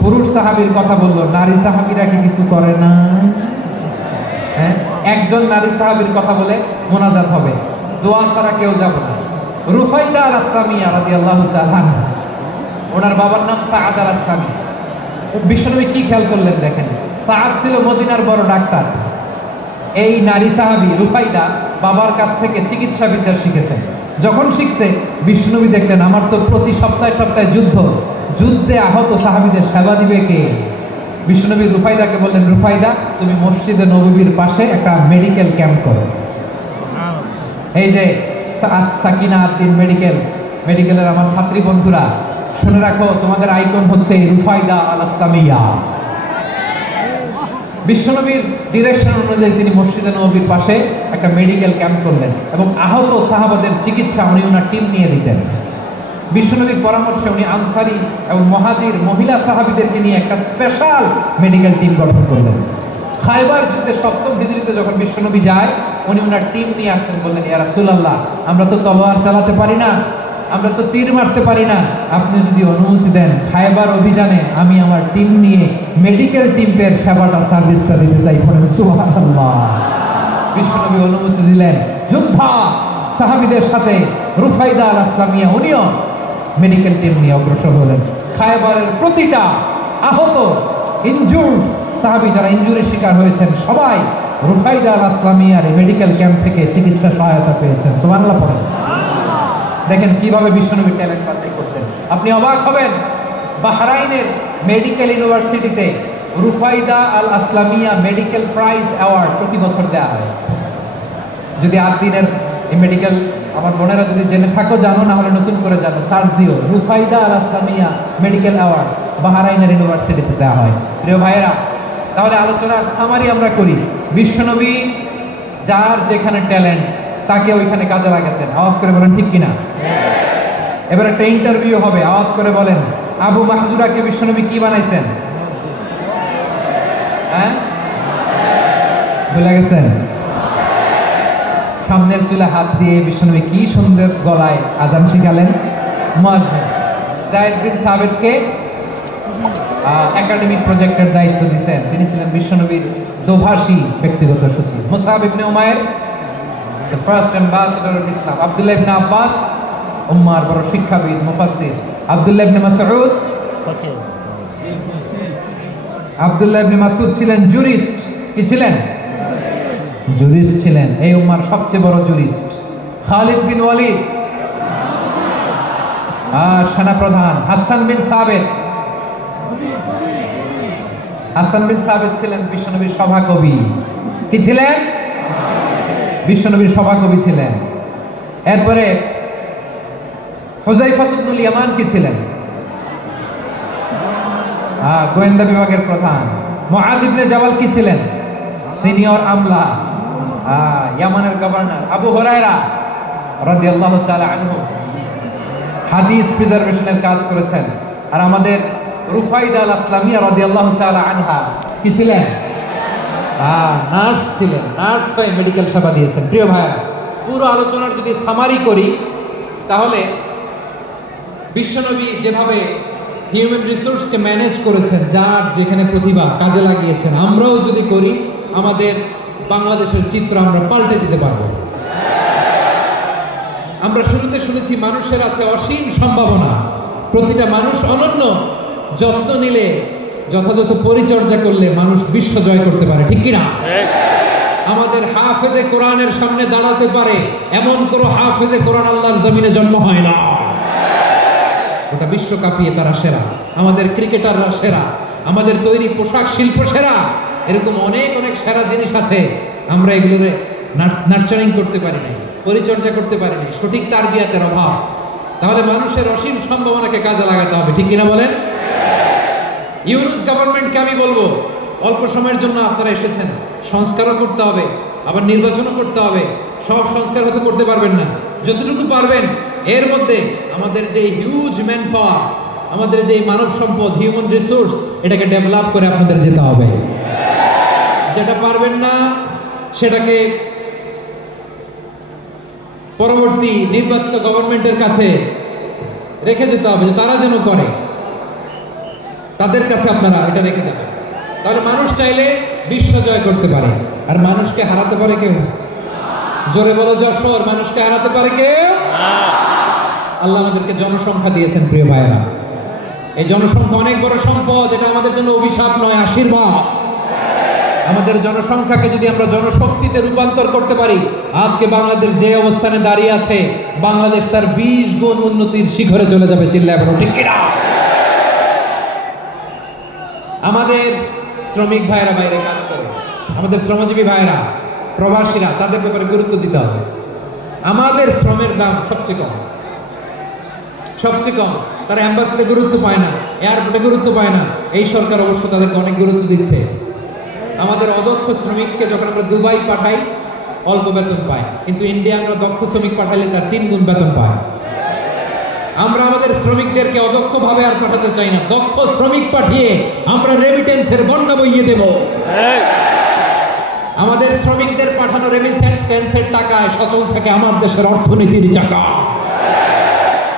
পুরুষ সাহাবীর কথা বললো, নারী সাহাবীরা কি কিছু করে না? হ্যাঁ, একজন নারী সাহাবীর কথা বলে মোনাজাত হবে, দোয়া ছাড়া কেউ যাবে না। রুফাইদা আল-আসলামিয়া রাদিয়াল্লাহু তাআলা আনহা, ওনার বাবার নাম সাআদ আল-আসলামি। বিশ্বনবী কি খেয়াল করলেন দেখেন, সাআদ ছিল মদিনার বড় ডাক্তার। এই নারী সাহাবী রুফাইদা বাবার কাছ থেকে চিকিৎসা বিদ্যা শিখেছেন। যখন শিখছে বিশ্বনবী দেখলেন আমার তো প্রতি সপ্তাহে সপ্তাহে যুদ্ধে আহত সাহাবীদের সেবা দিবে কে? বিশ্বনবী রুফাইদাকে বললেন রুফাইদা তুমি মসজিদে নববীর পাশে একটা মেডিকেল ক্যাম্প করো। এই যে সাকিনা আদ্দিন মেডিকেলের আমার ছাত্রী বন্ধুরা শুনে রাখো, তোমাদের আইকন হচ্ছে রুফাইদা আল-আসলামিয়া। বিশ্বনবীর ডিরেকশন অনুযায়ী তিনি মসজিদে নববীর পাশে একটা মেডিকেল ক্যাম্প করলেন এবং আহত সাহাবাদের চিকিৎসা উনি ওনার টিম নিয়ে দিতেন। বিশ্বনবীর পরামর্শে উনি আনসারি এবং মুহাজির মহিলা সাহাবীদেরকে নিয়ে একটা স্পেশাল মেডিকেল টিম গঠন করলেন। খায়বার যুদ্ধে 7ম হিজরিতে যখন বিশ্বনবী যায়, উনি ওনার টিম নিয়ে আসতেন, বললেন ইয়া রাসূলুল্লাহ আমরা তো তলোয়ার চালাতে পারি না, আমরা তো তীর মারতে পারি না, আপনি যদি অনুমতি দেন খায়বার অভিযানে আমি আমার টিম নিয়ে মেডিকেল টিমের সেবাটা সার্ভিসটা দিতে চাই। সুবহানাল্লাহ। বিশ্বনবী অনুমতি দিলেন। যোদ্ধা সাহাবীদের সাথে রুফাইদা আল-আসলামিয়া উনিও মেডিকেল টিম নিয়ে অগ্রসর হলেন। খায়বারের প্রতিটা আহত ইনজুর্ড সাহাবী যারা ইনজুরির শিকার হয়েছেন সবাই রুফাইদা আল-আসলামিয়ার মেডিকেল ক্যাম্প থেকে চিকিৎসা সহায়তা পেয়েছেন। সুবহানাল্লাহ পড়েন। দেখেন কিভাবে বিশ্বনবী ট্যালেন্ট বাছাই করতেন। আপনি অবাক হবেন, বাহরাইনের মেডিকেল ইউনিভার্সিটিতে রুফাইদা আল-আসলামিয়া মেডিকেল প্রাইজ অ্যাওয়ার্ড প্রতি বছর দেওয়া হয়। যদি 8 দিনের এই মেডিকেল আমার বোনেরা যদি জেনে থাকো জানো, না হলে নতুন করে জানো, সার্চ দিও রুফাইদা আল-আসলামিয়া মেডিকেল অ্যাওয়ার্ড বাহরাইনের ইউনিভার্সিটিতে দেওয়া হয়। প্রিয় ভাইয়েরা, তাহলে আলোচনার সামারি আমরা করি। বিশ্বনবী যার যেখানে ট্যালেন্ট তাকে ওইখানে কাজে লাগাতেন। আওয়াজ করে বলেন ঠিক কিনা? এবার একটা ইন্টারভিউ হবে, আওয়াজ করে বলেন আবু মাহজুরাকে বিশ্বনবী কি বানাইছেন? হ্যাঁ, ভুলে গেছেন? সামনের চুলে হাত দিয়ে বিশ্বনবী কি সুন্দর গলায় আযান শিখালেন। মুয়াজ্জিন। যায়েদ বিন সাবিতকে একাডেমিক প্রজেক্টের দায়িত্ব দিয়েছেন। তিনি ছিলেন বিশ্বনবীর দোভাষী ব্যক্তিগত সচিব। Musab ibn Umair, the first ambassador of Islam. Abdullah ibn Abbas, উম্মার বড় শিক্ষাবিদ মুফাসসির। আব্দুল্লাহ ইবনে মাসউদ, আব্দুল্লাহ ইবনে মাসউদ ছিলেন জুরিস্ট। কি ছিলেন? জুরিস্ট ছিলেন, এই উম্মার সবচেয়ে বড় জুরিস্ট। খালিদ বিন ওয়ালিদ, সেনাপ্রধান। হাসান বিন সাবিত, হাসান বিন সাবিত ছিলেন বিশ্বনবীর সভাকবি। কি ছিলেন? বিশ্বনবীর সভাকবি ছিলেন। এরপরে হুযায়ফা ইবনুল ইয়ামান কি ছিলেন? গোয়েন্দা বিভাগের প্রধান। মুআয ইবনে জাবাল কি ছিলেন? সিনিয়র আমলা, ইয়ামানের গভর্নর। আবু হুরায়রা রাদিয়াল্লাহু তাআলা আনহু হাদিস প্রিজার্ভেশনের কাজ করেছেন। আর আমাদের রুফাইদা আল আসলামিয়া রাদিয়াল্লাহু তাআলা আনহা কি ছিলেন? নার্স ছিলেন। নার্স হয়ে মেডিকেল সেবা দিয়েছেন। প্রিয় ভাইরা, পুরো আলোচনার যদি সামারি করি তাহলে বিশ্বনবী যেভাবে হিউম্যান রিসোর্সকে ম্যানেজ করেছেন, যার যেখানে প্রতিভা কাজে লাগিয়েছেন, আমরাও যদি করি আমাদের বাংলাদেশের চিত্র আমরা পাল্টে দিতে পারবো। আমরা শুরুতে শুনেছি মানুষের আছে অসীম সম্ভাবনা, প্রতিটা মানুষ অনন্য, যত্ন নিলে, যথাযথ পরিচর্যা করলে মানুষ বিশ্ব জয় করতে পারে। ঠিক কিনা? আমাদের হাফেজে কোরআনের সামনে দাঁড়াতে পারে এমন কোন হাফেজে কোরআন আল্লাহর জমিনে জন্ম হয় না। ওটা বিশ্ব কাঁপিয়ে তারা সেরা। আমাদের ক্রিকেটাররা সেরা, আমাদের তৈরি পোশাক শিল্প সেরা। এরকম অনেক অনেক সেরা জিনিস আছে, আমরা এগুলোর নার্চারিং করতে পারি নাই, পরিচর্যা করতে পারি নাই, সঠিক তারবিয়াতের অভাব। তাহলে মানুষের অসীম সম্ভাবনাকে কাজে লাগাতে হবে। ঠিক কিনা বলেন? ইউনুস গভর্নমেন্টকে আমি বলবো, অল্প সময়ের জন্য আপনারা এসেছেন, সংস্কারও করতে হবে, আবার নির্বাচনও করতে হবে। সব সংস্কার হতে করতে পারবেন না, যতটুকু পারবেন এর মধ্যে আমাদের যে হিউজ ম্যান পাওয়ার, আমাদের যে মানব সম্পদ, হিউম্যান রিসোর্স, এটাকে ডেভেলপ করে আপনাদের যেতে হবে। যেটা পারবেন না সেটাকে পরবর্তী নির্বাচিত গভর্নমেন্টের কাছে রেখে যেতে হবে, তারা যেন করে, তাদের কাছে আপনারা এটা রেখে যাবেন। তাহলে মানুষ চাইলে বিশ্ব জয় করতে পারে। আর মানুষকে হারাতে পারে কেউ? জোরে বলো যশোর, মানুষকে হারাতে পারে কেউ? আল্লাহ আমাদেরকে জনসংখ্যা দিয়েছেন প্রিয় ভাইয়েরা। এই জনসংখ্যা অনেক বড় সম্পদ, এটা আমাদের জন্য অভিশাপ নয়, আশীর্বাদ। আমাদের জনসংখ্যাকে যদি আমরা জনশক্তিতে রূপান্তর করতে পারি, আজকে বাংলাদেশ যে অবস্থানে দাঁড়িয়ে আছে, বাংলাদেশ তার 20 গুণ উন্নতির শিখরে চলে যাবে। চিল্লায় বলো ঠিক কিনা? আমাদের শ্রমিক ভাইয়েরা বাইরে কাজ করে, আমাদের শ্রমজীবী ভাইয়েরা, প্রবাসীরা, তাদের ব্যাপারে গুরুত্ব দিতে হবে। আমাদের শ্রমের দাম সবচেয়ে কম, সবচেয়ে কম। তারা অ্যাম্বাসিতে গুরুত্ব পায় না, এয়ারপোর্টে গুরুত্ব পায় না। এই সরকার অবশ্য তাদেরকে অনেক গুরুত্ব দিচ্ছে। আমাদের অদক্ষ শ্রমিককে যখন আমরা দুবাই পাঠাই অল্প বেতন পায়, কিন্তু ইন্ডিয়ানরা দক্ষ শ্রমিক পাঠাইলে তার 3 গুণ বেতন পায়। আমরা আমাদের শ্রমিকদেরকে অদক্ষ ভাবে আর পাঠাতে চাই না, দক্ষ শ্রমিক পাঠিয়ে আমরা রেমিটেন্সের বন্যা বইয়ে দেব। আমাদের শ্রমিকদের পাঠানো রেমিটেন্সের টাকায় সচল থেকে আমার দেশের অর্থনীতির চাকা।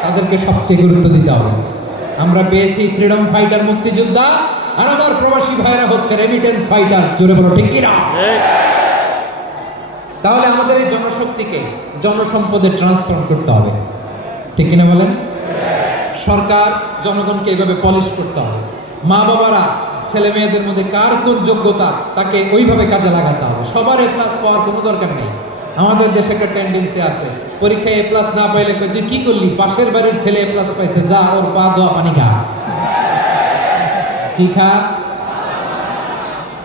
তাদেরকে সবচেয়ে গুরুত্ব দিতে হবে। আমরা পেয়েছি ফ্রিডম ফাইটার, মুক্তিযোদ্ধা, আর আমার প্রবাসী ভাইরা হচ্ছে রেমিটেন্স ফাইটার। জোরে বলো ঠিক কিনা? তাহলে আমাদের এই জনশক্তিকে জনসম্পদে ট্রান্সফর্ম করতে হবে। ঠিক কিনা বলেন? সরকার জনগণকে এইভাবে পলিশ করতে হবে। মা বাবারা ছেলে মেয়েদের মধ্যে কার কোন যোগ্যতা তাকে ওইভাবে কাজে লাগাতে হবে। সবার এ প্লাস পাওয়ার কোনো দরকার নেই। আমাদের দেশে একটা টেন্ডেন্সি আছে, পরীক্ষায় এ প্লাস না পাইলে তুই কি করলি, পাশের বাড়ির ছেলে এ প্লাস পাইছে, যা ওর পা ধোয়া পানি খা। কি খা?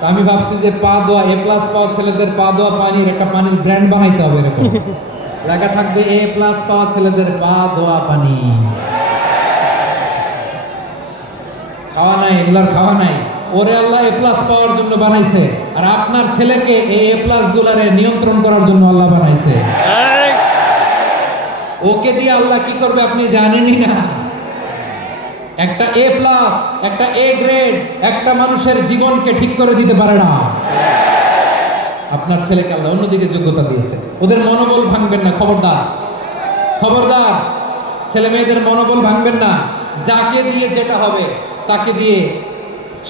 আমি ভাবছি যে পা ধোয়া, এ প্লাস পাওয়া ছেলেদের পা ধোয়া পানির একটা পানির ব্র্যান্ড বানাইতে হবে, এরকম লেখা থাকবে এ প্লাস পাওয়া ছেলেদের পা ধোয়া পানি। খাওয়া নাই, এগুলার খাওয়া নাই। ওরে আল্লাহ এ প্লাস পাওয়ার জন্য বানাইছে, আর আপনার ছেলেকে এই এ প্লাস গুলারে নিয়ন্ত্রণ করার জন্য আল্লাহ বানাইছে। ওকে দিয়ে আল্লাহ কি করবে আপনি জানেনই না। একটা এ প্লাস, একটা এ গ্রেড একটা মানুষের জীবনকে ঠিক করে দিতে পারে না। আপনার ছেলেকে আল্লাহ অন্যদিকে যোগ্যতা দিয়েছে। ওদের মনোবল ভাঙবেন না, খবরদার, খবরদার। ছেলে মেয়েদের মনোবল ভাঙবেন না। যাকে দিয়ে যেটা হবে তাকে দিয়ে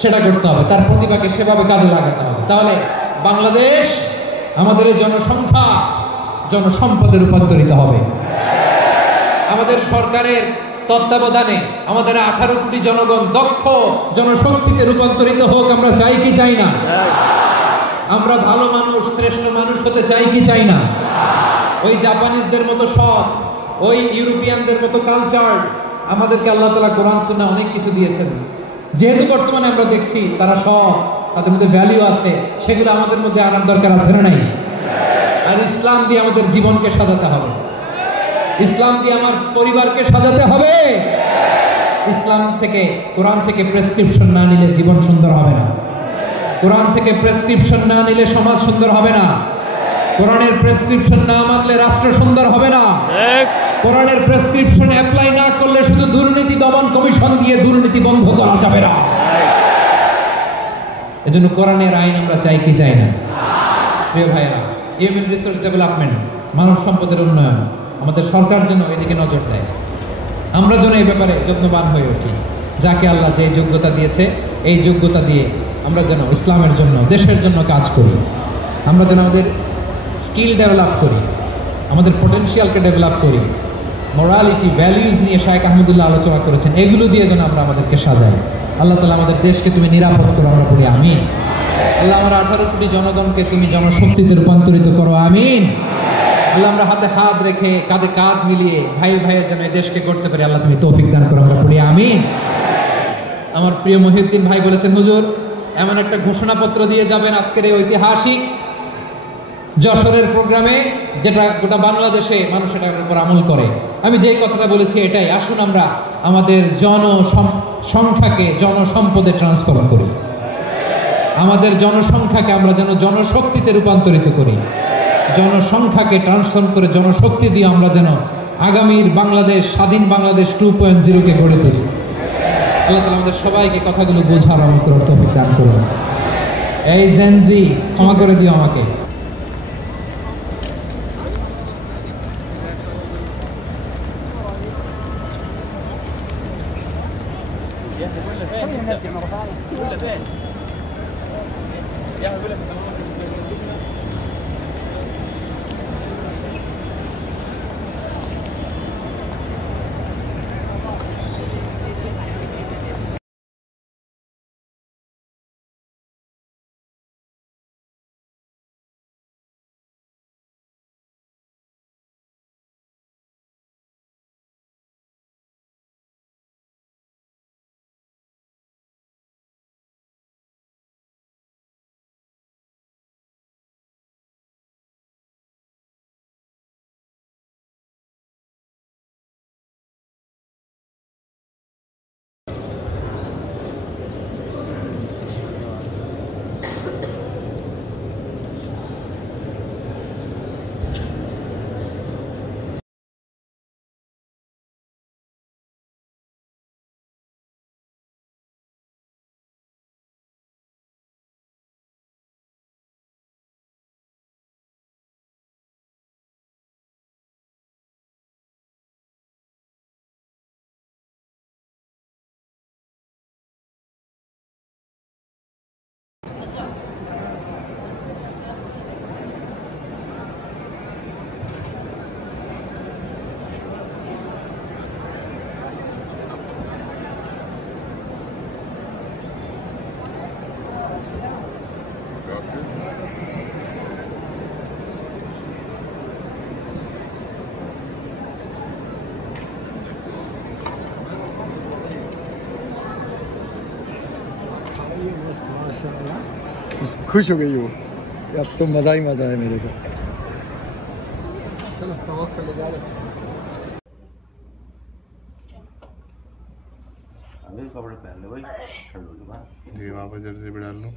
সেটা করতে হবে, তার প্রতিভাকে সেভাবে কাজে লাগাতে হবে। তাহলে বাংলাদেশ আমাদের এই জনসংখ্যা জনসম্পদে রূপান্তরিত হবে। আমাদের সরকারের তত্ত্বাবধানে আমাদের 18 কোটি জনগণ দক্ষ জনশক্তিতে রূপান্তরিত হোক, আমরা চাই কি চাই না? আমরা ভালো মানুষ, শ্রেষ্ঠ মানুষ হতে চাই কি চাই না? ওই জাপানিজদের মতো সৎ, ওই ইউরোপিয়ানদের মতো কালচার আমাদেরকে আল্লাহ তাআলা কোরআন সুন্নাহ অনেক কিছু দিয়েছেন। যেহেতু বর্তমানে আমরা দেখছি তারা সৎ, তাদের মধ্যে ভ্যালু আছে, সেগুলো আমাদের মধ্যে আনার দরকার আছে না নাই? আর ইসলাম দিয়ে আমাদের জীবনকে সাজাতে হবে, ইসলাম দিয়ে আমার পরিবারকে সাজাতে হবে। ইসলাম থেকে, কোরআন থেকে প্রেসক্রিপশন না নিলে জীবন সুন্দর হবে না। কোরআন থেকে প্রেসক্রিপশন না নিলে সমাজ সুন্দর হবে না। কোরআনের প্রেসক্রিপশন না মানলে রাষ্ট্র সুন্দর হবে না। কোরআনের প্রেসক্রিপশন অ্যাপ্লাই না করলে শুধু দুর্নীতি দমন কমিশন দিয়ে দুর্নীতি বন্ধ করা যাবে না। এজন্য কোরআনের আইন আমরা চাই কি চাই না? প্রিয় ভাইরা, হিউম্যান রিসোর্স ডেভেলপমেন্ট, মানব সম্পদের উন্নয়ন, আমাদের সরকার যেন এদিকে নজর দেয়। আমরা যেন এই ব্যাপারে যত্নবান হয়ে উঠি। যাকে আল্লাহ যে যোগ্যতা দিয়েছে, এই যোগ্যতা দিয়ে আমরা যেন ইসলামের জন্য, দেশের জন্য কাজ করি। আমরা যেন আমাদের স্কিল ডেভেলপ করি, আমাদের পটেনশিয়ালকে ডেভেলপ করি। মোরালিটি, ভ্যালিউজ নিয়ে শায়েখ আহমদুল্লাহ আলোচনা করেছেন, এগুলো দিয়ে যেন আমরা আমাদেরকে সাজাই। আল্লাহ তাআলা আমাদের দেশকে তুমি নিরাপদ করো, আমরা বলি আমিন। আল্লাহ আমরা 18 কোটি জনগণকে তুমি জনশক্তিতে রূপান্তরিত করো, আমিন। আল্লাহ আমরা হাতে হাত রেখে, কাঁধে কাঁধ মিলিয়ে ভাই ভাইয়ের যেন এই দেশকে করতে পারি, আল্লাহ তুমি তৌফিক দান করো, আমরা বলি আমিন। আমার প্রিয় মহিউদ্দিন ভাই বলেছেন, হুজুর এমন একটা ঘোষণাপত্র দিয়ে যাবেন আজকের এই ঐতিহাসিক যশোরের প্রোগ্রামে, যেটা গোটা বাংলাদেশে মানুষ এটার উপর আমল করে। আমি যেই কথাটা বলেছি এটাই, আসুন আমরা আমাদের জনসংখ্যাকে জনসম্পদে ট্রান্সফর্ম করি। আমাদের জনসংখ্যাকে আমরা যেন জনশক্তিতে রূপান্তরিত করি। জনসংখ্যাকে ট্রান্সফর্ম করে জনশক্তি দিয়ে আমরা যেন আগামীর বাংলাদেশ, স্বাধীন বাংলাদেশ 2.0 কে গড়ে তুলি। আল্লাহ তাআলা আমাদের সবাইকে কথাগুলো বোঝার আমল করার তৌফিক দান করুন। এই জেনজি, ক্ষমা করে দিও আমাকে। खुश हो गई वो, अब तो मज़ा ही मज़ा है मेरे को। चलो ले जा लो। कपड़े पहन लो भाई, ठंड होगी बाहर। जी वहाँ पर जर्सी भी डाल लो।